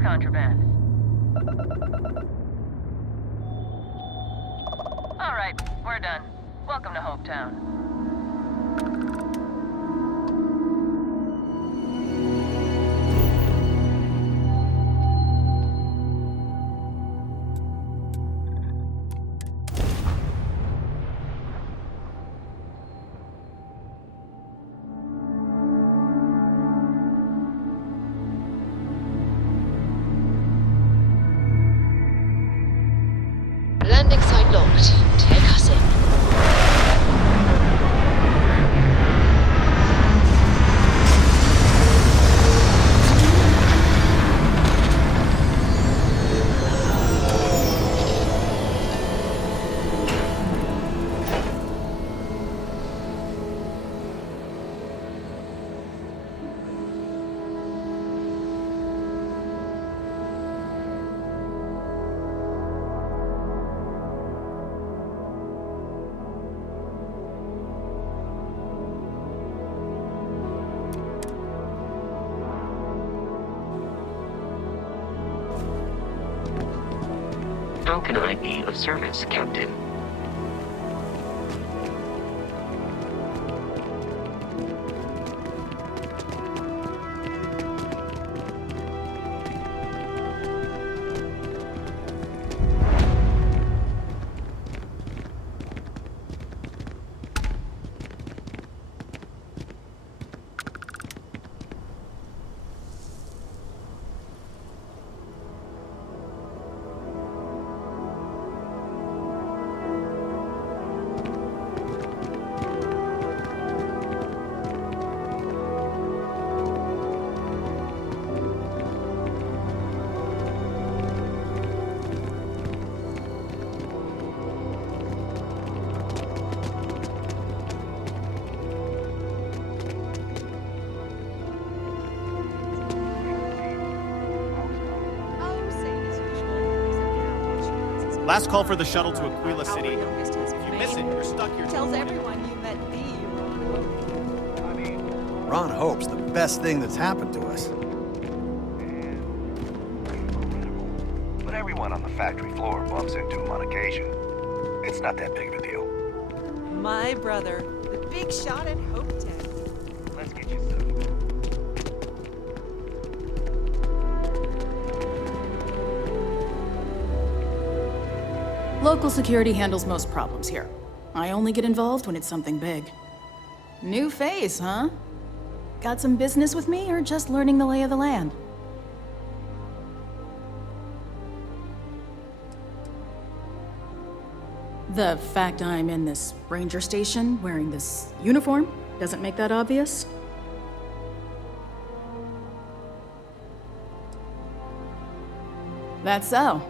Contraband. All right, we're done. Welcome to Hopetown. Landing site locked. Take us in. How can I be of service, Captain? Last call for the shuttle to Aquila City. If you miss it, you're stuck here. Tells everyone you met me. Ron Hope's the best thing that's happened to us. But everyone on the factory floor bumps into him on occasion. It's not that big of a deal. My brother, the big shot at Hopetown. Let's get you some. Local security handles most problems here. I only get involved when it's something big. New face, huh? Got some business with me, or just learning the lay of the land? The fact I'm in this ranger station wearing this uniform doesn't make that obvious? That's so.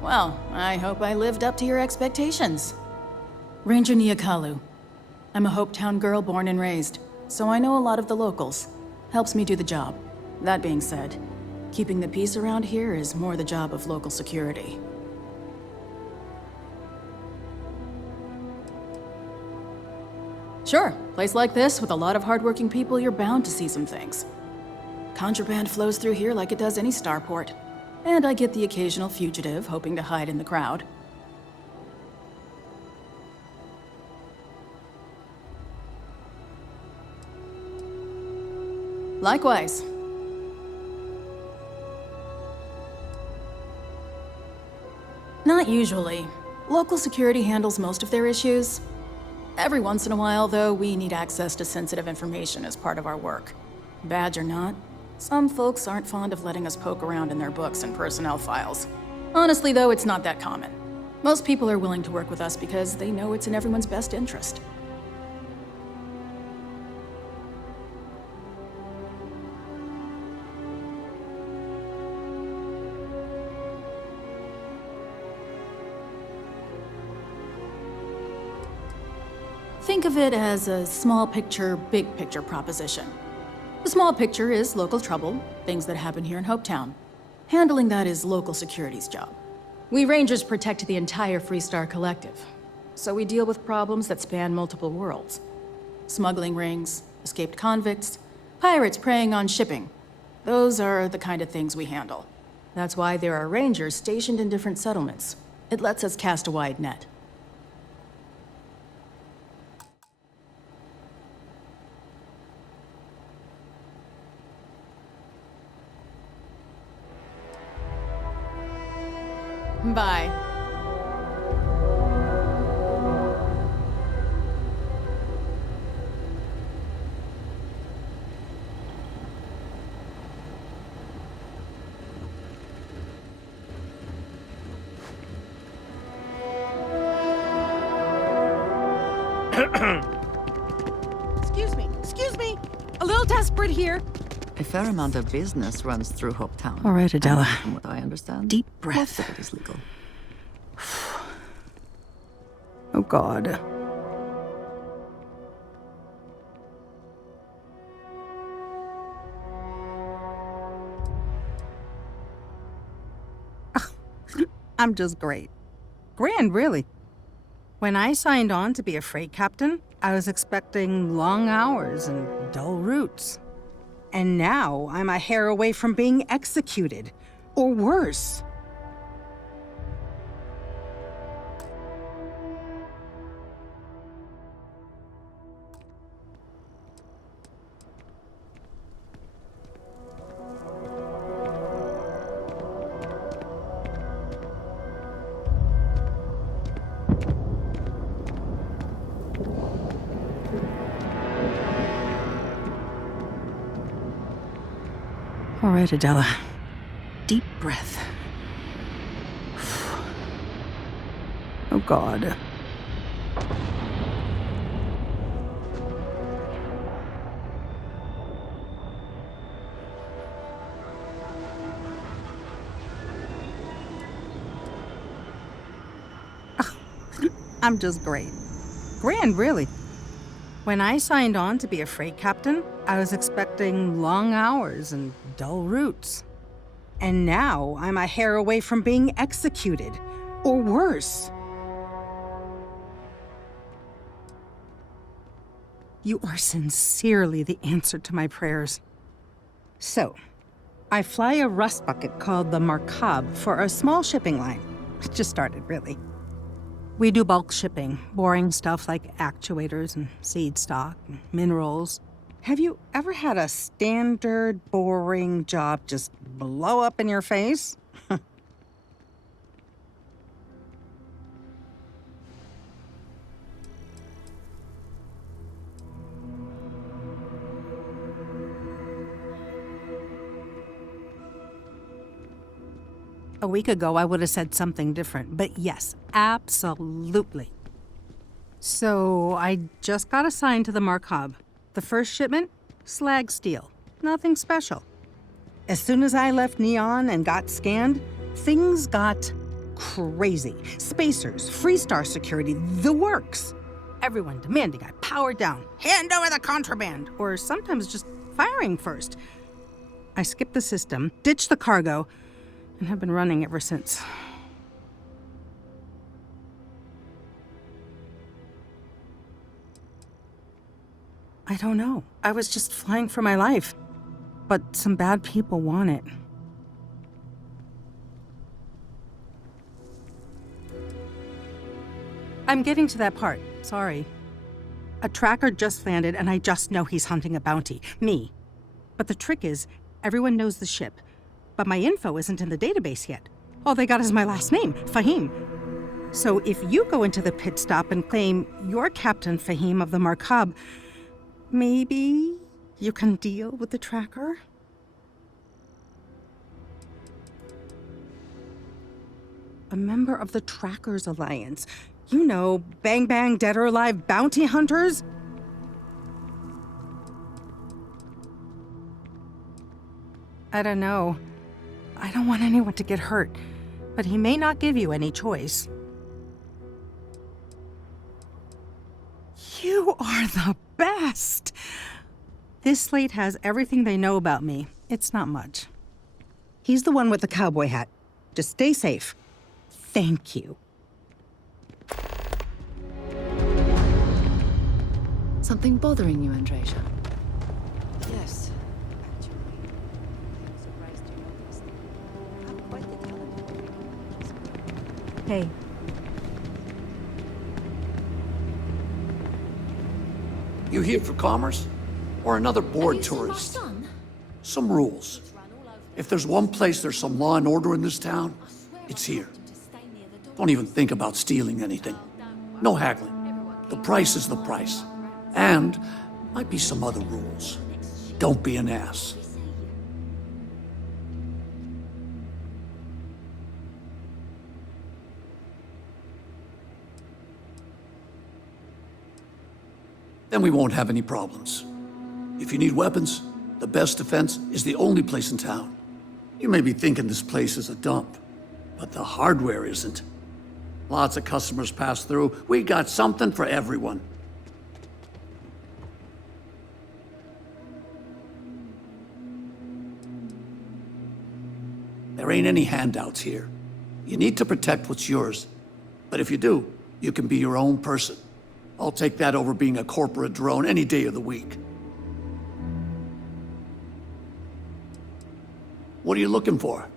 Well, I hope I lived up to your expectations. Ranger Niakalu. I'm a Hopetown girl born and raised. so I know a lot of the locals. Helps me do the job. That being said, keeping the peace around here is more the job of local security. Sure, place like this with a lot of hardworking people, you're bound to see some things. Contraband flows through here like it does any starport. And I get the occasional fugitive hoping to hide in the crowd. Likewise. Not usually. Local security handles most of their issues. Every once in a while, though, we need access to sensitive information as part of our work. Badge or not, some folks aren't fond of letting us poke around in their books and personnel files. Honestly, though, it's not that common. Most people are willing to work with us because they know it's in everyone's best interest. Think of it as a small picture, big picture proposition. The small picture is local trouble, things that happen here in Hopetown. Handling that is local security's job. We Rangers protect the entire Freestar Collective, so we deal with problems that span multiple worlds. Smuggling rings, escaped convicts, pirates preying on shipping. Those are the kind of things we handle. That's why there are Rangers stationed in different settlements. It lets us cast a wide net. Bye. Excuse me. A little desperate here. A fair amount of business runs through Hopetown. All right, Adela. And from what I understand, Deep breath. most of it is legal. Oh, God. I'm just great. Grand, really. When I signed on to be a freight captain, I was expecting long hours and dull routes. And now I'm a hair away from being executed, or worse. All right, Adela. Deep breath. Oh, God. I'm just great. Grand, really. When I signed on to be a freight captain, I was expecting long hours and dull routes. And now I'm a hair away from being executed, or worse. You are sincerely the answer to my prayers. So, I fly a rust bucket called the Markab for a small shipping line. It just started, really. We do bulk shipping, boring stuff like actuators and seed stock and minerals. Have you ever had a standard, boring job just blow up in your face? A week ago, I would have said something different, but yes, absolutely. So, I just got assigned to the Markab. The first shipment? Slag steel. Nothing special. As soon as I left Neon and got scanned, things got crazy. Spacers, Freestar security, the works. everyone demanding I power down, hand over the contraband, or sometimes just firing first. I skipped the system, ditched the cargo, and have been running ever since. I don't know. I was just flying for my life. But some bad people want it. I'm getting to that part. Sorry. A tracker just landed, and I just know he's hunting a bounty. Me. But the trick is, everyone knows the ship. But my info isn't in the database yet. All they got is my last name, Fahim. So if you go into the pit stop and claim you're Captain Fahim of the Markab, maybe you can deal with the tracker? A member of the Trackers Alliance. You know, bang bang, dead or alive bounty hunters? I don't know. I don't want anyone to get hurt, but he may not give you any choice. You are the best! This slate has everything they know about me. It's not much. He's the one with the cowboy hat. Just stay safe. Thank you. Something bothering you, Andreja? Yes. Actually, I'm surprised you noticed. I'm quite the talented. Hey. You here for commerce? Or another bored tourist? Some rules. If there's one place there's some law and order in this town, it's here. Don't even think about stealing anything. No haggling. The price is the price. And might be some other rules. Don't be an ass. Then we won't have any problems. If you need weapons, the best defense is the only place in town. You may be thinking this place is a dump, but the hardware isn't. Lots of customers pass through. We got something for everyone. There ain't any handouts here. You need to protect what's yours. But if you do, you can be your own person. I'll take that over being a corporate drone any day of the week. What are you looking for?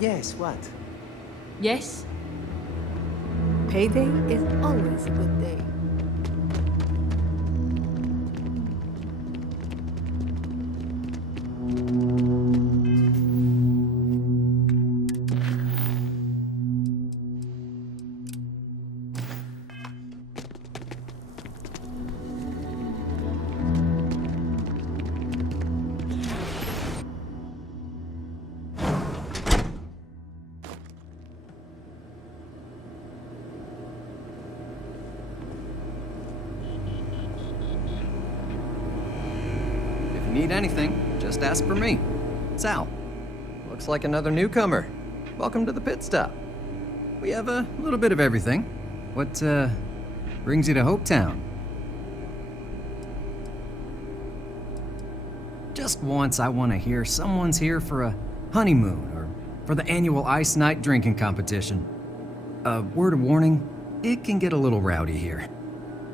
Yes, what? Yes? Payday is always a good day. Need anything, just ask for me. Sal. Looks like another newcomer. Welcome to the pit stop. We have a little bit of everything. What, brings you to Hopetown? Just once I want to hear someone's here for a honeymoon or for the annual Ice Night drinking competition. A word of warning, it can get a little rowdy here.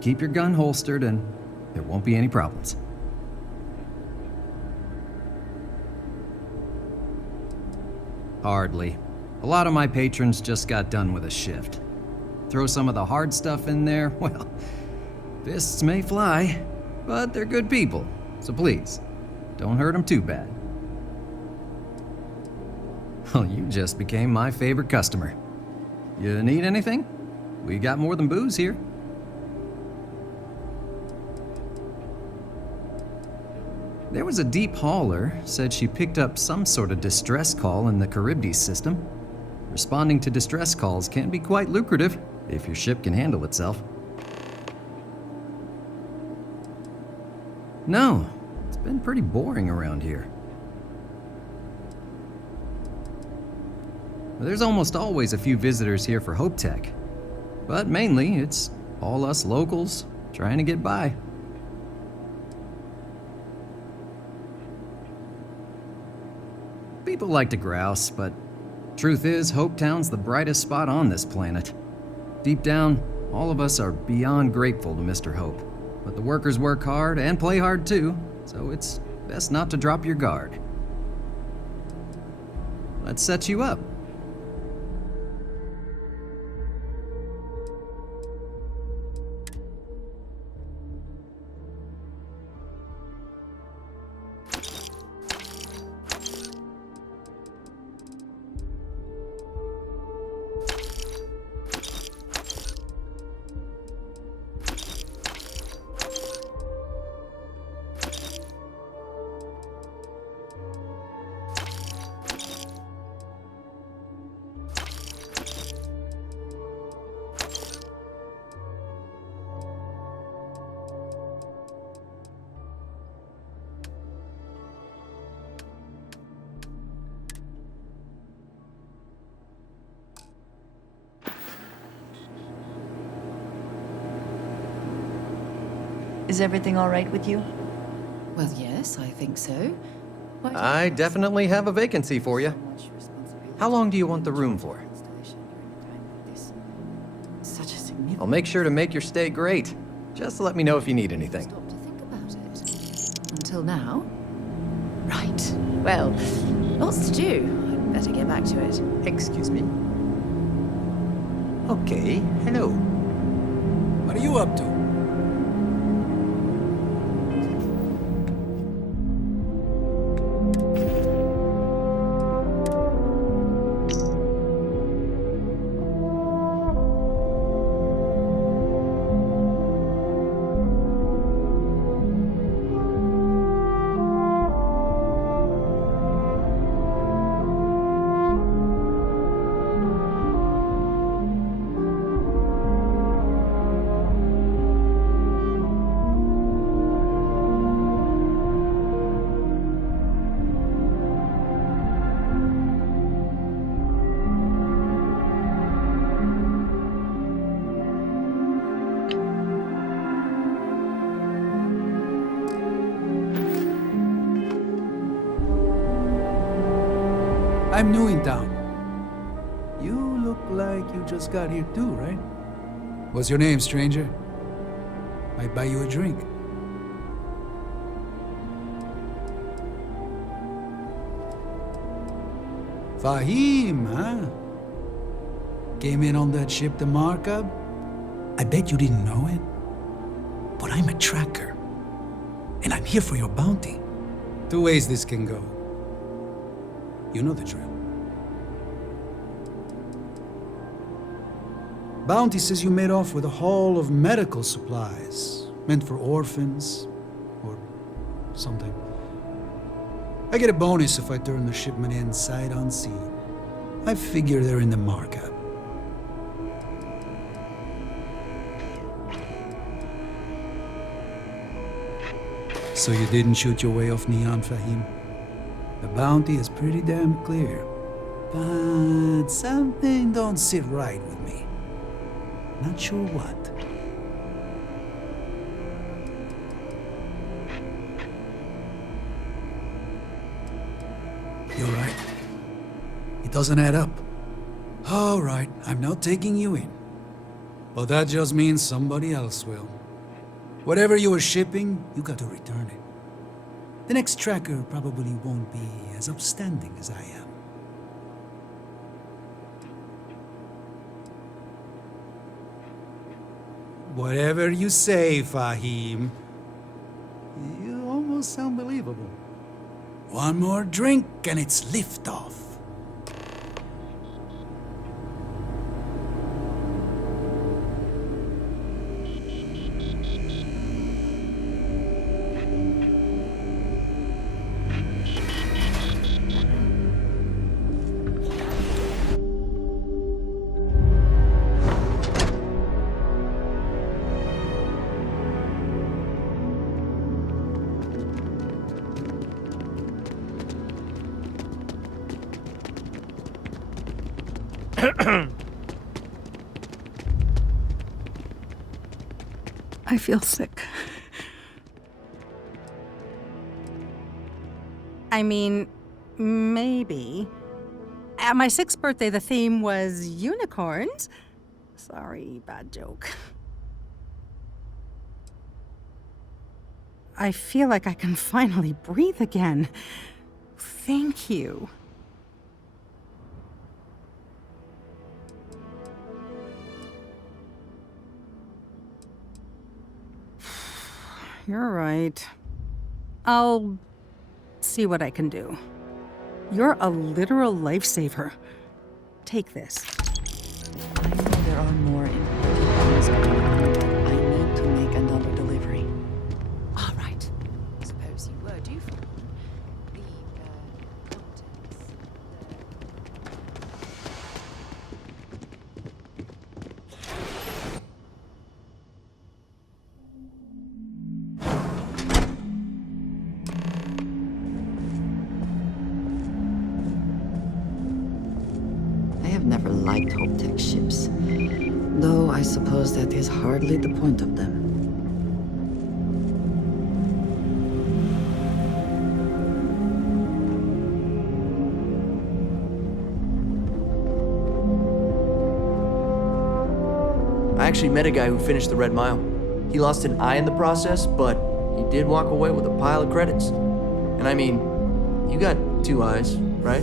Keep your gun holstered and there won't be any problems. Hardly. A lot of my patrons just got done with a shift. Throw some of the hard stuff in there, well, fists may fly, but they're good people, so please, don't hurt them too bad. Well, you just became my favorite customer. You need anything? We got more than booze here. There was a deep hauler, said she picked up some sort of distress call in the Charybdis system. Responding to distress calls can be quite lucrative if your ship can handle itself. No, it's been pretty boring around here. There's almost always a few visitors here for Hope Tech, but mainly it's all us locals trying to get by. People like to grouse, but truth is, Hopetown's the brightest spot on this planet. Deep down, all of us are beyond grateful to Mr. Hope, but the workers work hard and play hard too, so it's best not to drop your guard. Let's set you up. Is everything all right with you? Well, yes, I think so. I definitely have a vacancy for you. How long do you want the room for? Such a significant... I'll make sure to make your stay great. Just let me know if you need anything. Until now. Right. Well, lots to do. I'd better get back to it. Excuse me. Okay, hello. What are you up to? I'm new in town. You look like you just got here too, right? What's your name, stranger? Might buy you a drink. Fahim, huh? Came in on that ship, the Markup? I bet you didn't know it. But I'm a tracker. And I'm here for your bounty. Two ways this can go. You know the drill. Bounty says you made off with a haul of medical supplies, meant for orphans, or something. I get a bonus if I turn the shipment in sight unseen. I figure they're in the Markup. So you didn't shoot your way off Neon, Fahim? The bounty is pretty damn clear. But something don't sit right with me. Not sure what. You're right. It doesn't add up. All right, I'm not taking you in. But that just means somebody else will. Whatever you were shipping, you got to return it. The next tracker probably won't be as upstanding as I am. Whatever you say, Fahim. You almost sound believable. One more drink and it's liftoff. I feel sick. I mean, maybe. At my 6th birthday, the theme was unicorns. Sorry, bad joke. I feel like I can finally breathe again. Thank you. You're right. I'll see what I can do. You're a literal lifesaver. Take this. I know there are more important things going on, but I need to make another delivery. All right. Suppose you were due for one. The contents. I have never liked Hope Tech ships, though I suppose that is hardly the point of them. I actually met a guy who finished the Red Mile. He lost an eye in the process, but he did walk away with a pile of credits. And I mean, you got 2 eyes, right?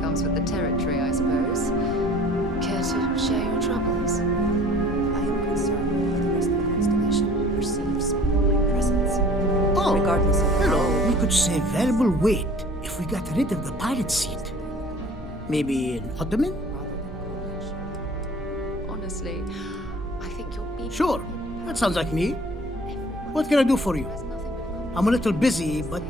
Comes with the territory, I suppose. Care to share your troubles? I am concerned with the rest of the constellation perceives my presence. Oh, regardless of hello. We could save valuable weight if we got rid of the pilot seat. Maybe an ottoman? Honestly, I think you're being... Sure. That sounds like me. What can I do for you? I'm a little busy, but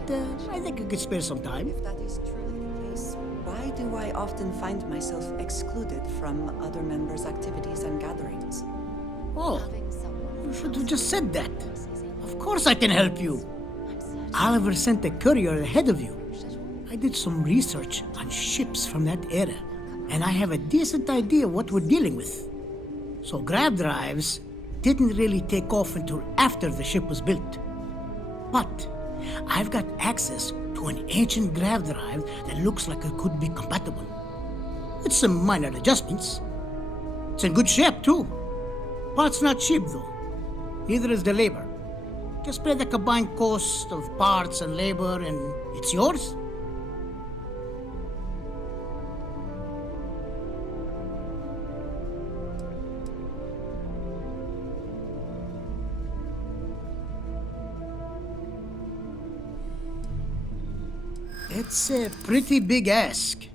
I think I could spare some time. If that is truly the case, why do I often find myself excluded from other members' activities and gatherings? Oh, you should have just said that. Of course I can help you. Oliver sent a courier ahead of you. I did some research on ships from that era, and I have a decent idea what we're dealing with. So grab drives didn't really take off until after the ship was built. But I've got access to an ancient grav drive that looks like it could be compatible. With some minor adjustments. It's in good shape, too. Parts not cheap, though. Neither is the labor. Just pay the combined cost of parts and labor, and it's yours. It's a pretty big ask,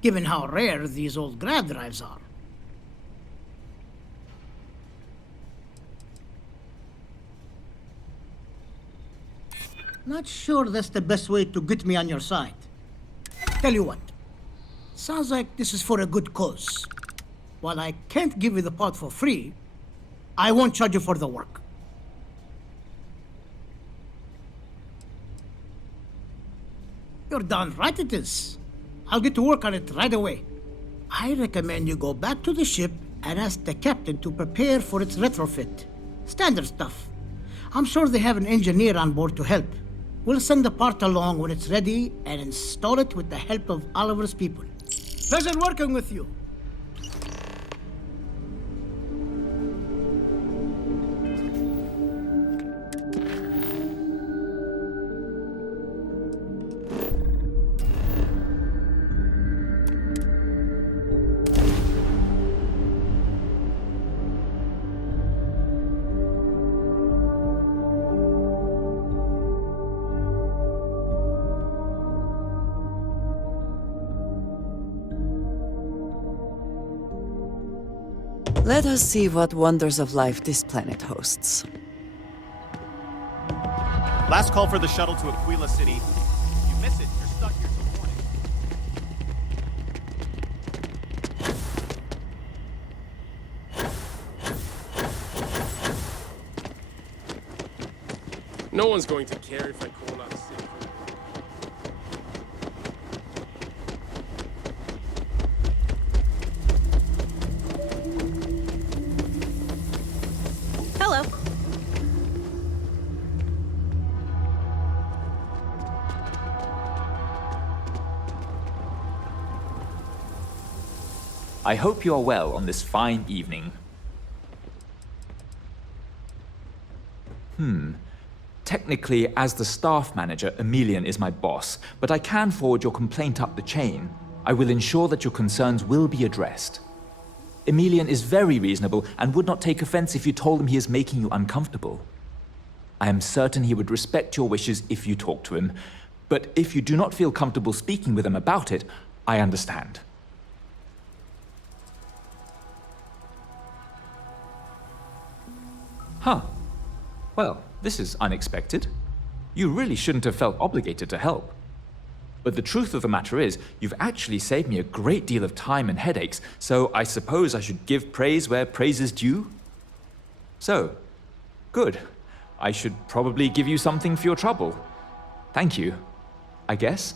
given how rare these old grav drives are. Not sure that's the best way to get me on your side. Tell you what, sounds like this is for a good cause. While I can't give you the part for free, I won't charge you for the work. You're darn right it is. I'll get to work on it right away. I recommend you go back to the ship and ask the captain to prepare for its retrofit. Standard stuff. I'm sure they have an engineer on board to help. We'll send the part along when it's ready and install it with the help of Oliver's people. Pleasure working with you. Let us see what wonders of life this planet hosts. Last call for the shuttle to Aquila City. If you miss it, you're stuck here till morning. No one's going to care if I call out sick. Hello. I hope you are well on this fine evening. Technically, as the staff manager, Emilian is my boss, but I can forward your complaint up the chain. I will ensure that your concerns will be addressed. Emilian is very reasonable and would not take offense if you told him he is making you uncomfortable. I am certain he would respect your wishes if you talk to him, but if you do not feel comfortable speaking with him about it, I understand. Huh. Well, this is unexpected. You really shouldn't have felt obligated to help. But the truth of the matter is, you've actually saved me a great deal of time and headaches, so I suppose I should give praise where praise is due? So, good. I should probably give you something for your trouble. Thank you, I guess.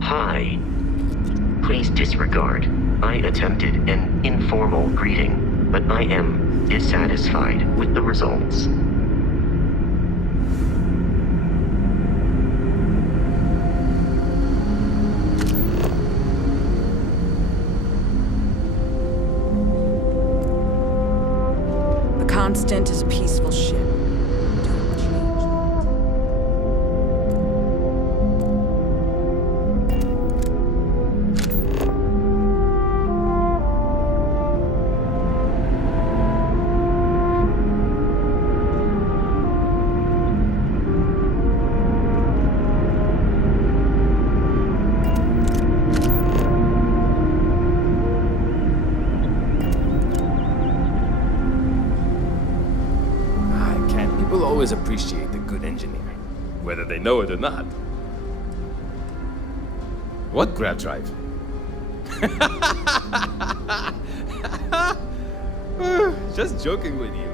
Hi. Please disregard. I attempted an informal greeting, but I am dissatisfied with the results. The Constant is a peaceful ship. always appreciate a good engineer, whether they know it or not. What grab drive? Just joking with you.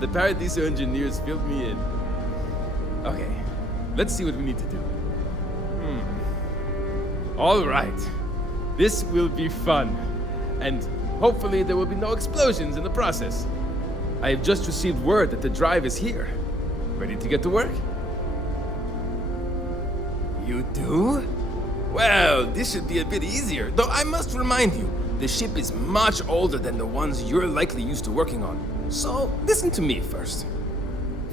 The Paradiso engineers filled me in. Okay, let's see what we need to do. All right. This will be fun. And hopefully there will be no explosions in the process. I have just received word that the drive is here. Ready to get to work? You do? Well, this should be a bit easier, though I must remind you, the ship is much older than the ones you're likely used to working on. So, listen to me first.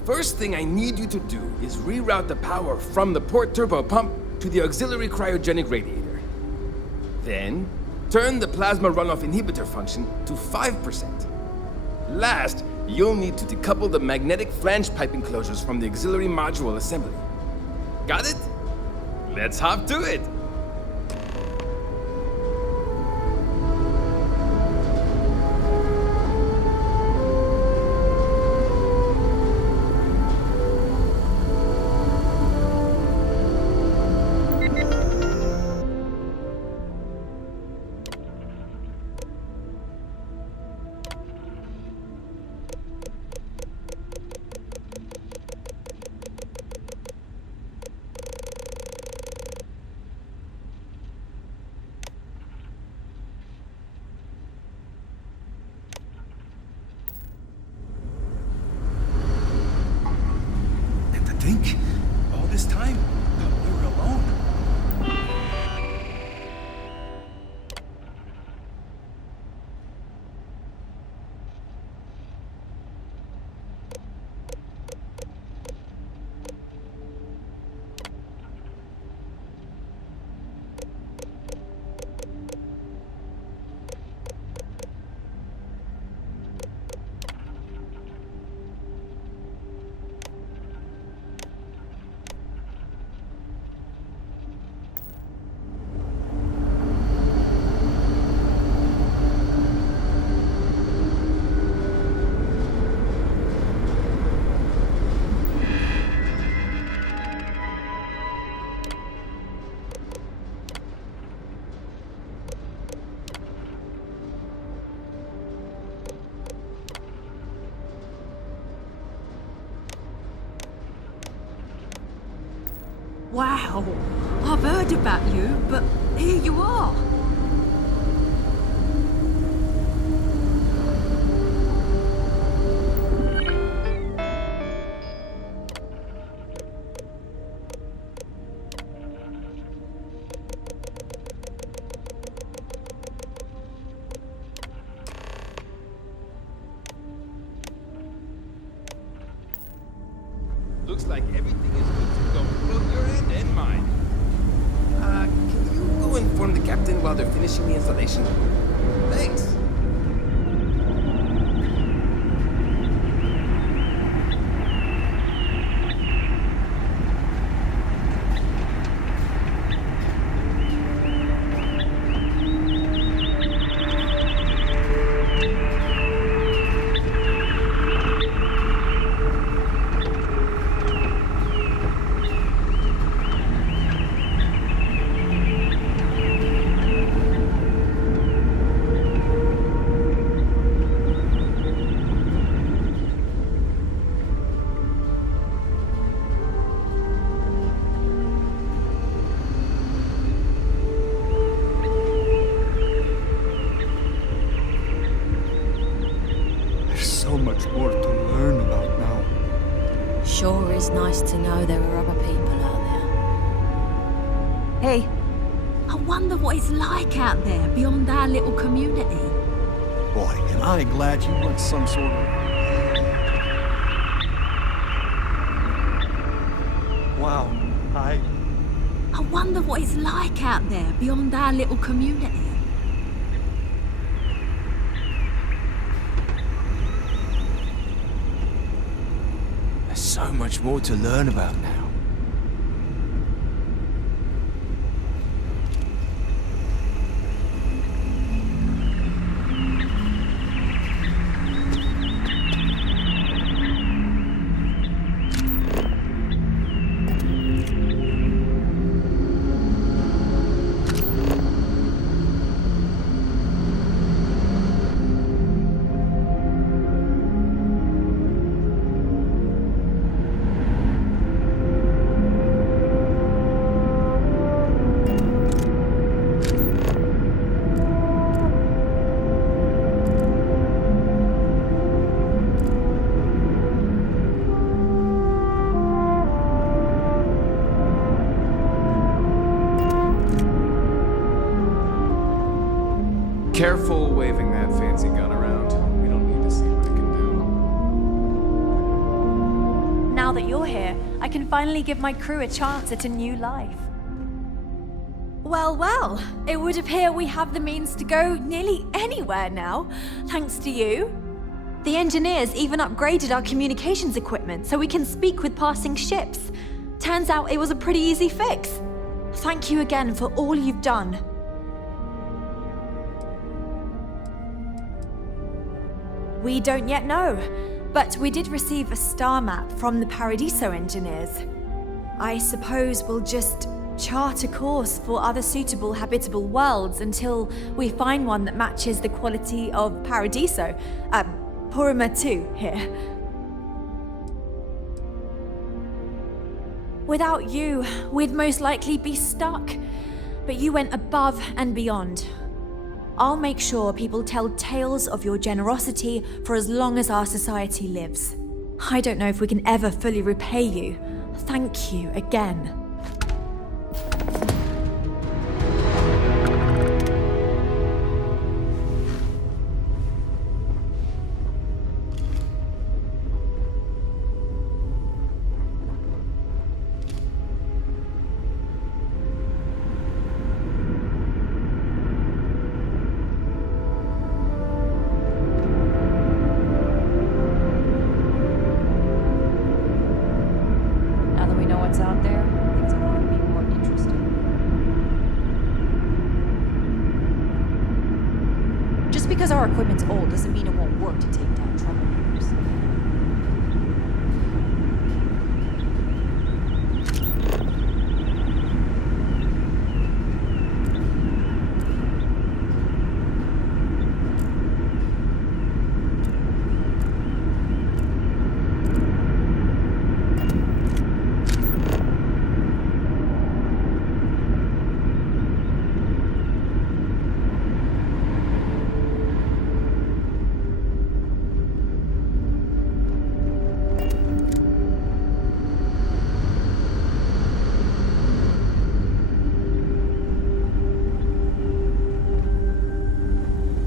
First thing I need you to do is reroute the power from the port turbo pump to the auxiliary cryogenic radiator. Then, turn the plasma runoff inhibitor function to 5%. Last, you'll need to decouple the magnetic flange pipe enclosures from the auxiliary module assembly. Got it? Let's hop to it! Think? All this time, we were alone. Wow, I've heard about you, but here you are. Looks like everything is good to go, both your end and mine. Can you go inform the captain while they're finishing the installation? Thanks. So much more to learn about now. Sure is nice to know there are other people out there. Hey, I wonder what it's like out there beyond our little community. Boy, am I glad you weren't some sort of... Wow, I wonder what it's like out there beyond our little community. So much more to learn about now. Careful waving that fancy gun around. We don't need to see what it can do. Now that you're here, I can finally give my crew a chance at a new life. Well, well, it would appear we have the means to go nearly anywhere now, thanks to you. The engineers even upgraded our communications equipment so we can speak with passing ships. Turns out it was a pretty easy fix. Thank you again for all you've done. We don't yet know, but we did receive a star map from the Paradiso engineers. I suppose we'll just chart a course for other suitable habitable worlds until we find one that matches the quality of Paradiso. Purima 2 here. Without you, we'd most likely be stuck. But you went above and beyond. I'll make sure people tell tales of your generosity for as long as our society lives. I don't know if we can ever fully repay you. Thank you again. Out there, things are going to be more interesting. Just because our equipment's old doesn't mean it won't work to take down troublemakers.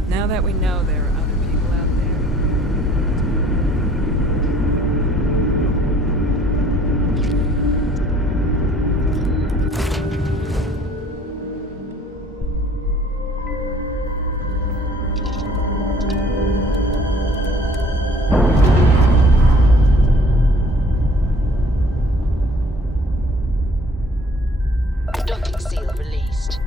Now that we know there are other people out there. Docking seal released.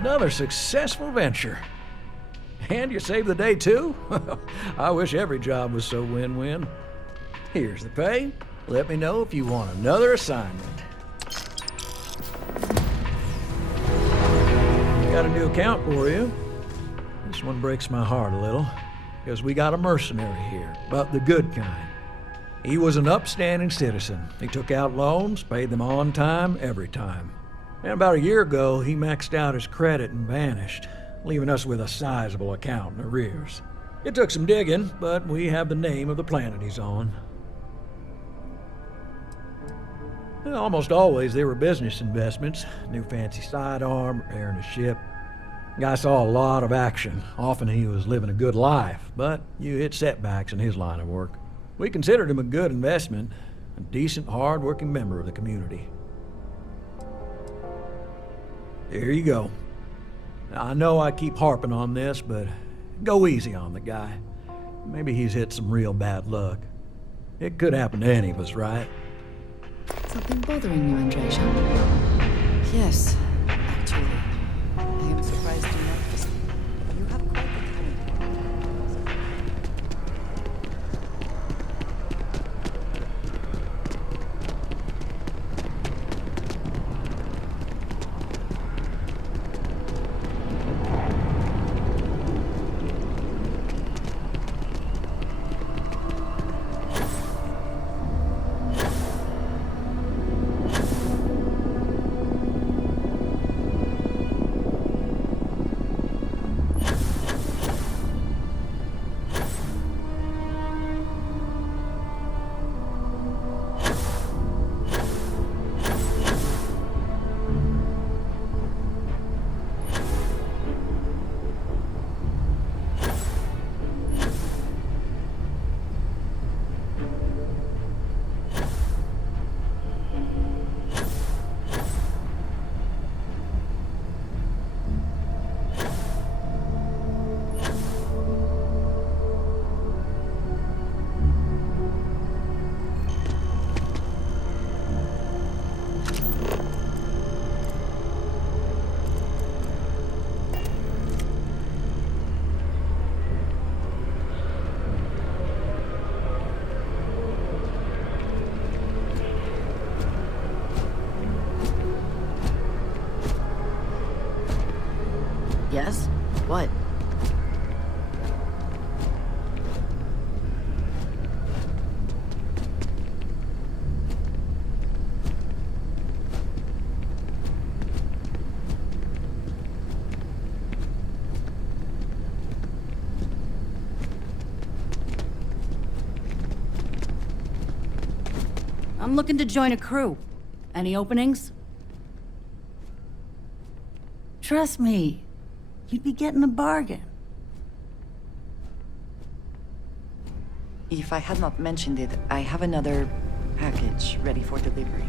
Another successful venture. And you saved the day, too? I wish every job was so win-win. Here's the pay. Let me know if you want another assignment. Got a new account for you. This one breaks my heart a little, because we got a mercenary here, but the good kind. He was an upstanding citizen. He took out loans, paid them on time, every time. And about a year ago, he maxed out his credit and vanished, leaving us with a sizable account in arrears. It took some digging, but we have the name of the planet he's on. Well, almost always they were business investments, new fancy sidearm, repairing a ship. Guy saw a lot of action. Often he was living a good life, but you hit setbacks in his line of work. We considered him a good investment, a decent, hard-working member of the community. There you go. Now, I know I keep harping on this, but go easy on the guy. Maybe he's hit some real bad luck. It could happen to any of us, right? Something bothering you, Andreja? Yes, actually. I am surprised you noticed. You have quite the Yes? What? I'm looking to join a crew. Any openings? Trust me, you'd be getting a bargain. If I had not mentioned it, I have another package ready for delivery.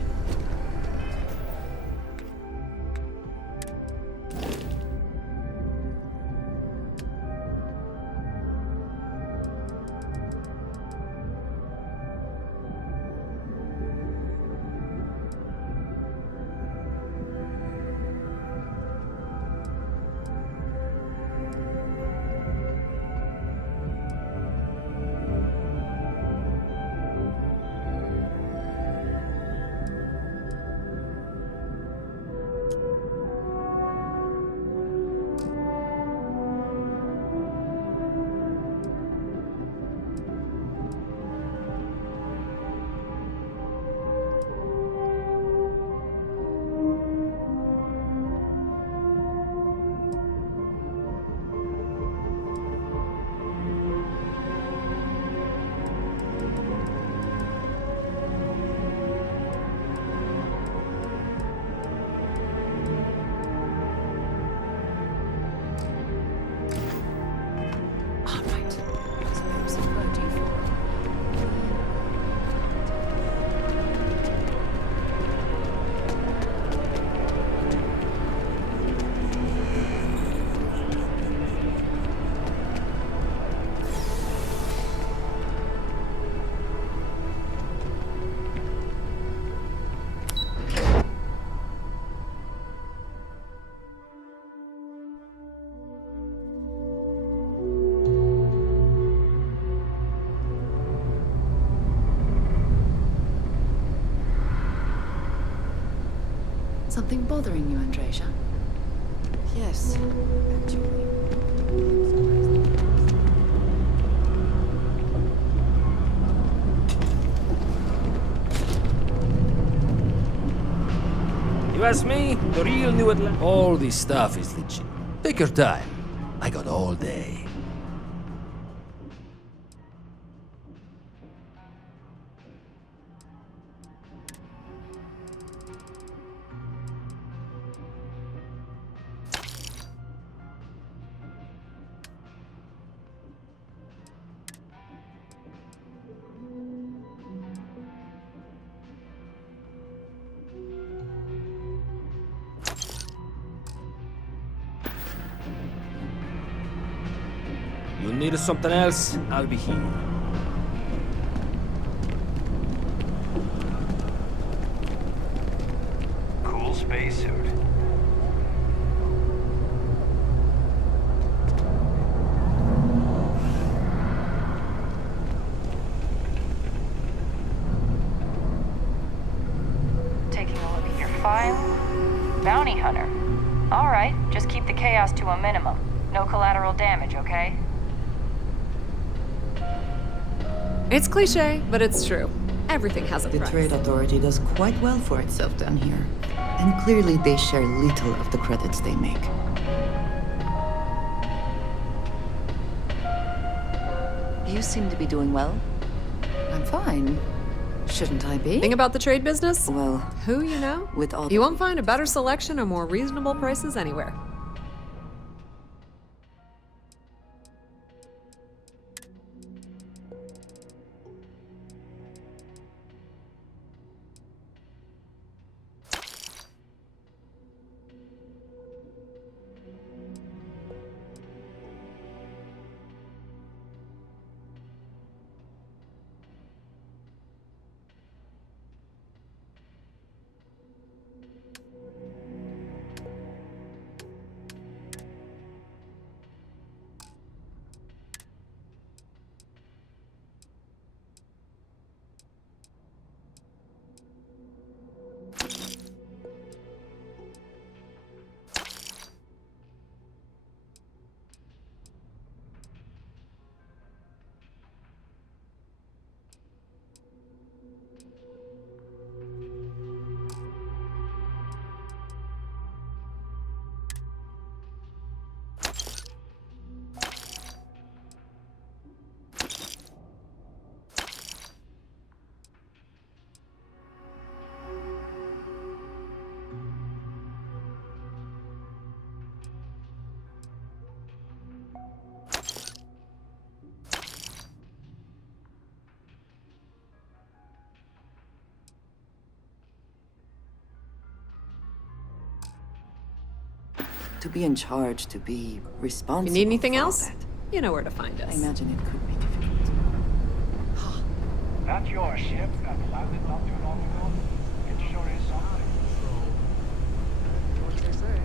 Something bothering you, Andreja? Yes, actually. You ask me, the real New Atlanta. All this stuff is legit. Take your time. I got all day. You need something else, I'll be here. Cool spacesuit. Taking a look at your file. Bounty hunter. All right, just keep the chaos to a minimum. No collateral damage, okay? It's cliche, but it's true. Everything has a The price. Trade Authority does quite well for itself down here. And clearly they share little of the credits they make. You seem to be doing well. I'm fine. Shouldn't I be? Thing about the trade business? Well, who you know? with all You won't find a better selection or more reasonable prices anywhere. To be in charge, to be responsible. If you need anything for all else, that. you know where to find us. I imagine it could be difficult. That's your ship that landed not too long ago. It sure is something. What they say.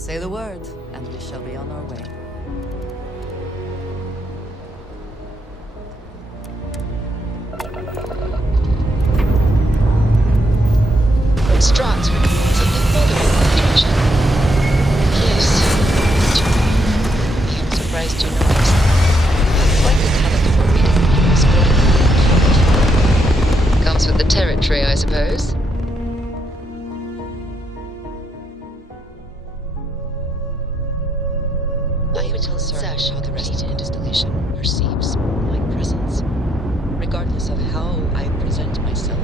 Say the word, and we shall be on our way. Strats reports that the following location. Yes. I am surprised you noticed. Quite the talent for reading people's brains. Comes with the territory, I suppose. I am concerned how the rest of the installation perceives my presence, regardless of how I present myself.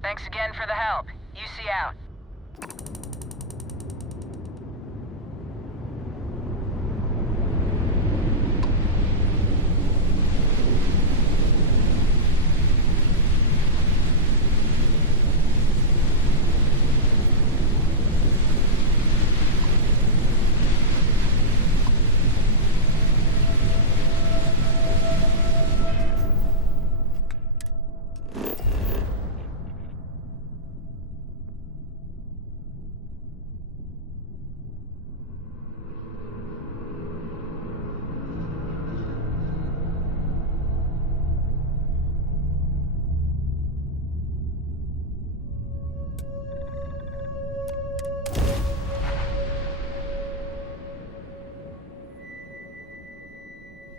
Thanks again for the help. UC out.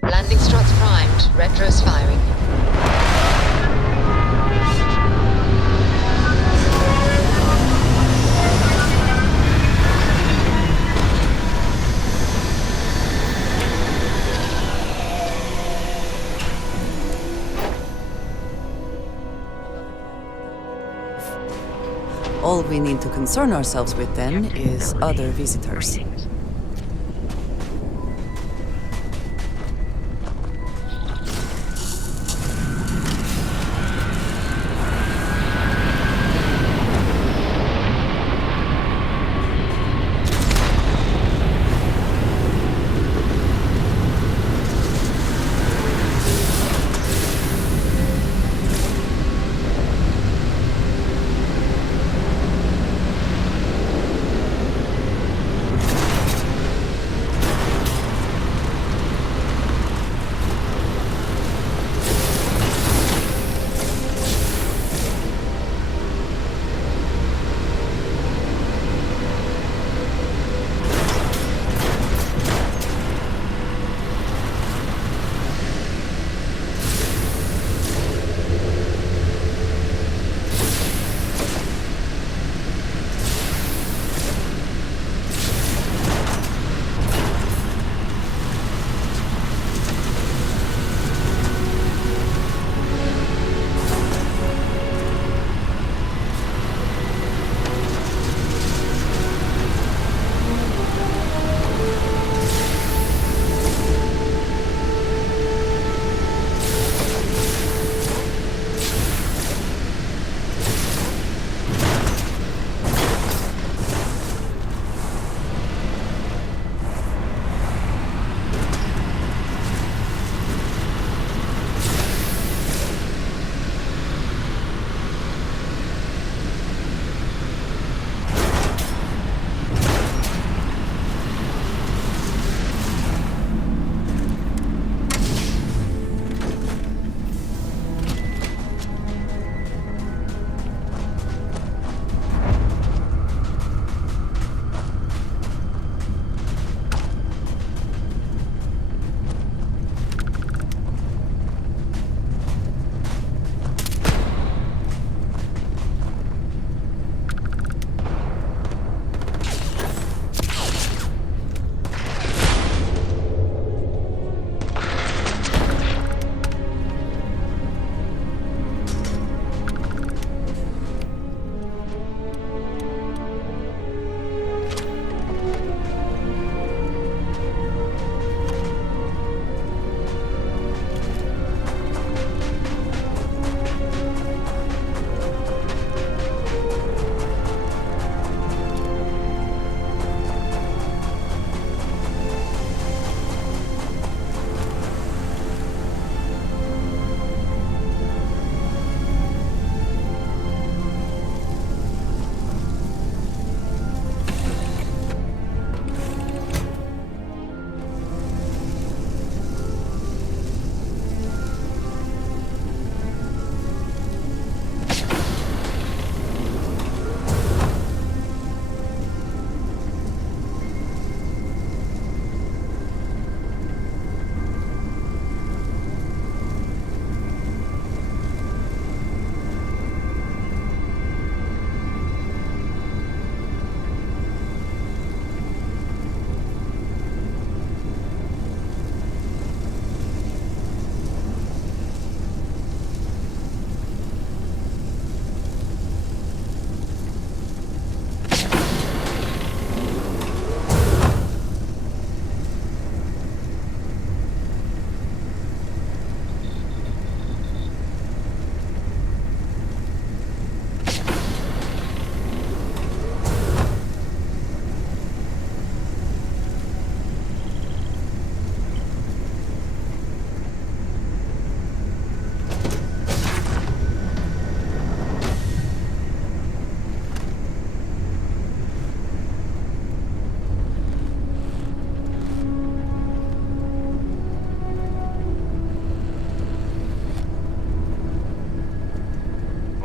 Landing struts primed. Retros firing. All we need to concern ourselves with then is other visitors.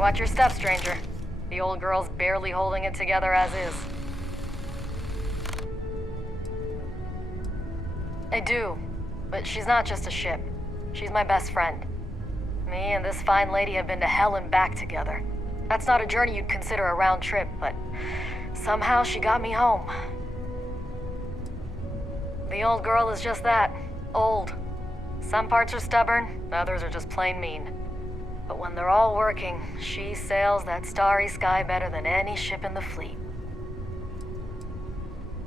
Watch your step, stranger. The old girl's barely holding it together as is. I do, but she's not just a ship. She's my best friend. Me and this fine lady have been to hell and back together. That's not a journey you'd consider a round trip, but somehow she got me home. The old girl is just that, old. Some parts are stubborn, others are just plain mean. But when they're all working, she sails that starry sky better than any ship in the fleet.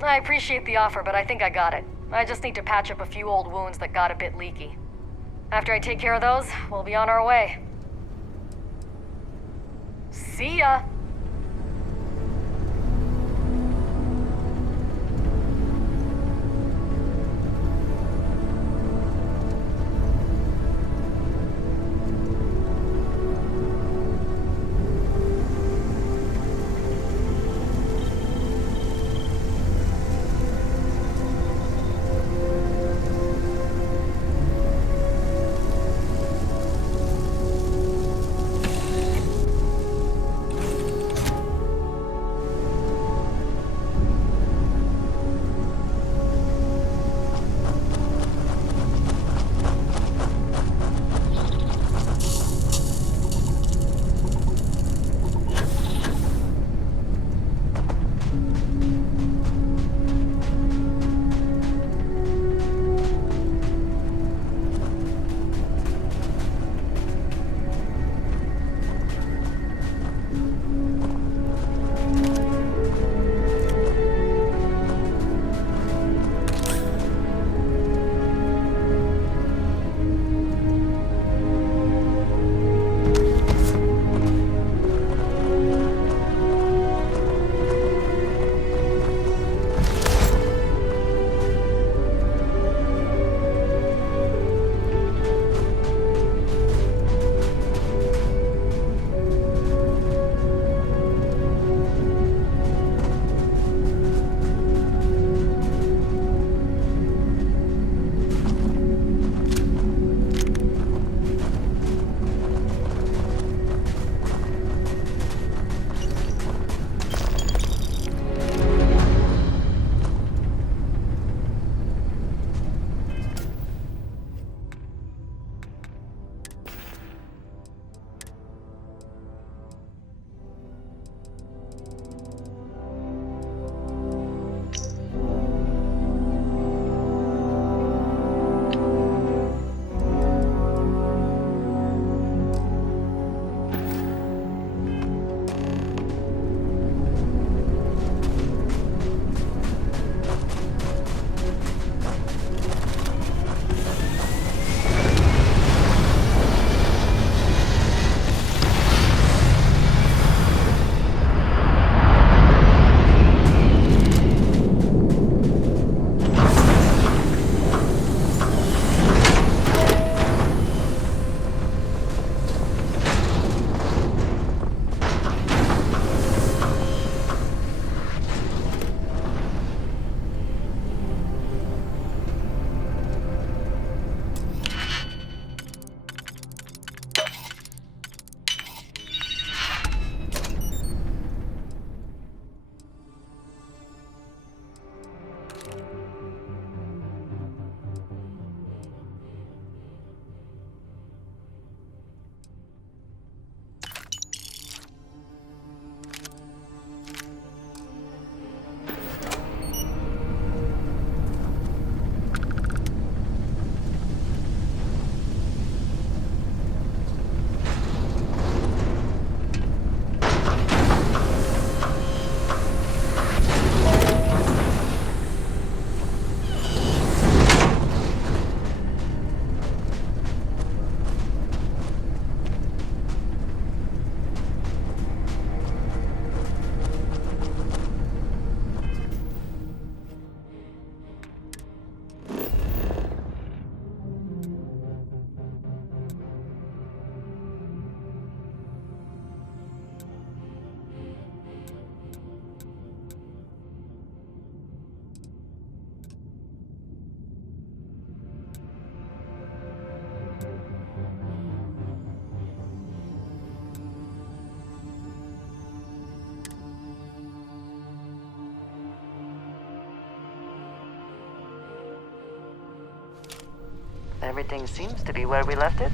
I appreciate the offer, but I think I got it. I just need to patch up a few old wounds that got a bit leaky. After I take care of those, we'll be on our way. See ya! Everything seems to be where we left it.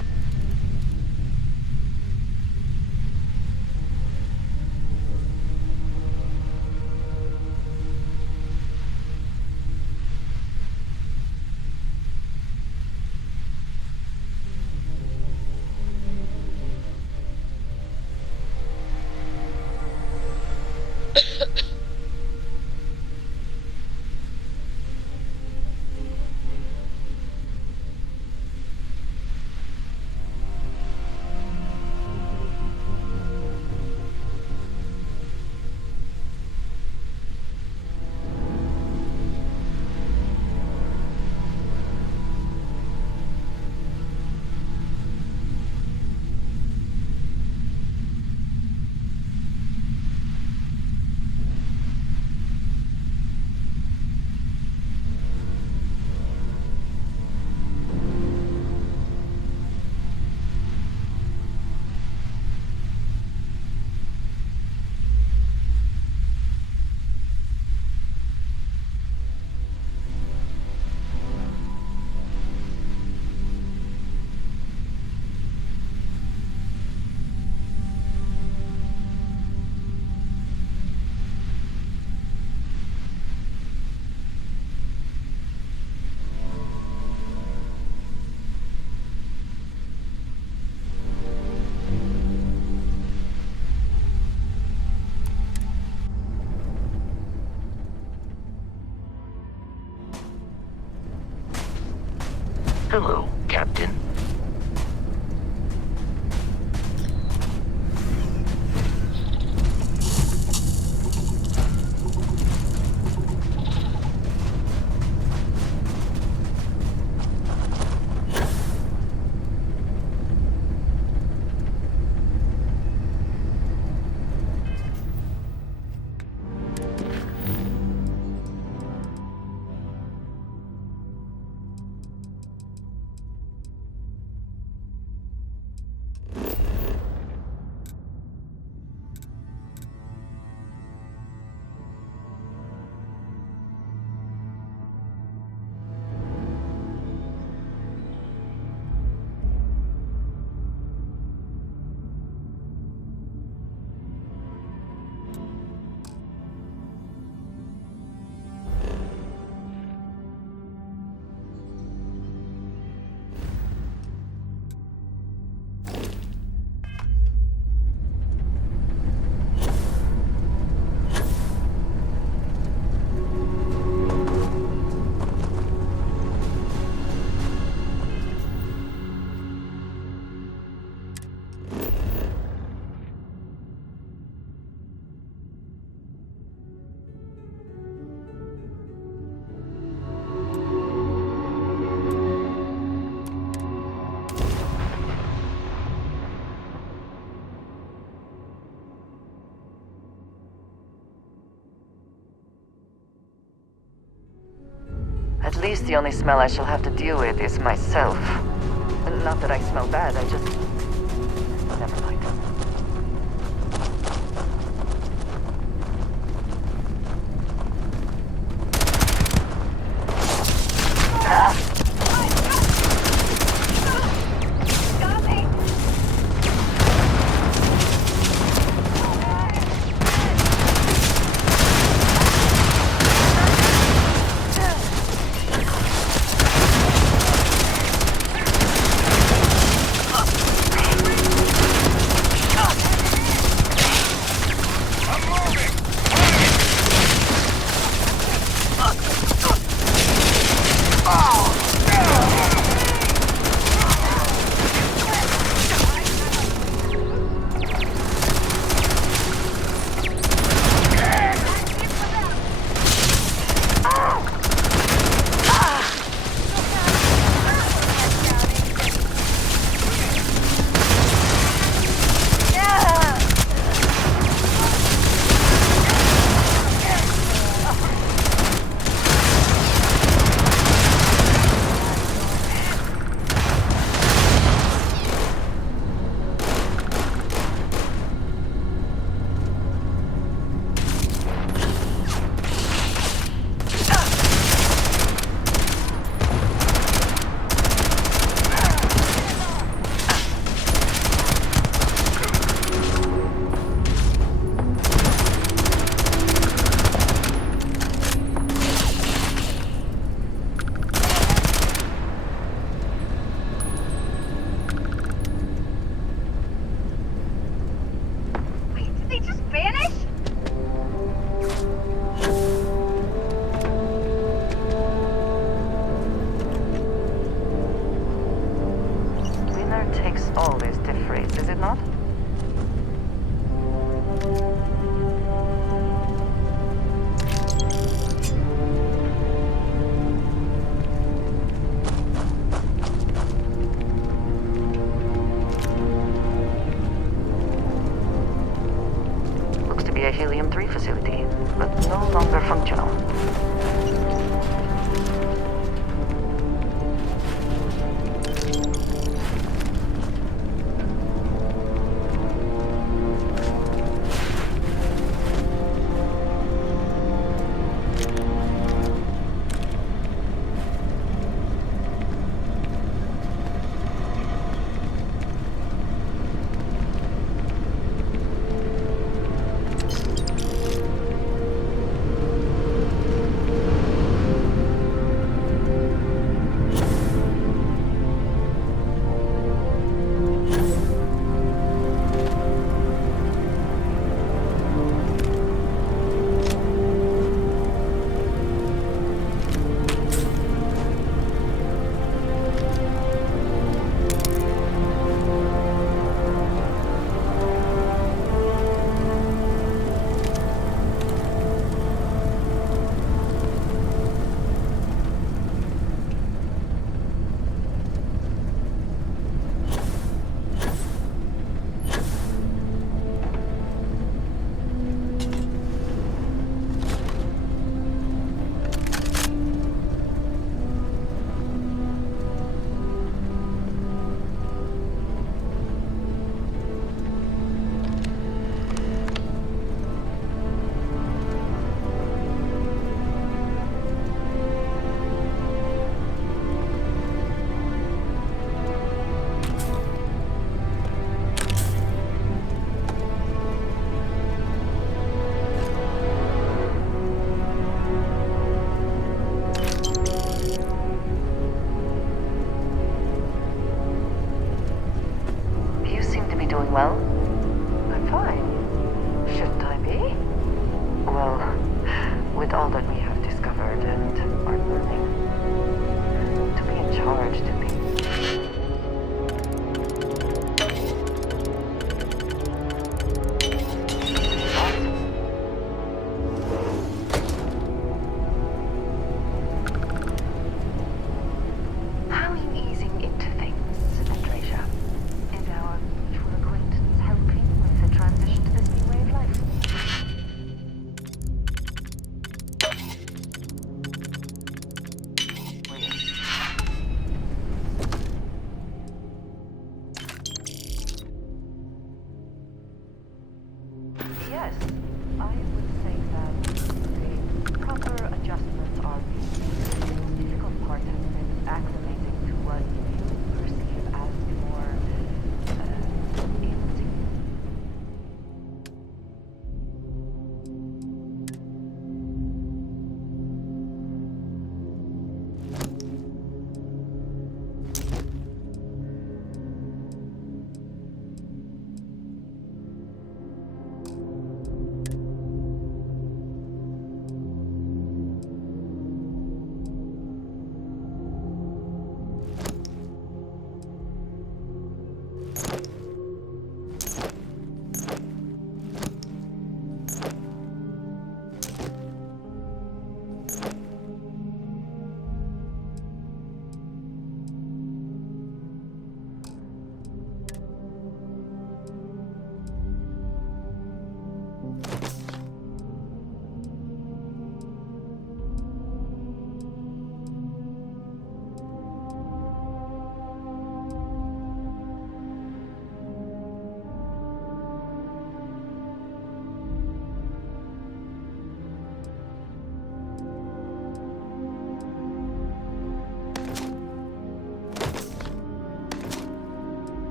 Hello, Captain. At least the only smell I shall have to deal with is myself. Not that I smell bad, I just... Never mind.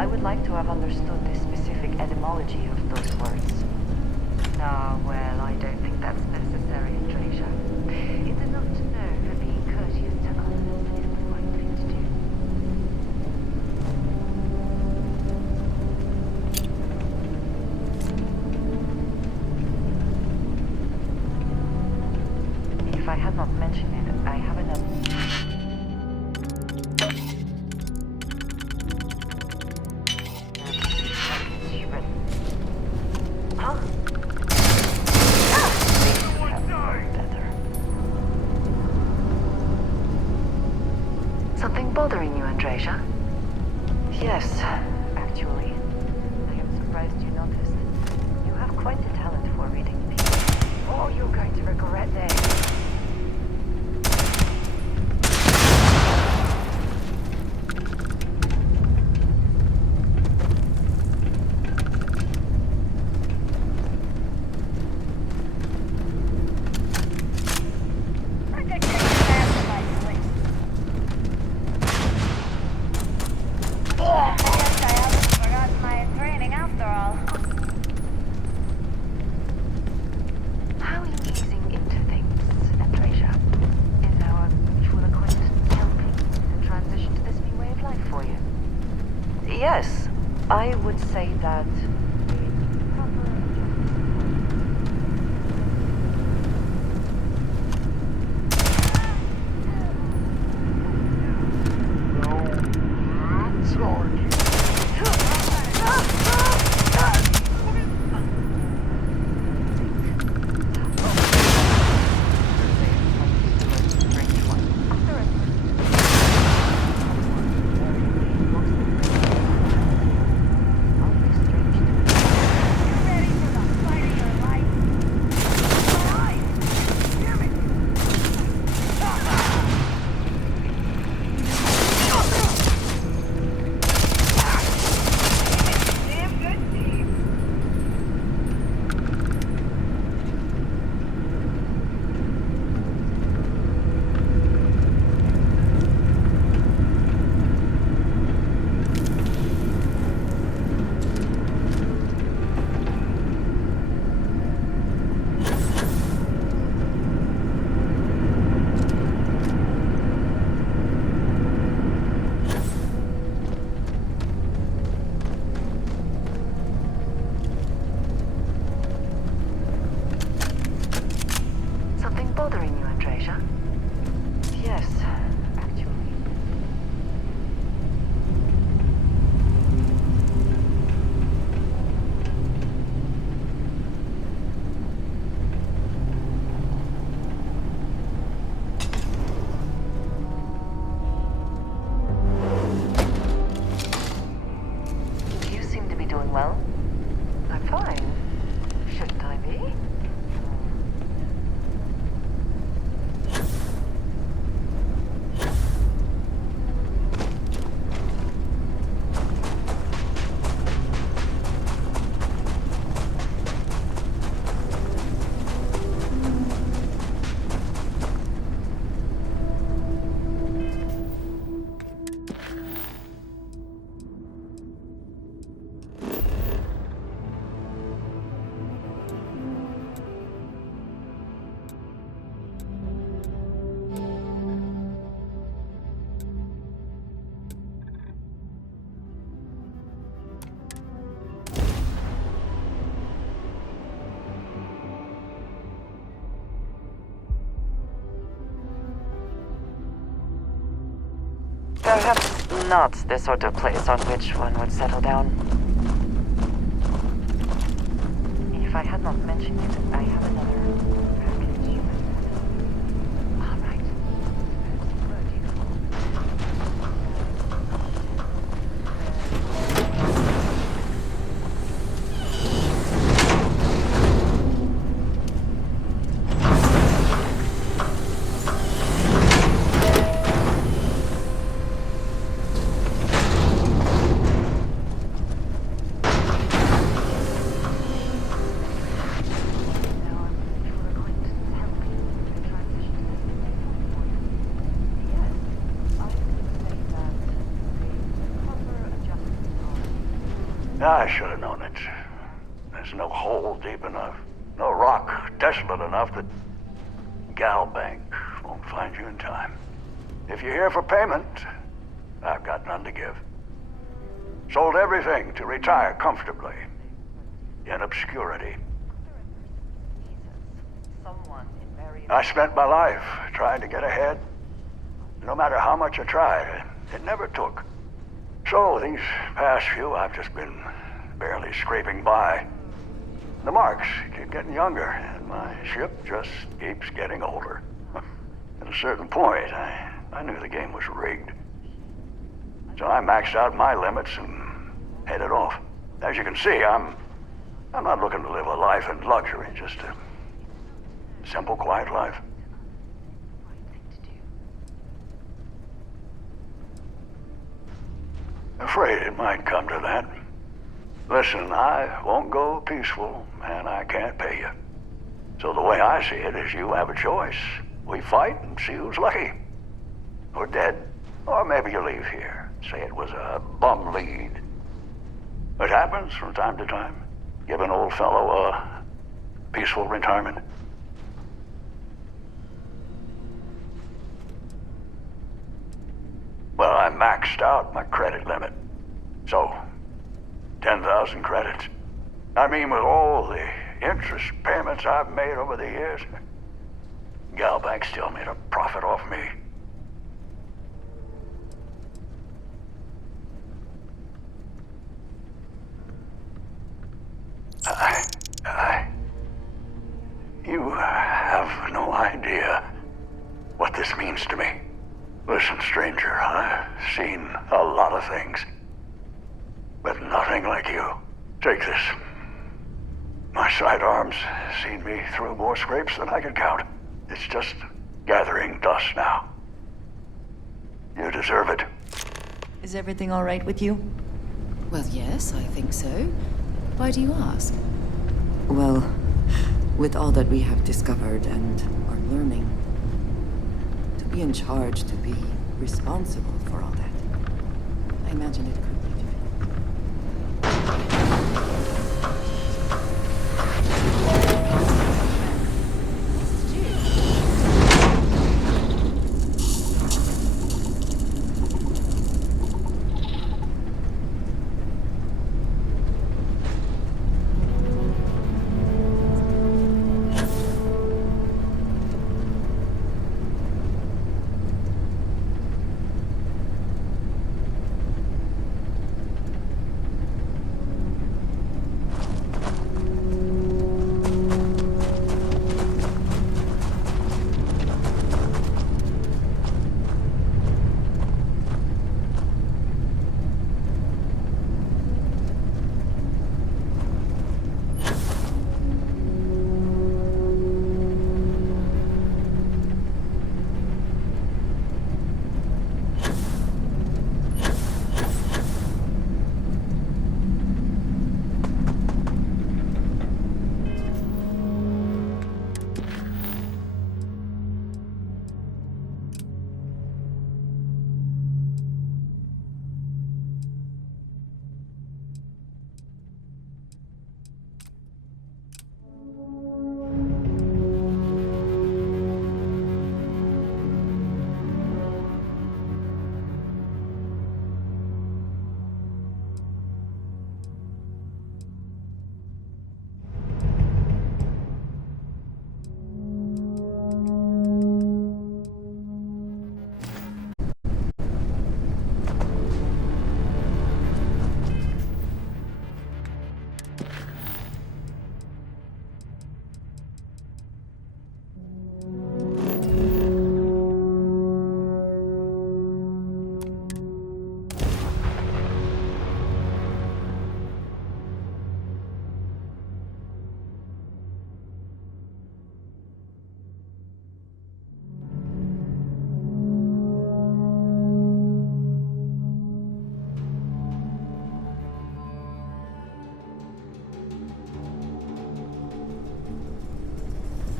I would like to have understood the specific etymology of those words. Ah, well, I don't think that's necessary, Andreja. It's enough to know that being courteous to others is the right thing to do. If I had not mentioned it, I have another. Huh? Something bothering you, Andreja? Yes, actually. I am surprised you noticed. You have quite a talent for reading people. Oh, you're going to regret this. How are you easing into things, Andreja? Is our mutual acquaintance helping the transition to this new way of life for you? Yes, I would say that. Something bothering you, Andreja? Yes, actually. You seem to be doing well. I'm fine. Shouldn't I be? Perhaps not the sort of place on which one would settle down. If I had not mentioned it, I have another package. All right. I should have known it. There's no hole deep enough, no rock desolate enough that Galbank won't find you in time. If you're here for payment, I've got none to give. Sold everything to retire comfortably, in obscurity. I spent my life trying to get ahead. No matter how much I tried, it never took. So these past few, I've just been barely scraping by. The marks keep getting younger, and my ship just keeps getting older. At a certain point, I knew the game was rigged. So I maxed out my limits and headed off. As you can see, I'm not looking to live a life in luxury, just a simple, quiet life. Afraid it might come to that. Listen, I won't go peaceful, and I can't pay you. So the way I see it is you have a choice. We fight and see who's lucky. Or dead. Or maybe you leave here. Say it was a bum lead. It happens from time to time. Give an old fellow a peaceful retirement. Well, I maxed out my credit limit. So, 10,000 credits. I mean, with all the interest payments I've made over the years, Galbank still made a profit off me. You have no idea what this means to me. Listen, stranger, I've seen a lot of things, but nothing like you. Take this. My sidearms seen me through more scrapes than I could count. It's just gathering dust now. You deserve it. Is everything all right with you? Well, yes, I think so. Why do you ask? Well, with all that we have discovered and are learning, to be in charge, to be responsible for all that, I imagine it could be difficult.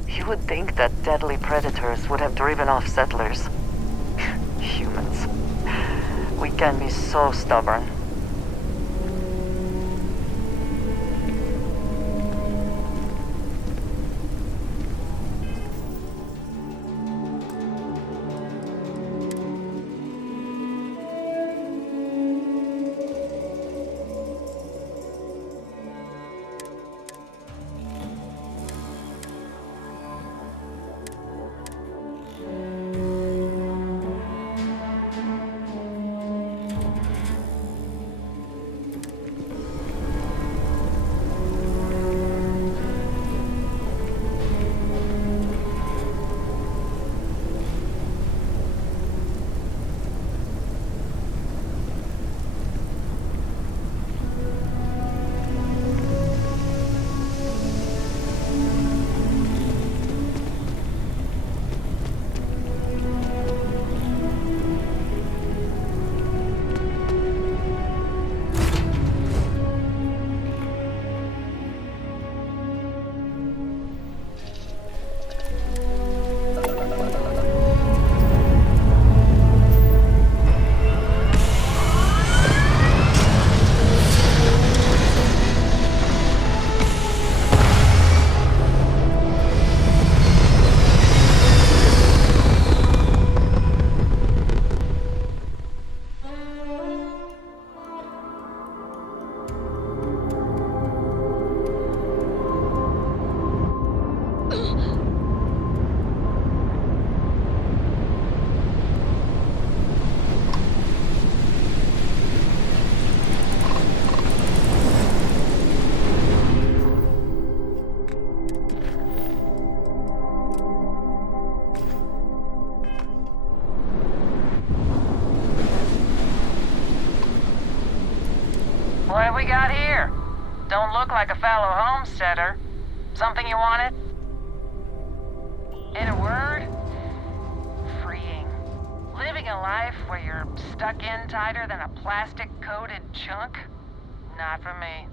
You would think that deadly predators would have driven off settlers. Humans. We can be so stubborn. What have we got here? Don't look like a fellow homesteader. Something you wanted? In a word, freeing. Living a life where you're stuck in tighter than a plastic-coated chunk? Not for me.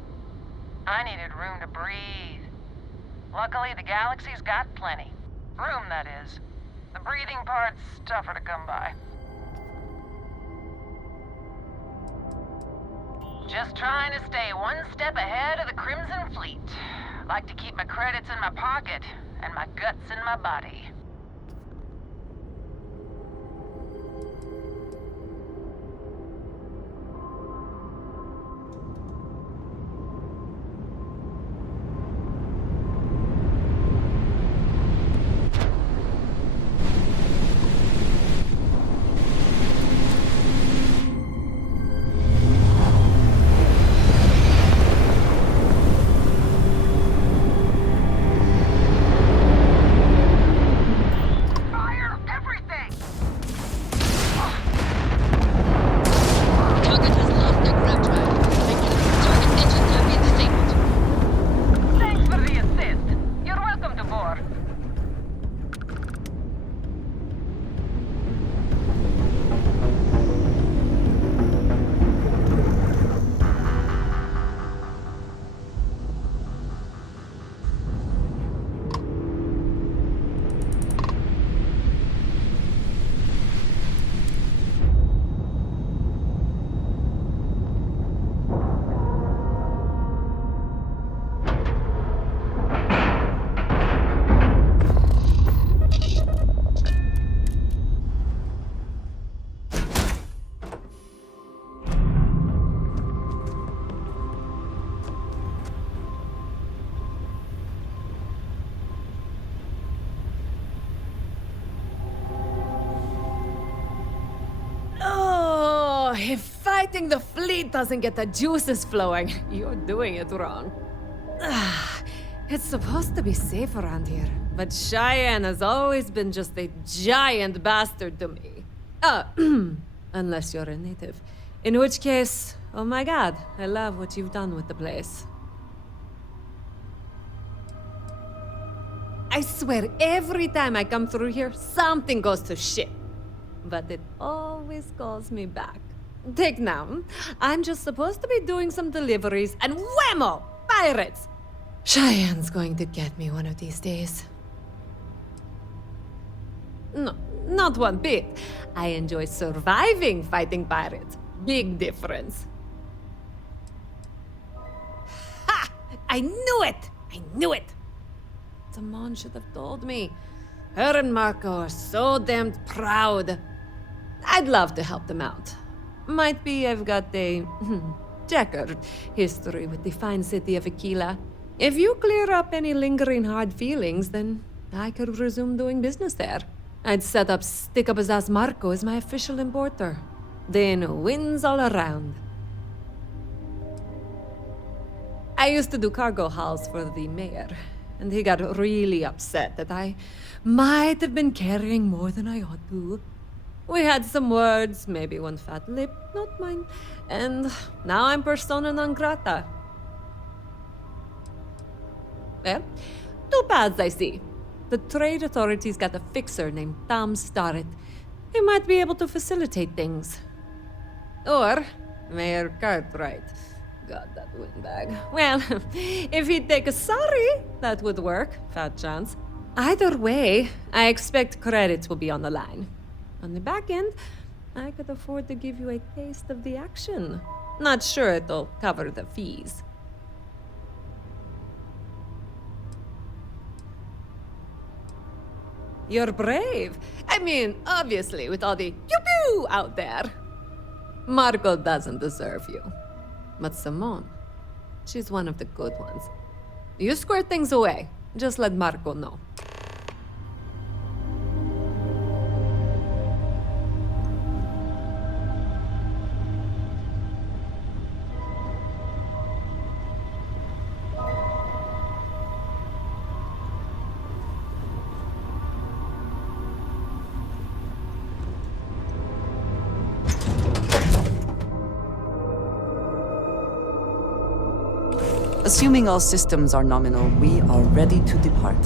I needed room to breathe. Luckily, the galaxy's got plenty. Room, that is. The breathing part's tougher to come by. Just trying to stay one step ahead of the Crimson Fleet. Like to keep my credits in my pocket and my guts in my body. If fighting the fleet doesn't get the juices flowing, you're doing it wrong. It's supposed to be safe around here, but Cheyenne has always been just a giant bastard to me. Unless you're a native. In which case, oh my god, I love what you've done with the place. I swear, every time I come through here, something goes to shit. But it always calls me back. Take now. I'm just supposed to be doing some deliveries, and whammo! Pirates! Cheyenne's going to get me one of these days. No, not one bit. I enjoy surviving fighting pirates. Big difference. Ha! I knew it! I knew it! Simone should have told me. Her and Marco are so damned proud. I'd love to help them out. Might be I've got a checkered history with the fine city of Aquila. If you clear up any lingering hard feelings, then I could resume doing business there. I'd set up stick-up-his-ass Marco as my official importer. Then wins all around. I used to do cargo hauls for the mayor, and he got really upset that I might have been carrying more than I ought to. We had some words, maybe one fat lip, not mine, and now I'm persona non grata. Well, two paths I see. The trade authorities got a fixer named Tom Starrett. He might be able to facilitate things. Or Mayor Cartwright. God, that windbag. Well, if he'd take a sorry, that would work. Fat chance. Either way, I expect credits will be on the line. On the back end, I could afford to give you a taste of the action. Not sure it'll cover the fees. You're brave. I mean, obviously, with all the pew-pew out there. Marco doesn't deserve you. But Simone, she's one of the good ones. You square things away. Just let Marco know. Assuming all systems are nominal, we are ready to depart.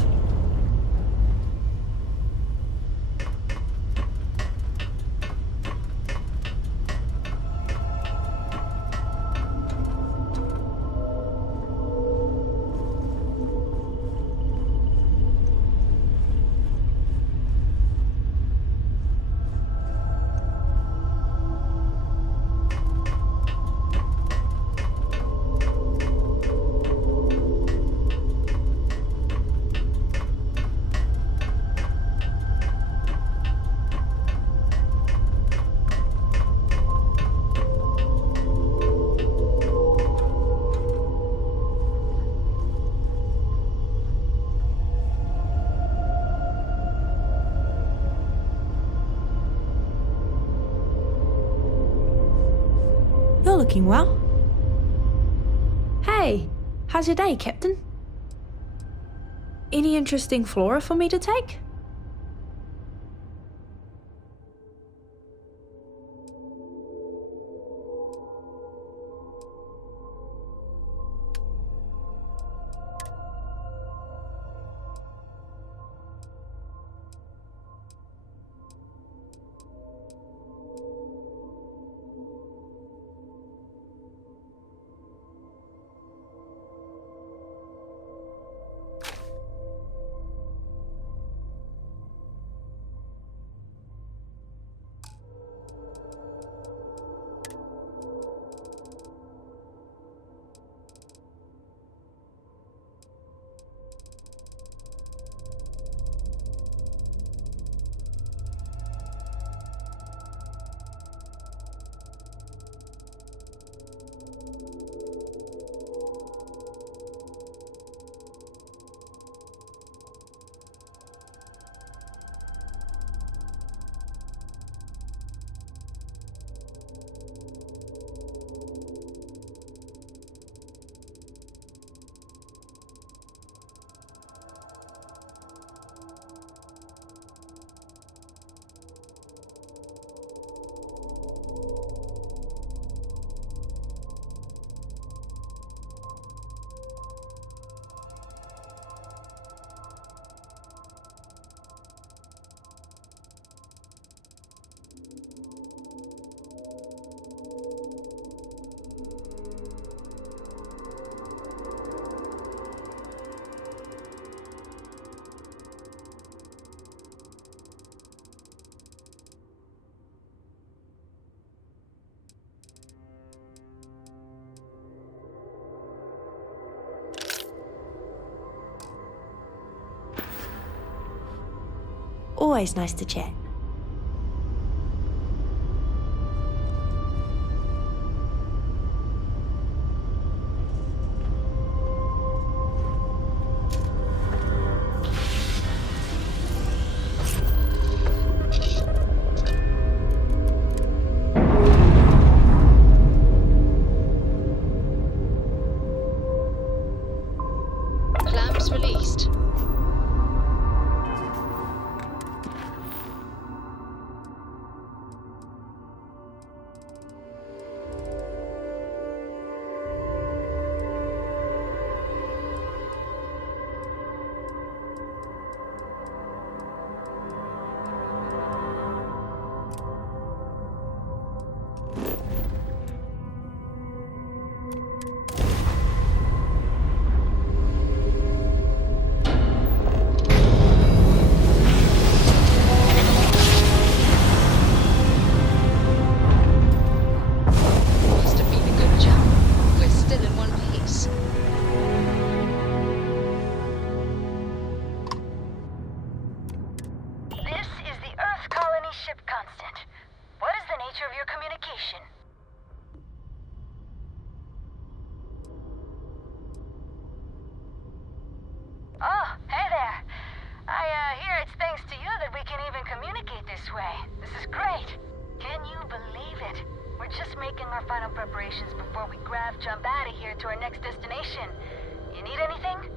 You're looking well. Hey, how's your day, Captain? Any interesting flora for me to take? Always nice to chat. Clamps released. Oh, hey there. I hear it's thanks to you that we can even communicate this way. This is great. Can you believe it? We're just making our final preparations before we jump out of here to our next destination. You need anything?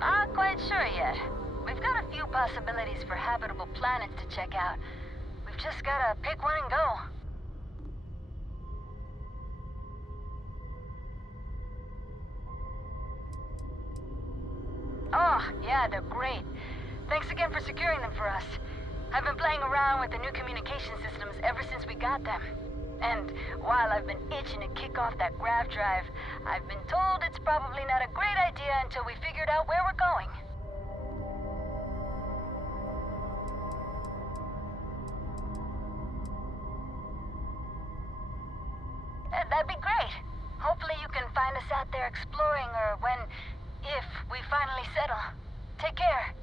Not quite sure yet. We've got a few possibilities for habitable planets to check out. We've just gotta pick one and go. Oh, yeah, they're great. Thanks again for securing them for us. I've been playing around with the new communication systems ever since we got them. And while I've been itching to kick off that grav drive, I've been told it's probably not a great idea until we figured out where we're going. That'd be great. Hopefully you can find us out there exploring, or if we finally settle. Take care.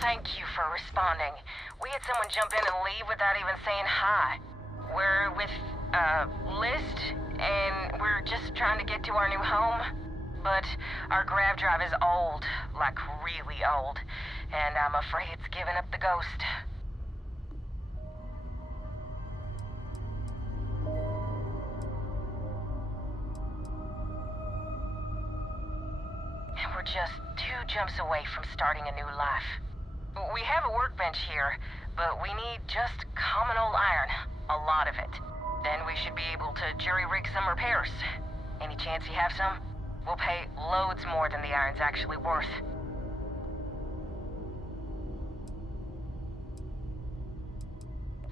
Thank you for responding. We had someone jump in and leave without even saying hi. We're with, List, and we're just trying to get to our new home. But our grav drive is old, like really old, and I'm afraid it's given up the ghost. And we're just 2 jumps away from starting a new life. We have a workbench here, but we need just common old iron, a lot of it. Then we should be able to jury-rig some repairs. Any chance you have some? We'll pay loads more than the iron's actually worth.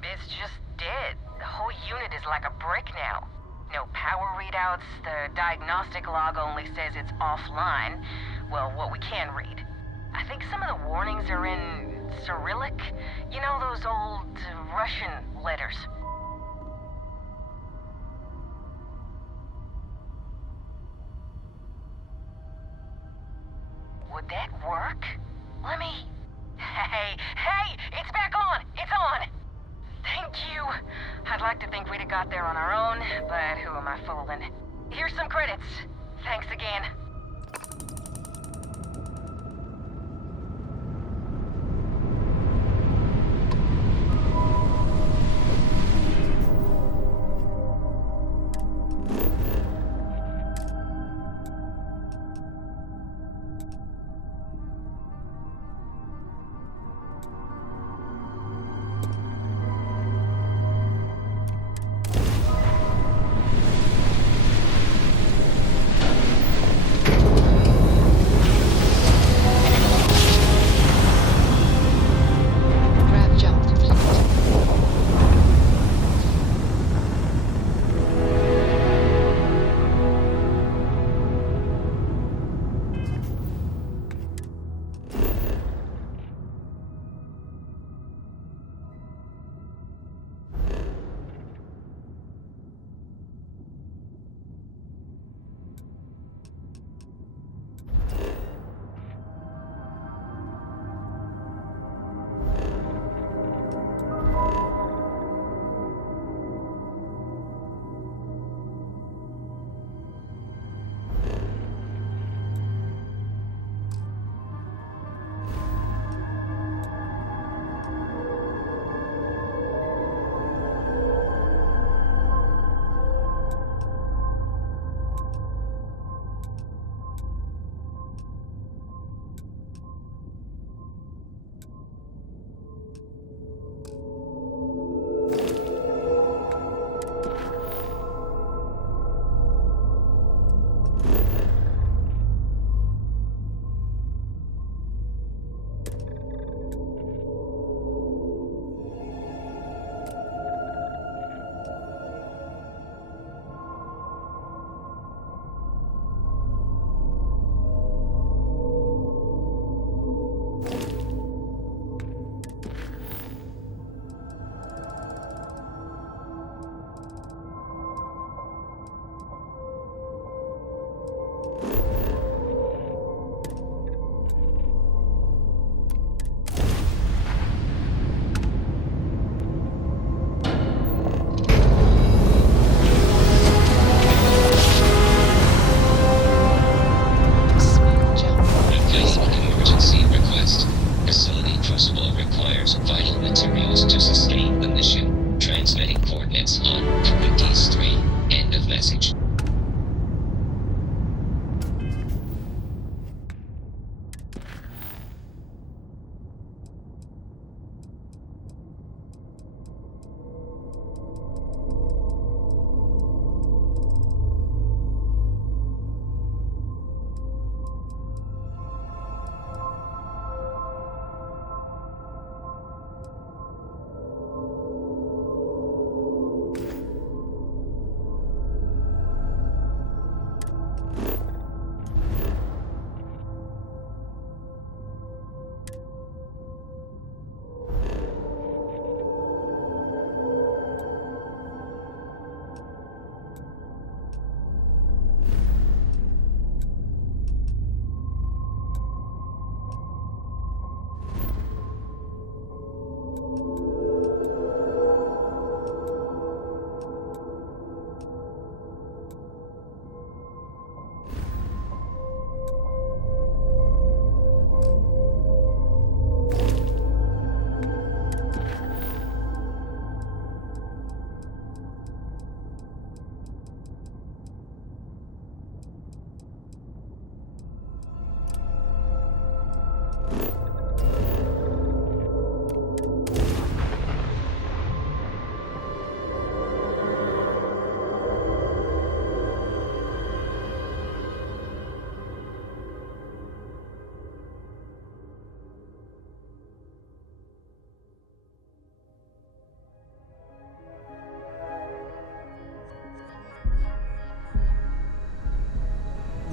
It's just dead. The whole unit is like a brick now. No power readouts, the diagnostic log only says it's offline. Well, what we can read. I think some of the warnings are in Cyrillic. You know, those old Russian letters. Would that work? Let me... Hey! It's back on! It's on! Thank you! I'd like to think we'd have got there on our own, but who am I fooling? Here's some credits. Thanks again.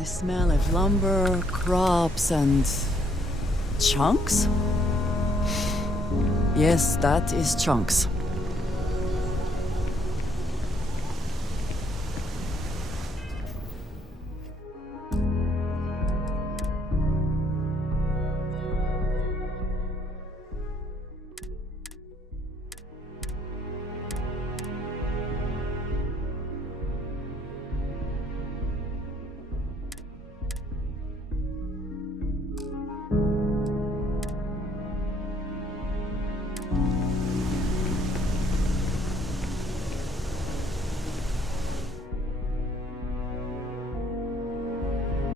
The smell of lumber, crops, and chunks? Yes, that is chunks.